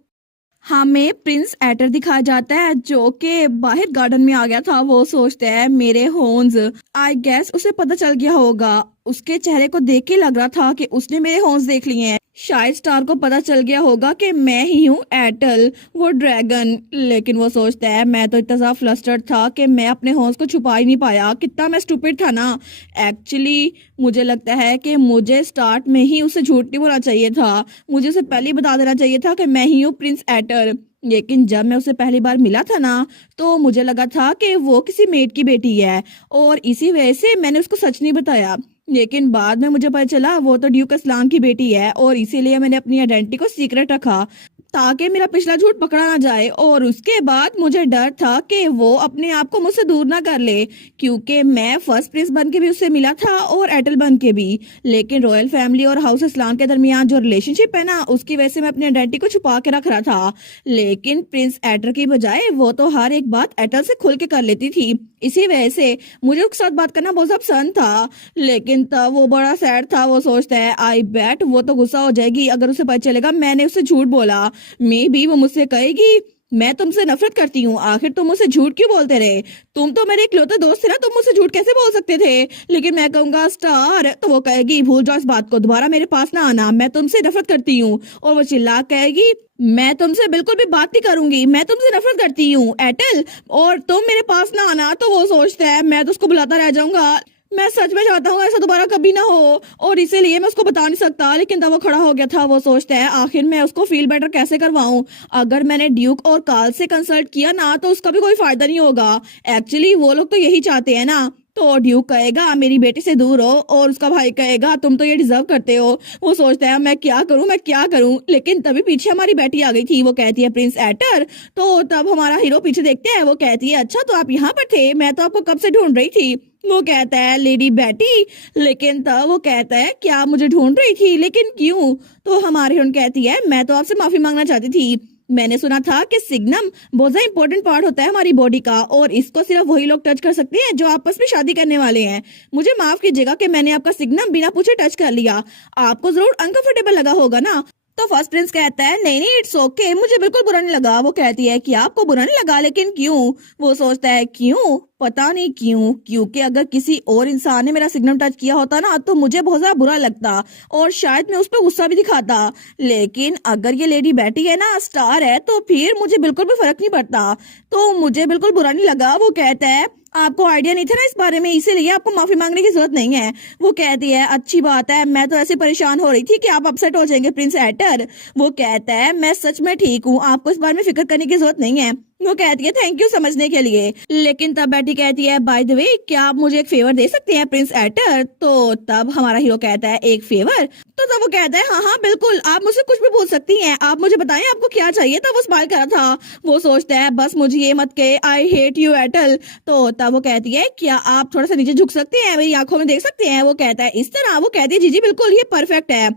हमें प्रिंस एटर दिखाया जाता है जो कि बाहर गार्डन में आ गया था। वो सोचता है मेरे होंस, आई गेस उसे पता चल गया होगा, उसके चेहरे को देख के लग रहा था कि उसने मेरे होंस देख लिए हैं। शायद स्टार को पता चल गया होगा कि मैं ही हूँ एटल, वो ड्रैगन। लेकिन वो सोचता है मैं तो इतना ज्यादा फ्लस्टर्ड था कि मैं अपने होंस को छुपा ही नहीं पाया, कितना मैं स्टूपिड था ना। एक्चुअली मुझे लगता है कि मुझे स्टार्ट में ही उसे झूठ नहीं बोलना चाहिए था, मुझे उसे पहले ही बता देना चाहिए था कि मैं ही हूँ प्रिंस एटर। लेकिन जब मैं उसे पहली बार मिला था ना, तो मुझे लगा था कि वो किसी मेड की बेटी है, और इसी वजह से मैंने उसको सच नहीं बताया। लेकिन बाद में मुझे पता चला वो तो ड्यूक असलान की बेटी है, और इसीलिए मैंने अपनी आइडेंटिटी को सीक्रेट रखा ताकि मेरा पिछला झूठ पकड़ा ना जाए। और उसके बाद मुझे डर था कि वो अपने आप को मुझसे दूर ना कर ले, क्योंकि मैं फर्स्ट प्रिंस बन के भी उससे मिला था और एटल बन के भी। लेकिन रॉयल फैमिली और हाउस असलान के दरमियान जो रिलेशनशिप है ना, उसकी वजह से मैं अपनी आइडेंटिटी को छुपा के रख रहा था। लेकिन प्रिंस एटर की बजाय वो तो हर एक बात एटल से खुल के कर लेती थी, इसी वजह से मुझे उसके साथ बात करना बहुत पसंद था। लेकिन तब वो बड़ा सैड था। वो सोचता है आई बेट वो तो गुस्सा हो जाएगी अगर उसे पता चलेगा मैंने उसे झूठ बोला। मे बी वो मुझसे कहेगी मैं तुमसे नफरत करती हूँ, आखिर तुम मुझसे झूठ क्यों बोलते रहे, तुम तो मेरे इकलौते दोस्त थे ना, तुम मुझसे झूठ कैसे बोल सकते थे। लेकिन मैं कहूंगा स्टार, तो वो कहेगी भूल जाओ इस बात को, दोबारा मेरे पास ना आना, मैं तुमसे नफरत करती हूँ। और वो चिल्ला कहेगी मैं तुमसे बिल्कुल भी बात नहीं करूंगी, मैं तुमसे नफरत करती हूँ एटल, और तुम मेरे पास ना आना। तो वो सोचता है मैं तो उसको बुलाता रह जाऊंगा, मैं सच में चाहता हूँ ऐसा दोबारा कभी ना हो, और इसीलिए मैं उसको बता नहीं सकता। लेकिन तब वो खड़ा हो गया था। वो सोचता है आखिर मैं उसको फील बेटर कैसे करवाऊं, अगर मैंने ड्यूक और कार्ल से कंसल्ट किया ना तो उसका भी कोई फायदा नहीं होगा। एक्चुअली वो लोग तो यही चाहते हैं ना। तो ड्यूक कहेगा मेरी बेटी से दूर हो, और उसका भाई कहेगा तुम तो ये डिजर्व करते हो। वो सोचता है मैं क्या करूं, मैं क्या करूं। लेकिन तभी पीछे हमारी बेटी आ गई थी। वो कहती है प्रिंस एटर। तो तब हमारा हीरो पीछे देखते हैं। वो कहती है अच्छा तो आप यहाँ पर थे, मैं तो आपको कब से ढूंढ रही थी। वो कहता है लेडी बेटी। लेकिन तब वो कहता है क्या आप मुझे ढूंढ रही थी, लेकिन क्यों। तो हमारी हीरोइन कहती है मैं तो आपसे माफी मांगना चाहती थी, मैंने सुना था कि सिग्नम बहुत ज्यादा इंपॉर्टेंट पार्ट होता है हमारी बॉडी का, और इसको सिर्फ वही लोग टच कर सकते हैं जो आपस में शादी करने वाले हैं। मुझे माफ कीजिएगा कि मैंने आपका सिग्नम बिना पूछे टच कर लिया, आपको जरूर अनकंफर्टेबल लगा होगा ना। तो फर्स्ट प्रिंस कहता है नहीं नहीं इट्स ओके, मुझे बिल्कुल बुरा नहीं लगा। वो कहती है कि आपको बुरा नहीं लगा, लेकिन क्यों। वो सोचता है क्यों, पता नहीं क्यों, क्योंकि अगर किसी और इंसान ने मेरा सिग्नम टच किया होता ना तो मुझे बहुत ज्यादा बुरा लगता, और शायद मैं उस पर गुस्सा भी दिखाता। लेकिन अगर ये लेडी बैठी है ना, स्टार है, तो फिर मुझे बिल्कुल भी फर्क नहीं पड़ता, तो मुझे बिल्कुल बुरा नहीं लगा। वो कहता है आपको आइडिया नहीं था ना इस बारे में, इसीलिए आपको माफी मांगने की जरूरत नहीं है। वो कहती है अच्छी बात है, मैं तो ऐसे परेशान हो रही थी कि आप अपसेट हो जाएंगे प्रिंस एटर। वो कहता है मैं सच में ठीक हूँ, आपको इस बारे में फिक्र करने की जरूरत नहीं है। वो कहती है थैंक यू समझने के लिए। लेकिन तब बेटी कहती है बाय द वे क्या आप मुझे एक फेवर दे सकते हैं प्रिंस एटर। तो तब हमारा हीरो कहता है एक फेवर। तो तब वो कहता है हाँ हाँ बिल्कुल, आप मुझसे कुछ भी पूछ सकती हैं, आप मुझे बताएं आपको क्या चाहिए। तब वो स्माइल कर रहा था। वो सोचता है बस मुझे ये मत कहे आई हेट यू एटल। तो तब वो कहती है क्या आप थोड़ा सा नीचे झुक सकते हैं, मेरी आंखों में देख सकते हैं। वो कहता है इस तरह। वो कहती है जी जी बिल्कुल ये परफेक्ट है।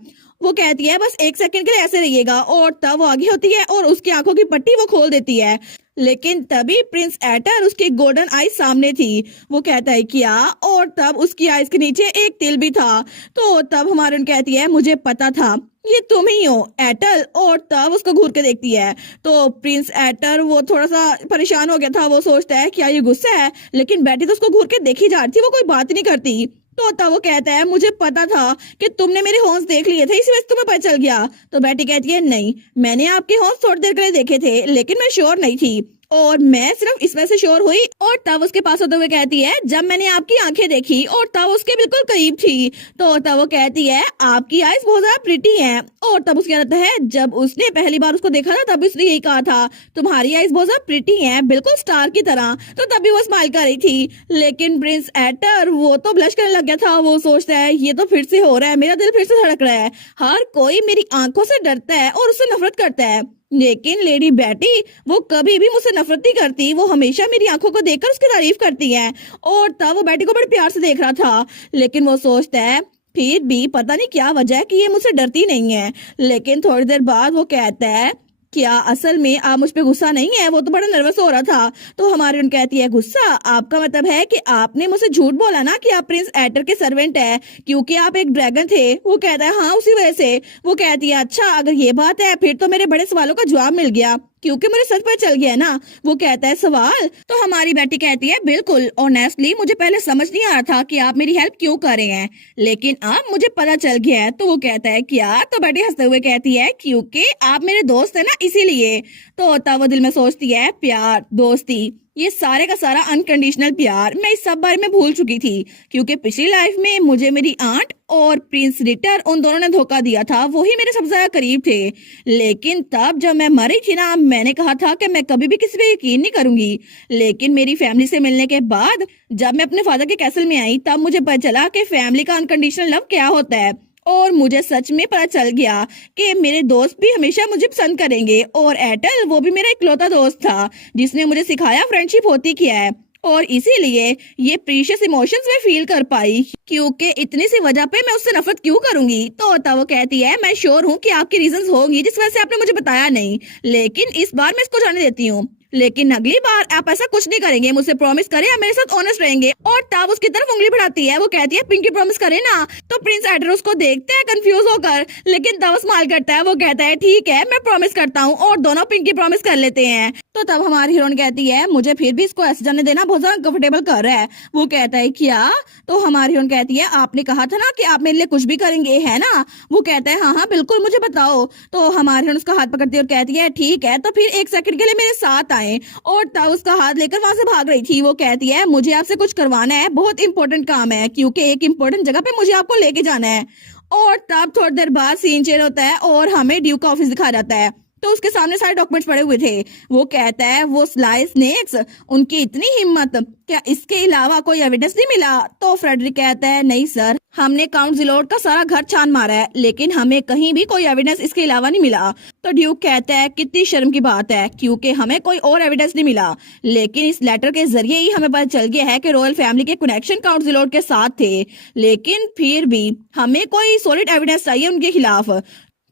वो कहती है बस एक सेकंड के लिए ऐसे रहिएगा, और तब वो आगे होती है और उसकी आंखों की पट्टी वो खोल देती है। लेकिन तभी प्रिंस एटर उसकी गोल्डन आईज सामने थी। वो कहता है क्या, और तब उसकी आईज के नीचे एक तिल भी था। तो तब हमारी कहती है मुझे पता था ये तुम ही हो एटल, और तब उसको घूर के देखती है। तो प्रिंस एटर वो थोड़ा सा परेशान हो गया था। वो सोचता है क्या ये गुस्सा है, लेकिन बैठी तो उसको घूर के देखी जा रही थी, वो कोई बात नहीं करती। तो तब वो कहता है मुझे पता था कि तुमने मेरे हॉर्न्स देख लिए थे, इसी वजह से तुम्हें पता चल गया। तो बेटी कहती है नहीं, मैंने आपके हॉर्न्स थोड़ी देर के लिए देखे थे, लेकिन मैं श्योर नहीं थी, और मैं सिर्फ इस वजह से श्योर हुई। और तब उसके पास होते हुए कहती है जब मैंने आपकी आंखें देखी और तब उसके बिल्कुल करीब थी। तो तब वो कहती है आपकी आईज बहुत ज्यादा प्रिटी हैं। और तब उसके कहता है जब उसने पहली बार उसको देखा था तब उसने यही कहा था तुम्हारी आईज बहुत ज्यादा प्रिटी हैं, बिल्कुल स्टार की तरह। तो तभी वो स्माइल कर रही थी। लेकिन प्रिंस एटर वो तो ब्लश करने लग गया था। वो सोचता है ये तो फिर से हो रहा है, मेरा दिल फिर से धड़क रहा है, हर कोई मेरी आंखों से डरता है और उससे नफरत करता है। लेकिन लेडी बेटी वो कभी भी मुझसे नफरत नहीं करती, वो हमेशा मेरी आंखों को देखकर उसकी तारीफ करती है। और तब वो बेटी को बड़े प्यार से देख रहा था। लेकिन वो सोचता है फिर भी पता नहीं क्या वजह है कि ये मुझसे डरती नहीं है। लेकिन थोड़ी देर बाद वो कहता है क्या असल में आप मुझ पे गुस्सा नहीं है, वो तो बड़ा नर्वस हो रहा था। तो हमारी उन कहती है गुस्सा, आपका मतलब है कि आपने मुझसे झूठ बोला ना कि आप प्रिंस एटर के सर्वेंट है क्योंकि आप एक ड्रैगन थे। वो कहता है हाँ उसी वजह से। वो कहती है अच्छा अगर ये बात है फिर तो मेरे बड़े सवालों का जवाब मिल गया क्योंकि मुझे सच पता चल गया है ना। वो कहता है सवाल। तो हमारी बेटी कहती है बिल्कुल ऑनेस्टली मुझे पहले समझ नहीं आ रहा था कि आप मेरी हेल्प क्यों कर रहे हैं, लेकिन अब मुझे पता चल गया है। तो वो कहता है क्या। तो बेटी हंसते हुए कहती है क्योंकि आप मेरे दोस्त है ना इसीलिए। तो तब वो दिल में सोचती है प्यार दोस्ती ये सारे का सारा अनकंडीशनल प्यार, मैं इस सब बारे में भूल चुकी थी क्योंकि पिछली लाइफ में मुझे मेरी आंट और प्रिंस रिटर उन दोनों ने धोखा दिया था, वही मेरे सबसे ज्यादा करीब थे। लेकिन तब जब मैं मरी थी ना मैंने कहा था कि मैं कभी भी किसी पे यकीन नहीं करूंगी। लेकिन मेरी फैमिली से मिलने के बाद जब मैं अपने फादर के कैसल में आई तब मुझे पता चला कि फैमिली का अनकंडीशनल लव क्या होता है, और मुझे सच में पता चल गया कि मेरे दोस्त भी हमेशा मुझे पसंद करेंगे। और एटल वो भी मेरा इकलौता दोस्त था जिसने मुझे सिखाया फ्रेंडशिप होती क्या है, और इसीलिए ये प्रीशियस इमोशंस में फील कर पाई क्योंकि इतनी सी वजह पे मैं उससे नफरत क्यों करूंगी। तो तब वो कहती है मैं श्योर हूँ कि आपकी रीजंस होंगी जिस वजह से आपने मुझे बताया नहीं, लेकिन इस बार मैं इसको जाने देती हूँ। लेकिन अगली बार आप ऐसा कुछ नहीं करेंगे, मुझसे प्रॉमिस करें, आप मेरे साथ ऑनेस्ट रहेंगे। और तब उसकी तरफ उंगली बढ़ाती है, वो कहती है पिंकी प्रॉमिस करे ना। तो प्रिंस एडर उसको देखते हैं कंफ्यूज होकर, लेकिन तब स्माइल करता है, वो कहता है ठीक है मैं प्रॉमिस करता हूँ, और दोनों पिंकी प्रॉमिस कर लेते हैं। तो तब हमारी हीरोइन कहती है मुझे फिर भी इसको ऐसे जाने देना बहुत ज्यादा कंफर्टेबल कर रहा है। वो कहता है क्या? तो हमारी हीरोइन कहती है आपने कहा था ना कि आप मेरे लिए कुछ भी करेंगे, है ना? वो कहता है हाँ हाँ बिल्कुल, मुझे बताओ। तो हमारी हीरोइन उसका हाथ पकड़ती है और कहती है ठीक है, तो फिर एक सेकंड के लिए मेरे साथ आए। और तब उसका हाथ लेकर वहां से भाग रही थी। वो कहती है मुझे आपसे कुछ करवाना है, बहुत इंपॉर्टेंट काम है, क्योंकि एक इंपॉर्टेंट जगह पे मुझे आपको लेके जाना है। और तब थोड़ी देर बाद सीन चेंज होता है और हमें ड्यूक का ऑफिस दिखाया जाता है। तो उसके सामने सारे डॉक्यूमेंट्स पड़े हुए थे। वो कहता है वो स्लाई स्नेक्स, उनकी इतनी हिम्मत, क्या इसके अलावा कोई एविडेंस नहीं मिला? तो फ्रेडरिक कहता है नहीं सर, हमने काउंट जिलोट का सारा घर छान मारा है, लेकिन हमें कहीं भी कोई एविडेंस इसके अलावा नहीं मिला। तो ड्यूक कहता है कितनी शर्म की बात है, क्योंकि हमें कोई और एविडेंस नहीं मिला, लेकिन इस लेटर के जरिए ही हमें पता चल गया है कि रॉयल फैमिली के कनेक्शन काउंट जिलोट के साथ थे, लेकिन फिर भी हमें कोई सॉलिड एविडेंस चाहिए उनके खिलाफ।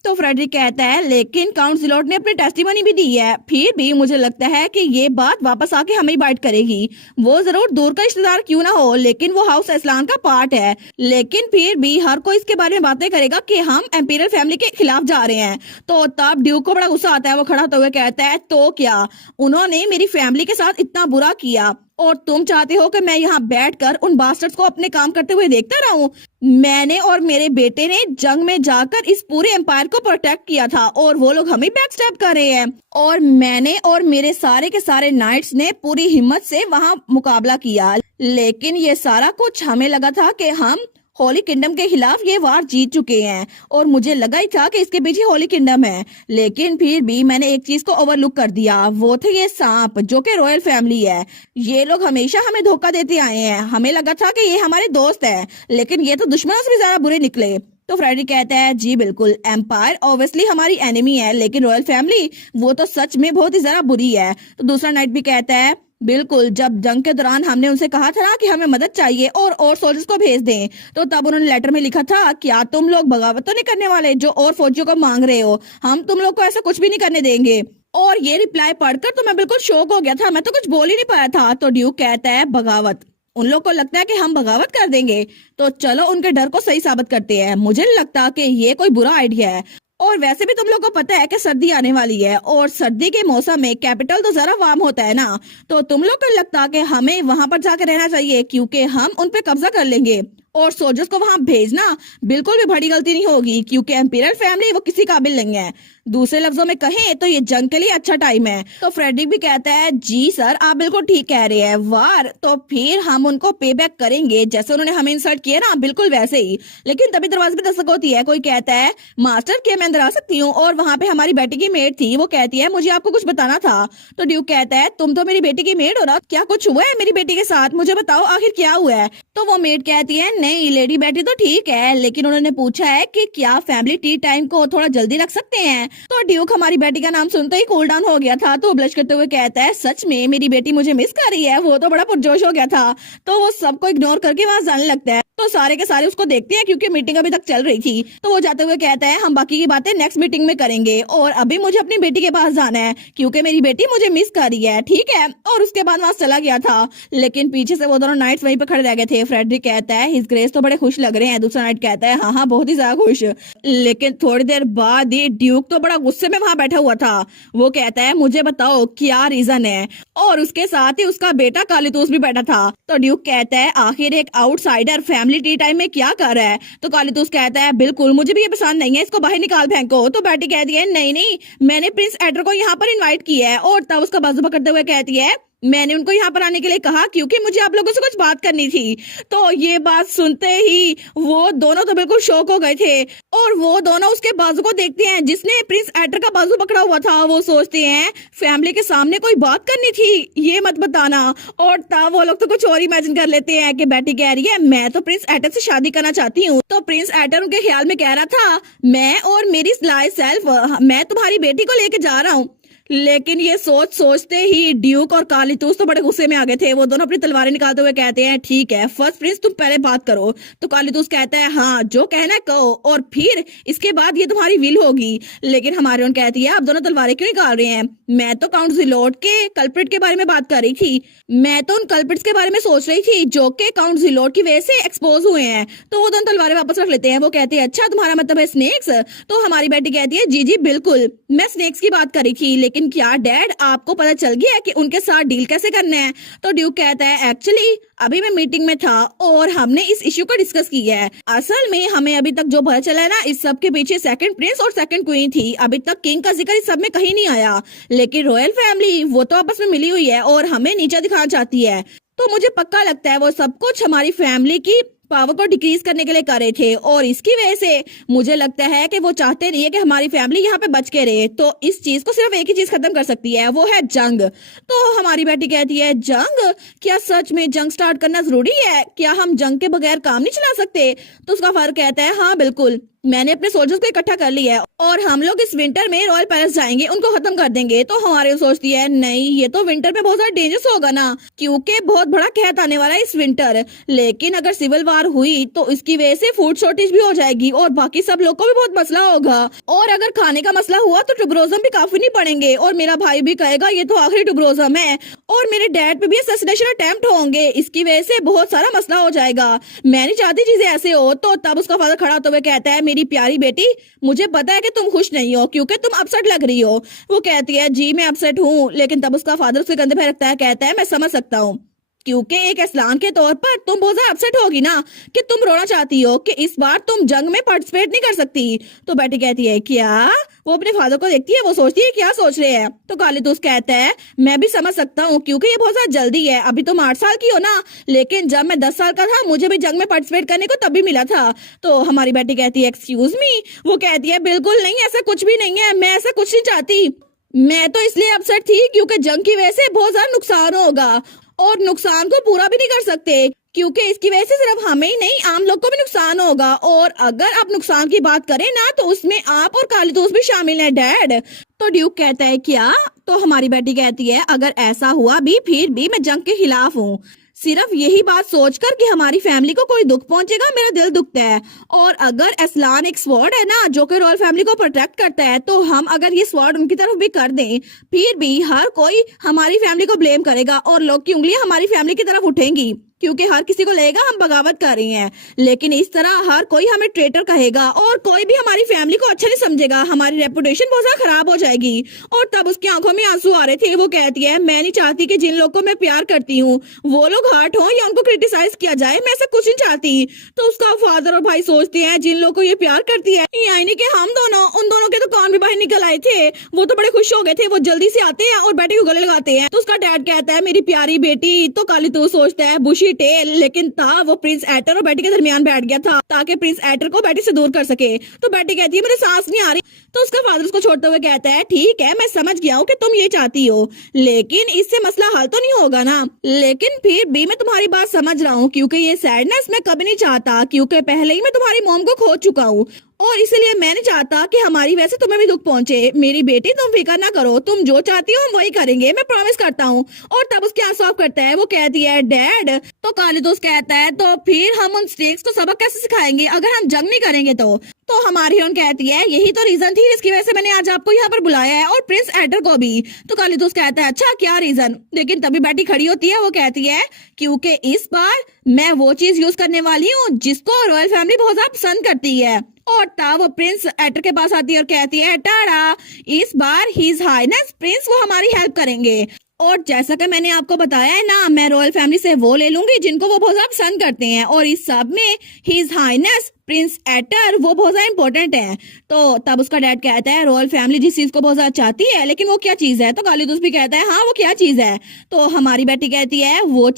तो फ्रेडरिक कहता है लेकिन काउंट जिलोट ने अपनी टेस्टिमनी भी दी है, फिर भी मुझे लगता है कि ये बात वापस आके हमें ही बाइट करेगी। वो जरूर दूर का रिश्तेदार क्यों ना हो, लेकिन वो हाउस एस्लान का पार्ट है, लेकिन फिर भी हर कोई इसके बारे में बातें करेगा कि हम एम्पीरियल फैमिली के खिलाफ जा रहे हैं। तो तब ड्यूक को बड़ा गुस्सा आता है, वो खड़ा होते हुए कहता है तो क्या उन्होंने मेरी फैमिली के साथ इतना बुरा किया और तुम चाहते हो कि मैं यहाँ बैठकर उन बास्टर्ड्स को अपने काम करते हुए देखता रहूं? मैंने और मेरे बेटे ने जंग में जाकर इस पूरे एम्पायर को प्रोटेक्ट किया था और वो लोग हमें बैकस्टैब कर रहे हैं, और मैंने और मेरे सारे के सारे नाइट्स ने पूरी हिम्मत से वहाँ मुकाबला किया, लेकिन ये सारा कुछ हमें लगा था कि हम होली किंगडम के खिलाफ ये वार जीत चुके हैं, और मुझे लगा ही था कि इसके पीछे होली किंगडम है, लेकिन फिर भी मैंने एक चीज को ओवरलुक कर दिया, वो थे ये सांप जो कि रॉयल फैमिली है। ये लोग हमेशा हमें धोखा देते आए हैं, हमें लगा था कि ये हमारे दोस्त है, लेकिन ये तो दुश्मनों से भी ज्यादा बुरे निकले। तो फ्रेडरिक कहता है जी बिल्कुल, एम्पायर ऑब्वियसली हमारी एनिमी है, लेकिन रॉयल फैमिली वो तो सच में बहुत ही ज्यादा बुरी है। तो दूसरा नाइट भी कहता है बिल्कुल, जब जंग के दौरान हमने उनसे कहा था ना कि हमें मदद चाहिए और सोल्जर्स को भेज दें, तो तब उन्होंने लेटर में लिखा था क्या तुम लोग बगावत तो नहीं करने वाले जो और फौजियों को मांग रहे हो, हम तुम लोग को ऐसा कुछ भी नहीं करने देंगे। और ये रिप्लाई पढ़कर तो मैं बिल्कुल शॉक हो गया था, मैं तो कुछ बोल ही नहीं पाया था। तो ड्यूक कहता है बगावत, उन लोग को लगता है कि हम बगावत कर देंगे, तो चलो उनके डर को सही साबित करते हैं। मुझे नहीं लगता कि ये कोई बुरा आइडिया है, और वैसे भी तुम लोग को पता है कि सर्दी आने वाली है, और सर्दी के मौसम में कैपिटल तो जरा वार्म होता है ना, तो तुम लोग को लगता कि हमें वहां पर जाकर रहना चाहिए, क्योंकि हम उन पे कब्जा कर लेंगे, और सोल्जर्स को वहां भेजना बिल्कुल भी बड़ी गलती नहीं होगी, क्योंकि एम्पीरियल फैमिली वो किसी काबिल नहीं है। दूसरे लफ्जों में कहें तो ये जंग के लिए अच्छा टाइम है। तो फ्रेडरिक भी कहता है जी सर, आप बिल्कुल ठीक कह रहे हैं, वार तो फिर हम उनको पे बैक करेंगे, जैसे उन्होंने हमें इंसल्ट किया ना, बिल्कुल वैसे ही। लेकिन तभी दरवाजे पे दस्तक होती है, कोई कहता है मास्टर क्या मैं अंदर आ सकती हूँ? और वहां पे हमारी बेटी की मेड थी, वो कहती है मुझे आपको कुछ बताना था। तो ड्यूक कहता है तुम तो मेरी बेटी की मेड हो ना, क्या कुछ हुआ है मेरी बेटी के साथ, मुझे बताओ आखिर क्या हुआ है? तो वो मेड कहती है नहीं, लेडी बेटी तो ठीक है, लेकिन उन्होंने पूछा है कि क्या फैमिली टी टाइम को थोड़ा जल्दी रख सकते हैं। तो ड्यूक हमारी बेटी का नाम सुनते ही कूल डाउन हो गया था, तो ब्लश करते हुए कहता है सच में मेरी बेटी मुझे मिस कर रही है। वो तो बड़ा पुरजोश हो गया था, तो वो सबको इग्नोर करके वहां जाने लगता है। तो सारे के सारे उसको देखते हैं, क्योंकि मीटिंग अभी तक चल रही थी। तो वो जाते हुए कहता है हम बाकी की बातें नेक्स्ट मीटिंग में करेंगे, और अभी मुझे अपनी बेटी के पास जाना है, क्योंकि मेरी बेटी मुझे मिस कर रही है, ठीक है? और उसके बाद वहां चला गया था, लेकिन पीछे से वो दोनों नाइट्स वहीं पे खड़े रह गए थे। फ्रेडरिक कहता है हिज ग्रेस तो बड़े खुश लग रहे हैं। दूसरा नाइट कहता है हाँ हाँ बहुत ही ज्यादा खुश। लेकिन थोड़ी देर बाद ही ड्यूक तो बड़ा गुस्से में वहां बैठा हुआ था। वो कहता है मुझे बताओ क्या रीजन है, और उसके साथ ही उसका बेटा कालीतूस भी बैठा था। तो ड्यूक कहता है आखिर एक आउटसाइडर फैमिली टी टाइम में क्या कर रहा है? तो कालीतूस कहता है बिल्कुल मुझे भी ये पसंद नहीं है, इसको बाहर निकाल फेंको। तो बेटी कहती है नहीं नहीं, मैंने प्रिंस एडर को यहाँ पर इन्वाइट किया है। और तब उसका बाजू पकड़ते हुए कहती है मैंने उनको यहाँ पर आने के लिए कहा क्योंकि मुझे आप लोगों से कुछ बात करनी थी। तो ये बात सुनते ही वो दोनों तो बिल्कुल शॉक हो गए थे, और वो दोनों उसके बाजू को देखते हैं जिसने प्रिंस एडर का बाजू पकड़ा हुआ था। वो सोचते हैं फैमिली के सामने कोई बात करनी थी, ये मत बताना। और तब वो लोग तो कुछ और इमेजिन कर लेते हैं कि बेटी कह रही है मैं तो प्रिंस एडर से शादी करना चाहती हूँ। तो प्रिंस एडर उनके ख्याल में कह रहा था मैं और मेरी स्लाई सेल्फ, मैं तुम्हारी बेटी को लेके जा रहा हूँ। लेकिन ये सोचते ही ड्यूक और कालीतूस तो बड़े गुस्से में आ गए थे। वो दोनों अपनी तलवारें निकालते हुए कहते हैं ठीक है फर्स्ट प्रिंस तुम पहले बात करो। तो कालीतूस कहता है हाँ जो कहना है कहो और फिर इसके बाद ये तुम्हारी विल होगी। लेकिन हमारी कहती है आप दोनों तलवारें क्यों निकाल रहे हैं? मैं तो काउंट जिलोट के कल्प्रिट के बारे में बात कर रही थी। मैं तो उन कल्प्रिट्स के बारे में सोच रही थी जो कि काउंट जिलोट की वजह से एक्सपोज हुए हैं। तो वो दोनों तलवारें वापस रख लेते हैं। वो कहते हैं अच्छा तुम्हारा मतलब है स्नेक्स? तो हमारी बेटी कहती है जी जी बिल्कुल मैं स्नेक्स की बात करी थी, लेकिन क्या डैड आपको पता चल गया कि उनके साथ डील कैसे करना है? तो ड्यूक कहता है एक्चुअली अभी मैं मीटिंग में था और हमने इस इश्यू को डिस्कस किया है। असल में हमें अभी तक जो पता चला है ना इस सब के पीछे सेकंड प्रिंस और सेकंड क्वीन थी। अभी तक किंग का जिक्र इस सब में कहीं नहीं आया, लेकिन रॉयल फैमिली वो तो आपस में मिली हुई है और हमें नीचा दिखाना चाहती है। तो मुझे पक्का लगता है वो सब कुछ हमारी फैमिली की पावर को डिक्रीज करने के लिए कर रहे थे और इसकी वजह से मुझे लगता है कि वो चाहते नहीं है कि हमारी फैमिली यहाँ पे बच के रहे। तो इस चीज को सिर्फ एक ही चीज खत्म कर सकती है, वो है जंग। तो हमारी बेटी कहती है जंग? क्या सच में जंग स्टार्ट करना जरूरी है? क्या हम जंग के बगैर काम नहीं चला सकते? तो उसका फादर कहता है हाँ बिल्कुल मैंने अपने सोल्जर्स को इकट्ठा कर लिया है और हम लोग इस विंटर में रॉयल पैलेस जाएंगे, उनको खत्म कर देंगे। तो हमारे सोचती है नहीं ये तो विंटर में बहुत ज्यादा डेंजरस होगा ना, क्योंकि बहुत बड़ा कहत आने वाला है इस विंटर। लेकिन अगर सिविल वार हुई तो इसकी वजह से फूड शॉर्टेज भी हो जाएगी और बाकी सब लोग को भी बहुत मसला होगा। और अगर खाने का मसला हुआ तो टुबरोजम भी काफी नहीं पड़ेंगे और मेरा भाई भी कहेगा ये तो आखिरी टुबरोजम है और मेरे डैड पे भी असैसिनेशन अटेम्प्ट होंगे। इसकी वजह से बहुत सारा मसला हो जाएगा। मैं नहीं चाहती चीजें ऐसे हो। तो तब उसका फादर खड़ा होते हुए कहता है मेरी प्यारी बेटी मुझे पता है कि तुम खुश नहीं हो क्योंकि तुम अपसेट लग रही हो। वो कहती है जी मैं अपसेट हूँ। लेकिन तब उसका फादर उसके कंधे पे रखता है, कहता है मैं समझ सकता हूँ क्योंकि एक इस्लाम के तौर पर तुम बहुत ज्यादा अपसेट होगी ना कि तुम रोना चाहती हो कि इस बार तुम जंग में पार्टिसिपेट नहीं कर सकती। तो बेटी कहती है क्या? वो अपने फादर को देखती है, वो सोचती है क्या सोच रहे हैं। तो कालीतूस कहता है मैं भी समझ सकता हूँ क्योंकि ये बहुत ज्यादा जल्दी है, अभी तुम 8 साल की हो ना, लेकिन जब मैं 10 साल का था मुझे भी जंग में पार्टिसिपेट करने को तब भी मिला था। तो हमारी बेटी कहती है एक्सक्यूज मी? वो कहती है बिल्कुल नहीं ऐसा कुछ भी नहीं है, मैं ऐसा कुछ नहीं चाहती। मैं तो इसलिए अपसेट थी क्योंकि जंग की वजह से बहुत ज्यादा नुकसान होगा और नुकसान को पूरा भी नहीं कर सकते क्योंकि इसकी वजह से सिर्फ हमें ही नहीं आम लोग को भी नुकसान होगा। और अगर आप नुकसान की बात करें ना तो उसमें आप और कालीतूस भी शामिल हैं डैड। तो ड्यूक कहता है क्या? तो हमारी बेटी कहती है अगर ऐसा हुआ भी फिर भी मैं जंग के खिलाफ हूँ। सिर्फ यही बात सोचकर कि हमारी फैमिली को कोई दुख पहुंचेगा मेरा दिल दुखता है। और अगर असलान एक स्वॉर्ड है ना जो कि रॉयल फैमिली को प्रोटेक्ट करता है, तो हम अगर ये स्वॉर्ड उनकी तरफ भी कर दें फिर भी हर कोई हमारी फैमिली को ब्लेम करेगा और लोग की उंगलियां हमारी फैमिली की तरफ उठेंगी क्योंकि हर किसी को लगेगा हम बगावत कर रही हैं। लेकिन इस तरह हर कोई हमें ट्रेटर कहेगा और कोई भी हमारी फैमिली को अच्छा नहीं समझेगा, हमारी रेपुटेशन बहुत ज्यादा खराब हो जाएगी। और तब उसकी आंखों में आंसू आ रहे थे। वो कहती है मैं नहीं चाहती कि जिन लोगों को मैं प्यार करती हूँ वो लोग हर्ट हो या उनको क्रिटिसाइज किया जाए, मैं ऐसा कुछ नहीं चाहती। तो उसका फादर और भाई सोचते हैं जिन लोगों को ये प्यार करती है यानी कि हम दोनों, उन दोनों के तो कान भी बाहर निकल आए थे। वो तो बड़े खुश हो गए थे, वो जल्दी से आते हैं और बेटी को गले लगाते हैं। तो उसका डैड कहता है मेरी प्यारी बेटी। तो कालीतूस सोचता है बुशी टेल, लेकिन था वो प्रिंस एटर और बेटी के दरमियान बैठ गया था ताकि प्रिंस एटर को बेटी से दूर कर सके। तो बेटी कहती है मेरे सांस नहीं आ रही। तो उसका फादर उसको छोड़ते हुए कहता है ठीक है मैं समझ गया हूँ कि तुम ये चाहती हो, लेकिन इससे मसला हल तो नहीं होगा ना। लेकिन फिर भी मैं तुम्हारी बात समझ रहा हूँ क्योंकि ये सैडनेस मैं कभी नहीं चाहता क्योंकि पहले ही मैं तुम्हारी मॉम को खो चुका हूँ और इसलिए मैं नहीं चाहता कि हमारी वजह से तुम्हें भी दुख पहुंचे। मेरी बेटी तुम फिक्र ना करो, तुम जो चाहती हो हम वही करेंगे, मैं प्रॉमिस करता हूँ। और तब उसके आंसू ऑफ करता है। वो कहती है डैड। तो कालीतूस कहता है तो फिर हम उन स्नेक्स को सबक कैसे सिखाएंगे अगर हम जंग नहीं करेंगे तो हमारी हीरोइन कहती है यही तो रीजन थी जिसकी वजह से मैंने आज आपको यहाँ पर बुलाया है और प्रिंस एडर को भी। तो कालीतूस कहता है अच्छा क्या रीजन? लेकिन तभी बेटी खड़ी होती है। वो कहती है क्योंकि इस बार मैं वो चीज यूज करने वाली हूँ जिसको रॉयल फैमिली बहुत ज्यादा पसंद करती है। और तब वो प्रिंस एटर के पास आती है और कहती है टाड़ा, इस बार हिज हाईनेस प्रिंस वो हमारी हेल्प करेंगे। और जैसा कि मैंने आपको बताया है ना, मैं रॉयल फैमिली से वो ले लूंगी जिनको वो बहुत ज्यादा पसंद करते हैं और इस सब में हिज हाईनेस प्रिंस एटर वो बहुत ज्यादा इंपॉर्टेंट है। तो तब उसका डैड कहता है रॉयल फैमिली जिस चीज को बहुत ज्यादा चाहती है लेकिन वो क्या चीज है? तो कालीतूस भी कहता है हाँ वो क्या चीज है? तो हमारी बेटी कहती है वो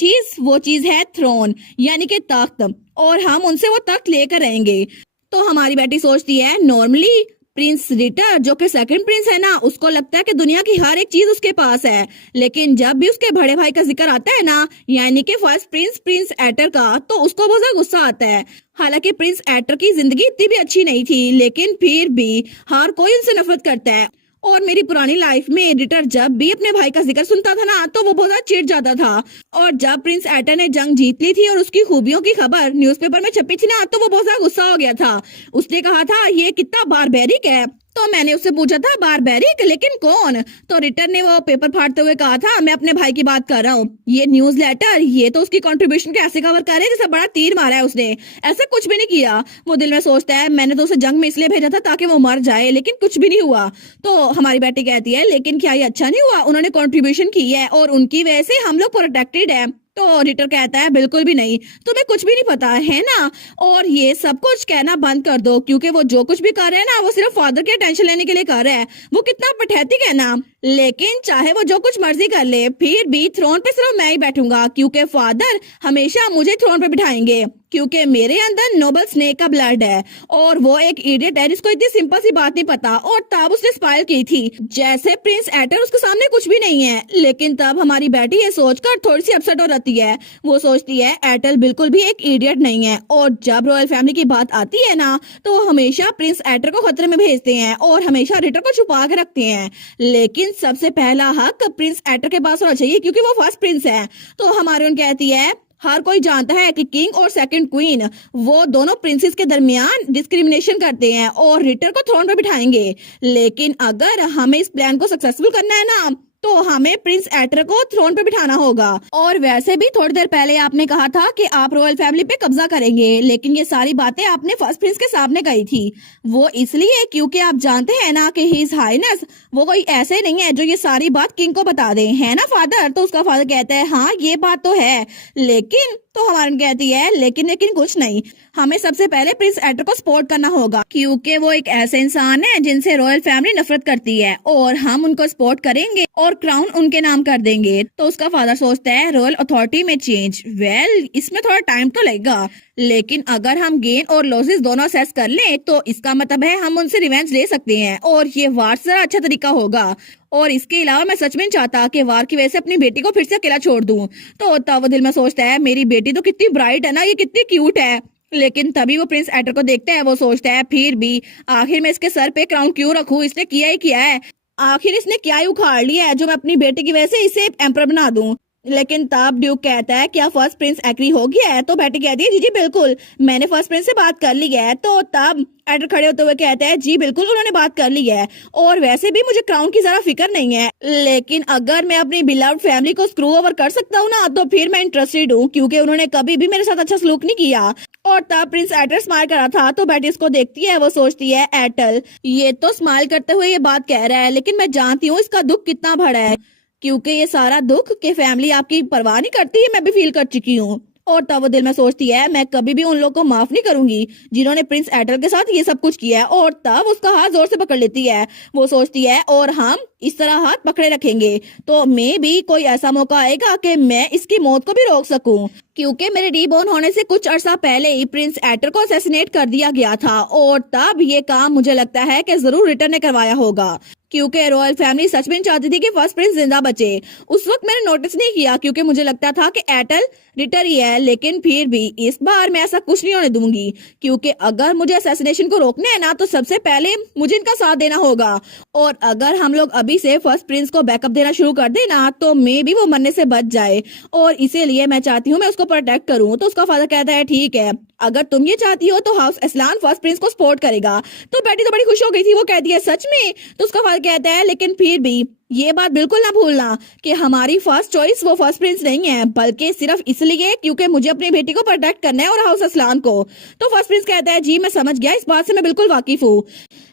चीज है थ्रोन यानी कि तख्त, और हम उनसे वो तख्त लेकर रहेंगे। तो हमारी बेटी सोचती है नॉर्मली प्रिंस रिटर जो कि सेकंड प्रिंस है ना, उसको लगता है कि दुनिया की हर एक चीज उसके पास है, लेकिन जब भी उसके बड़े भाई का जिक्र आता है ना यानी कि फर्स्ट प्रिंस एटर का, तो उसको बहुत ज्यादा गुस्सा आता है। हालांकि प्रिंस एटर की जिंदगी इतनी भी अच्छी नहीं थी लेकिन फिर भी हर कोई उनसे नफरत करता है और मेरी पुरानी लाइफ में एडिटर जब भी अपने भाई का जिक्र सुनता था ना तो वो बहुत ज्यादा चिढ़ जाता था। और जब प्रिंस एटन ने जंग जीत ली थी और उसकी खूबियों की खबर न्यूज़पेपर में छपी थी ना तो वो बहुत ज्यादा गुस्सा हो गया था। उसने कहा था ये कितना बारबेरिक है। तो मैंने उससे पूछा था बारबेरिक लेकिन कौन? तो रिटर ने वो पेपर फाड़ते हुए कहा था मैं अपने भाई की बात कर रहा हूँ। ये न्यूज लेटर ये तो उसकी कंट्रीब्यूशन को ऐसे कवर करे जैसे बड़ा तीर मारा है उसने। ऐसा कुछ भी नहीं किया। वो दिल में सोचता है मैंने तो उसे जंग में इसलिए भेजा था ताकि वो मर जाए, लेकिन कुछ भी नहीं हुआ। तो हमारी बेटी कहती है लेकिन क्या ये अच्छा नहीं हुआ? उन्होंने कंट्रीब्यूशन की है और उनकी वजह से हम लोग प्रोटेक्टेड है। तो रिटर कहता है बिल्कुल भी नहीं, तुम्हें कुछ भी नहीं पता है ना। और ये सब कुछ कहना बंद कर दो क्योंकि वो जो कुछ भी कर रहे हैं ना वो सिर्फ फादर के टेंशन लेने के लिए कर रहा है। वो कितना पैथेटिक है ना। लेकिन चाहे वो जो कुछ मर्जी कर ले फिर भी थ्रोन पे सिर्फ मैं ही बैठूंगा क्योंकि फादर हमेशा मुझे थ्रोन पे बिठाएंगे क्योंकि मेरे अंदर नोबल स्नेक का ब्लड है। और वो एक इडियट है जिसको इतनी सिंपल सी बात नहीं पता। और तब उसने स्पाइल की थी जैसे प्रिंस एटर उसके सामने कुछ भी नहीं है। लेकिन तब हमारी बेटी ये सोचकर थोड़ी सी अपसेट हो जाती है। वो सोचती है एटल बिल्कुल भी एक इडियट नहीं है। और जब रॉयल फैमिली की बात आती है ना तो हमेशा प्रिंस एटर को खतरे में भेजते हैं और हमेशा रिटर को छुपा के रखते हैं। लेकिन सबसे पहला हक प्रिंस एटर के पास होना चाहिए क्योंकि वो फर्स्ट प्रिंस है। तो हमारी उन कहती है हर कोई जानता है कि किंग और सेकंड क्वीन वो दोनों प्रिंसेस के दरमियान डिस्क्रिमिनेशन करते हैं और रिटर को थ्रोन पर बिठाएंगे। लेकिन अगर हमें इस प्लान को सक्सेसफुल करना है ना तो हमें प्रिंस एटर को थ्रोन पे बिठाना होगा। और वैसे भी थोड़ी देर पहले आपने कहा था कि आप रॉयल फैमिली पे कब्जा करेंगे, लेकिन ये सारी बातें आपने फर्स्ट प्रिंस के सामने कही थी। वो इसलिए क्योंकि आप जानते हैं ना कि हिज हाइनेस वो कोई ऐसे नहीं है जो ये सारी बात किंग को बता दे, है ना फादर? तो उसका फादर कहता है हाँ ये बात तो है। लेकिन तो हमारी कहती है लेकिन कुछ नहीं, हमें सबसे पहले प्रिंस एटर को सपोर्ट करना होगा क्योंकि वो एक ऐसे इंसान है जिनसे रॉयल फैमिली नफरत करती है और हम उनको सपोर्ट करेंगे और क्राउन उनके नाम कर देंगे। तो उसका फादर सोचता है रॉयल अथॉरिटी में चेंज, वेल इसमें थोड़ा टाइम तो लगेगा, लेकिन अगर हम गेन और लॉसेस दोनों असेस कर लें तो इसका मतलब है हम उनसे रिवेंज ले सकते हैं और ये वार से अच्छा तरीका होगा। और इसके अलावा मैं सच में नहीं चाहता कि वार की वजह से अपनी बेटी को फिर से अकेला छोड़ दूं। तो तब वो दिल में सोचता है मेरी बेटी तो कितनी ब्राइट है ना, ये कितनी क्यूट है। लेकिन तभी वो प्रिंस एटर को देखता है। वो सोचता है फिर भी आखिर मैं इसके सर पे क्राउन क्यों रखूं, इसने किया ही किया है, आखिर इसने क्या ही उखाड़ लिया है जो मैं अपनी बेटी की वजह से इसे एम्पर बना दूं। लेकिन तब ड्यूक कहता है क्या फर्स्ट प्रिंस एग्री हो गया है? तो बेटी कहती है जी जी बिल्कुल, मैंने फर्स्ट प्रिंस से बात कर ली है। तो तब एडर खड़े होते हुए कहते हैं जी बिल्कुल उन्होंने बात कर ली है और वैसे भी मुझे क्राउन की जरा फिक्र नहीं है, लेकिन अगर मैं अपनी बिलव्ड फैमिली को स्क्रू ओवर कर सकता हूँ ना तो फिर मैं इंटरेस्टेड हूँ क्योंकि उन्होंने कभी भी मेरे साथ अच्छा सलूक नहीं किया। और तब प्रिंस एटर स्माइल कर रहा था तो बेटी इसको देखती है। वो सोचती है एटल ये तो स्माइल करते हुए ये बात कह रहा है लेकिन मैं जानती हूँ इसका दुख कितना बड़ा है क्योंकि ये सारा दुख कि फैमिली आपकी परवाह नहीं करती है मैं भी फील कर चुकी हूँ। और तब वो दिल में सोचती है मैं कभी भी उन लोगों को माफ नहीं करूंगी जिन्होंने प्रिंस एटल के साथ ये सब कुछ किया है। और तब उसका हाथ जोर से पकड़ लेती है। वो सोचती है और हम इस तरह हाथ पकड़े रखेंगे तो मे भी कोई ऐसा मौका आएगा कि मैं इसकी मौत को भी रोक सकूं क्योंकि मेरे रीबोर्न होने से कुछ अरसा पहले ही प्रिंस एटर को असैसिनेट कर दिया गया था और तब ये काम मुझे लगता है कि जरूर रिटर ने करवाया होगा क्योंकि रॉयल फैमिली सच में चाहती थी कि फर्स्ट प्रिंस जिंदा बचे। उस वक्त मैंने नोटिस नहीं किया क्योंकि मुझे लगता था कि एटल रिटर ही है, लेकिन फिर भी इस बार मैं ऐसा कुछ नहीं होने दूंगी क्योंकि अगर मुझे असैसिनेशन को रोकना है ना तो सबसे पहले मुझे इनका साथ देना होगा। और अगर हम लोग अभी से फर्स्ट प्रिंस को बैकअप देना शुरू कर देना तो मे भी वो मरने से बच जाए और इसीलिए मैं चाहती हूँ मैं उसको प्रोटेक्ट करूँ। तो उसका फादर कहता है ठीक है अगर तुम ये चाहती हो तो हाउस असलान फर्स्ट प्रिंस को सपोर्ट करेगा। तो बेटी तो बड़ी खुश हो गई थी। वो कहती है सच में? तो उसका फादर कहता है लेकिन फिर भी ये बात बिल्कुल ना भूलना कि हमारी फर्स्ट चॉइस वो फर्स्ट प्रिंस नहीं है बल्कि सिर्फ इसलिए क्योंकि मुझे अपनी बेटी को प्रोटेक्ट करना है और हाउस असलान को। तो फर्स्ट प्रिंस कहता है जी मैं समझ गया, इस बात से मैं बिल्कुल वाकिफ हूँ।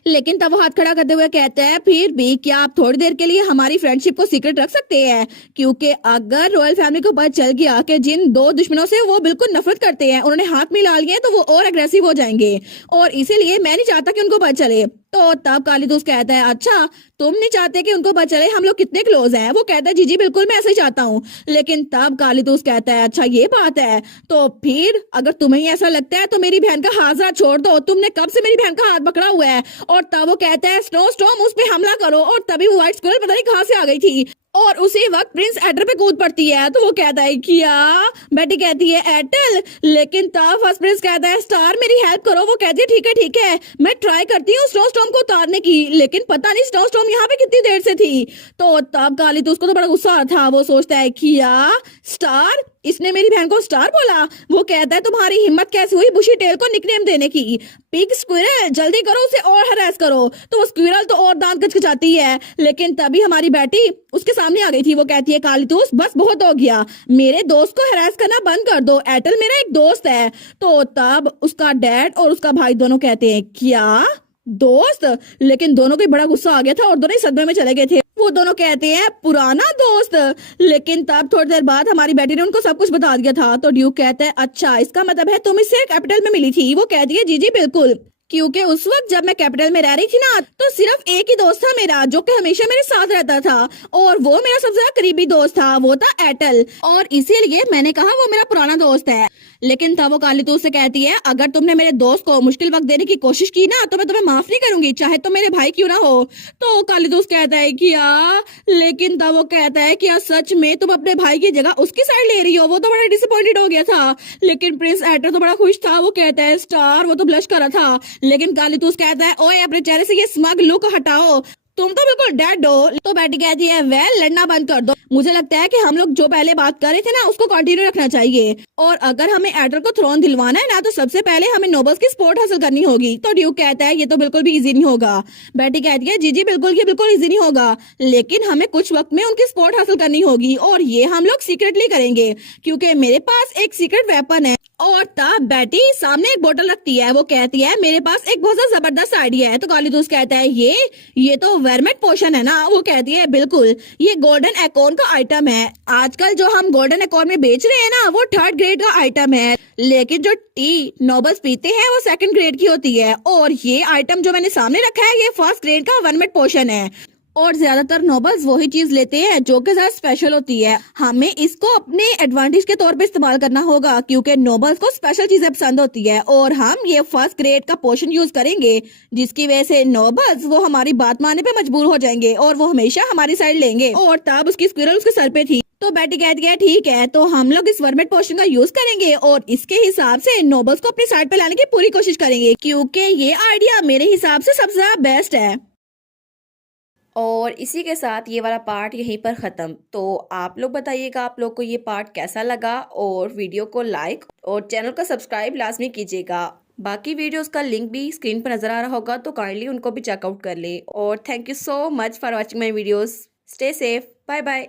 लेकिन तब वो हाथ खड़ा करते हुए कहते हैं फिर भी क्या आप थोड़ी देर के लिए हमारी फ्रेंडशिप को सीक्रेट रख सकते हैं क्योंकि अगर रॉयल फैमिली को पता चल गया कि जिन दो दुश्मनों से वो बिल्कुल नफरत करते हैं उन्होंने हाथ मिला लिए तो वो और अग्रेसिव हो जाएंगे और इसीलिए मैं नहीं चाहता कि उनको पता चले। तो तब कालीदूस कहता है अच्छा तुम नहीं चाहते कि उनको पता चले हम लोग कितने क्लोज हैं? वो कहता है जी जी बिल्कुल मैं ऐसा ही चाहता हूँ। लेकिन तब कालीदूस कहता है अच्छा ये बात है तो फिर अगर तुम्हें ऐसा लगता है तो मेरी बहन का हाथ जरा छोड़ दो, तुमने कब से मेरी बहन का हाथ पकड़ा हुआ है। और तब वो कहता है स्नो स्टॉर्म उस पे हमला करो और तभी वो व्हाइट स्क्विरल पता नहीं कहाँ से आ गई थी और उसी वक्त प्रिंस एटर पे कूद पड़ती है। तो वो कहता है क्या? बेटी कहती है एटल, लेकिन तब फर्स्ट प्रिंस कहता है स्टार मेरी हेल्प करो। वो कहती है ठीक है मैं ट्राई करती हूँ स्नो स्टॉर्म को उतारने की, लेकिन पता नहीं स्नो स्टॉर्म यहाँ पे कितनी देर से थी। तो तब काली तो उसको तो बड़ा गुस्सा आता था। वो सोचता है किया स्टार, इसने मेरी बहन को स्टार बोला। वो कहता है तुम्हारी हिम्मत कैसे हुई बुशी टेल को निकनेम देने की। पिग स्क्विरल, जल्दी करो उसे और हरास करो। तो वो स्क्विरल तो और दांत कचकचाती है, लेकिन तभी हमारी बेटी उसके सामने आ गई थी। वो कहती है कालीतूस बस बहुत हो गया, मेरे दोस्त को हरास करना बंद कर दो, एटल मेरा एक दोस्त है। तो तब उसका डैड और उसका भाई दोनों कहते हैं क्या दोस्त, लेकिन दोनों को बड़ा गुस्सा आ गया था और दोनों ही सदमे में चले गए थे। वो दोनों कहते हैं पुराना दोस्त, लेकिन तब थोड़ी देर बाद हमारी बेटी ने उनको सब कुछ बता दिया था। तो ड्यूक कहता है अच्छा इसका मतलब है तुम इससे कैपिटल में मिली थी। वो कहती है जी जी बिल्कुल, क्योंकि उस वक्त जब मैं कैपिटल में रह रही थी ना, तो सिर्फ एक ही दोस्त था मेरा जो कि हमेशा मेरे साथ रहता था, और वो मेरा सबसे ज्यादा करीबी दोस्त था, वो था एटल, और इसीलिए मैंने कहा वो मेरा पुराना दोस्त है। लेकिन तब वो कालीतूस से कहती है अगर तुमने मेरे दोस्त को मुश्किल वक्त देने की कोशिश की ना, तो मैं तुम्हें माफ नहीं करूंगी, चाहे तो मेरे भाई क्यों ना हो। तो कालीतूस कहता है क्या, लेकिन तब वो कहता है क्या सच में तुम अपने भाई की जगह उसकी साइड ले रही हो। वो तो बड़ा डिसअपॉइंटेड हो गया था, लेकिन प्रिंस एटर तो बड़ा खुश था। वो कहता है स्टार, वो तो ब्लश कर रहा था, लेकिन कालीतूस कहता है ओए अपने चेहरे से ये स्मग लुक हटाओ, तुम तो बिल्कुल डेड हो। तो बेटी कहती है वेल लड़ना बंद कर दो, मुझे लगता है कि हम लोग जो पहले बात कर रहे थे ना उसको कंटिन्यू रखना चाहिए, और अगर हमें एडर को थ्रोन दिलवाना है ना तो सबसे पहले हमें नोबल्स की सपोर्ट हासिल करनी होगी। तो ड्यूक कहता है ये तो बिल्कुल भी इजी नहीं होगा। बेटी कहती है जी जी बिल्कुल ये बिल्कुल इजी नहीं होगा, लेकिन हमें कुछ वक्त में उनकी सपोर्ट हासिल करनी होगी, और ये हम लोग सीक्रेटली करेंगे क्योंकि मेरे पास एक सीक्रेट वेपन है। और तब बेटी सामने एक बोतल रखती है। वो कहती है मेरे पास एक बहुत सा जबरदस्त आइडिया है। तो कालीतूस कहता है ये तो वर्मेट पोशन है ना। वो कहती है बिल्कुल, ये गोल्डन एकॉन का आइटम है। आजकल जो हम गोल्डन एकॉन में बेच रहे हैं ना वो 3rd ग्रेड का आइटम है, लेकिन जो टी नोबल्स पीते हैं वो 2nd ग्रेड की होती है, और ये आइटम जो मैंने सामने रखा है ये 1st ग्रेड का वर्मेट पोशन है। और ज्यादातर नोबल्स वही चीज लेते हैं जो कि ज्यादा स्पेशल होती है। हमें इसको अपने एडवांटेज के तौर पे इस्तेमाल करना होगा क्योंकि नोबल्स को स्पेशल चीजें पसंद होती है, और हम ये 1st ग्रेड का पोशन यूज करेंगे जिसकी वजह से नोबल्स वो हमारी बात मानने पे मजबूर हो जाएंगे और वो हमेशा हमारी साइड लेंगे। और तब उसकी स्क्विरल उसके सर पे थी। तो बेटी कहती है ठीक है, तो हम लोग इस वर्मेट पोशन का यूज करेंगे और इसके हिसाब से नोबल्स को अपनी साइड पे लाने की पूरी कोशिश करेंगे, क्योंकि ये आइडिया मेरे हिसाब से सबसे ज्यादा बेस्ट है। और इसी के साथ ये वाला पार्ट यहीं पर ख़त्म। तो आप लोग बताइएगा आप लोग को ये पार्ट कैसा लगा, और वीडियो को लाइक और चैनल को सब्सक्राइब लाजमी कीजिएगा। बाकी वीडियोस का लिंक भी स्क्रीन पर नज़र आ रहा होगा, तो काइंडली उनको भी चेकआउट कर लें। और thank you so much for watching my videos. Stay safe, bye bye.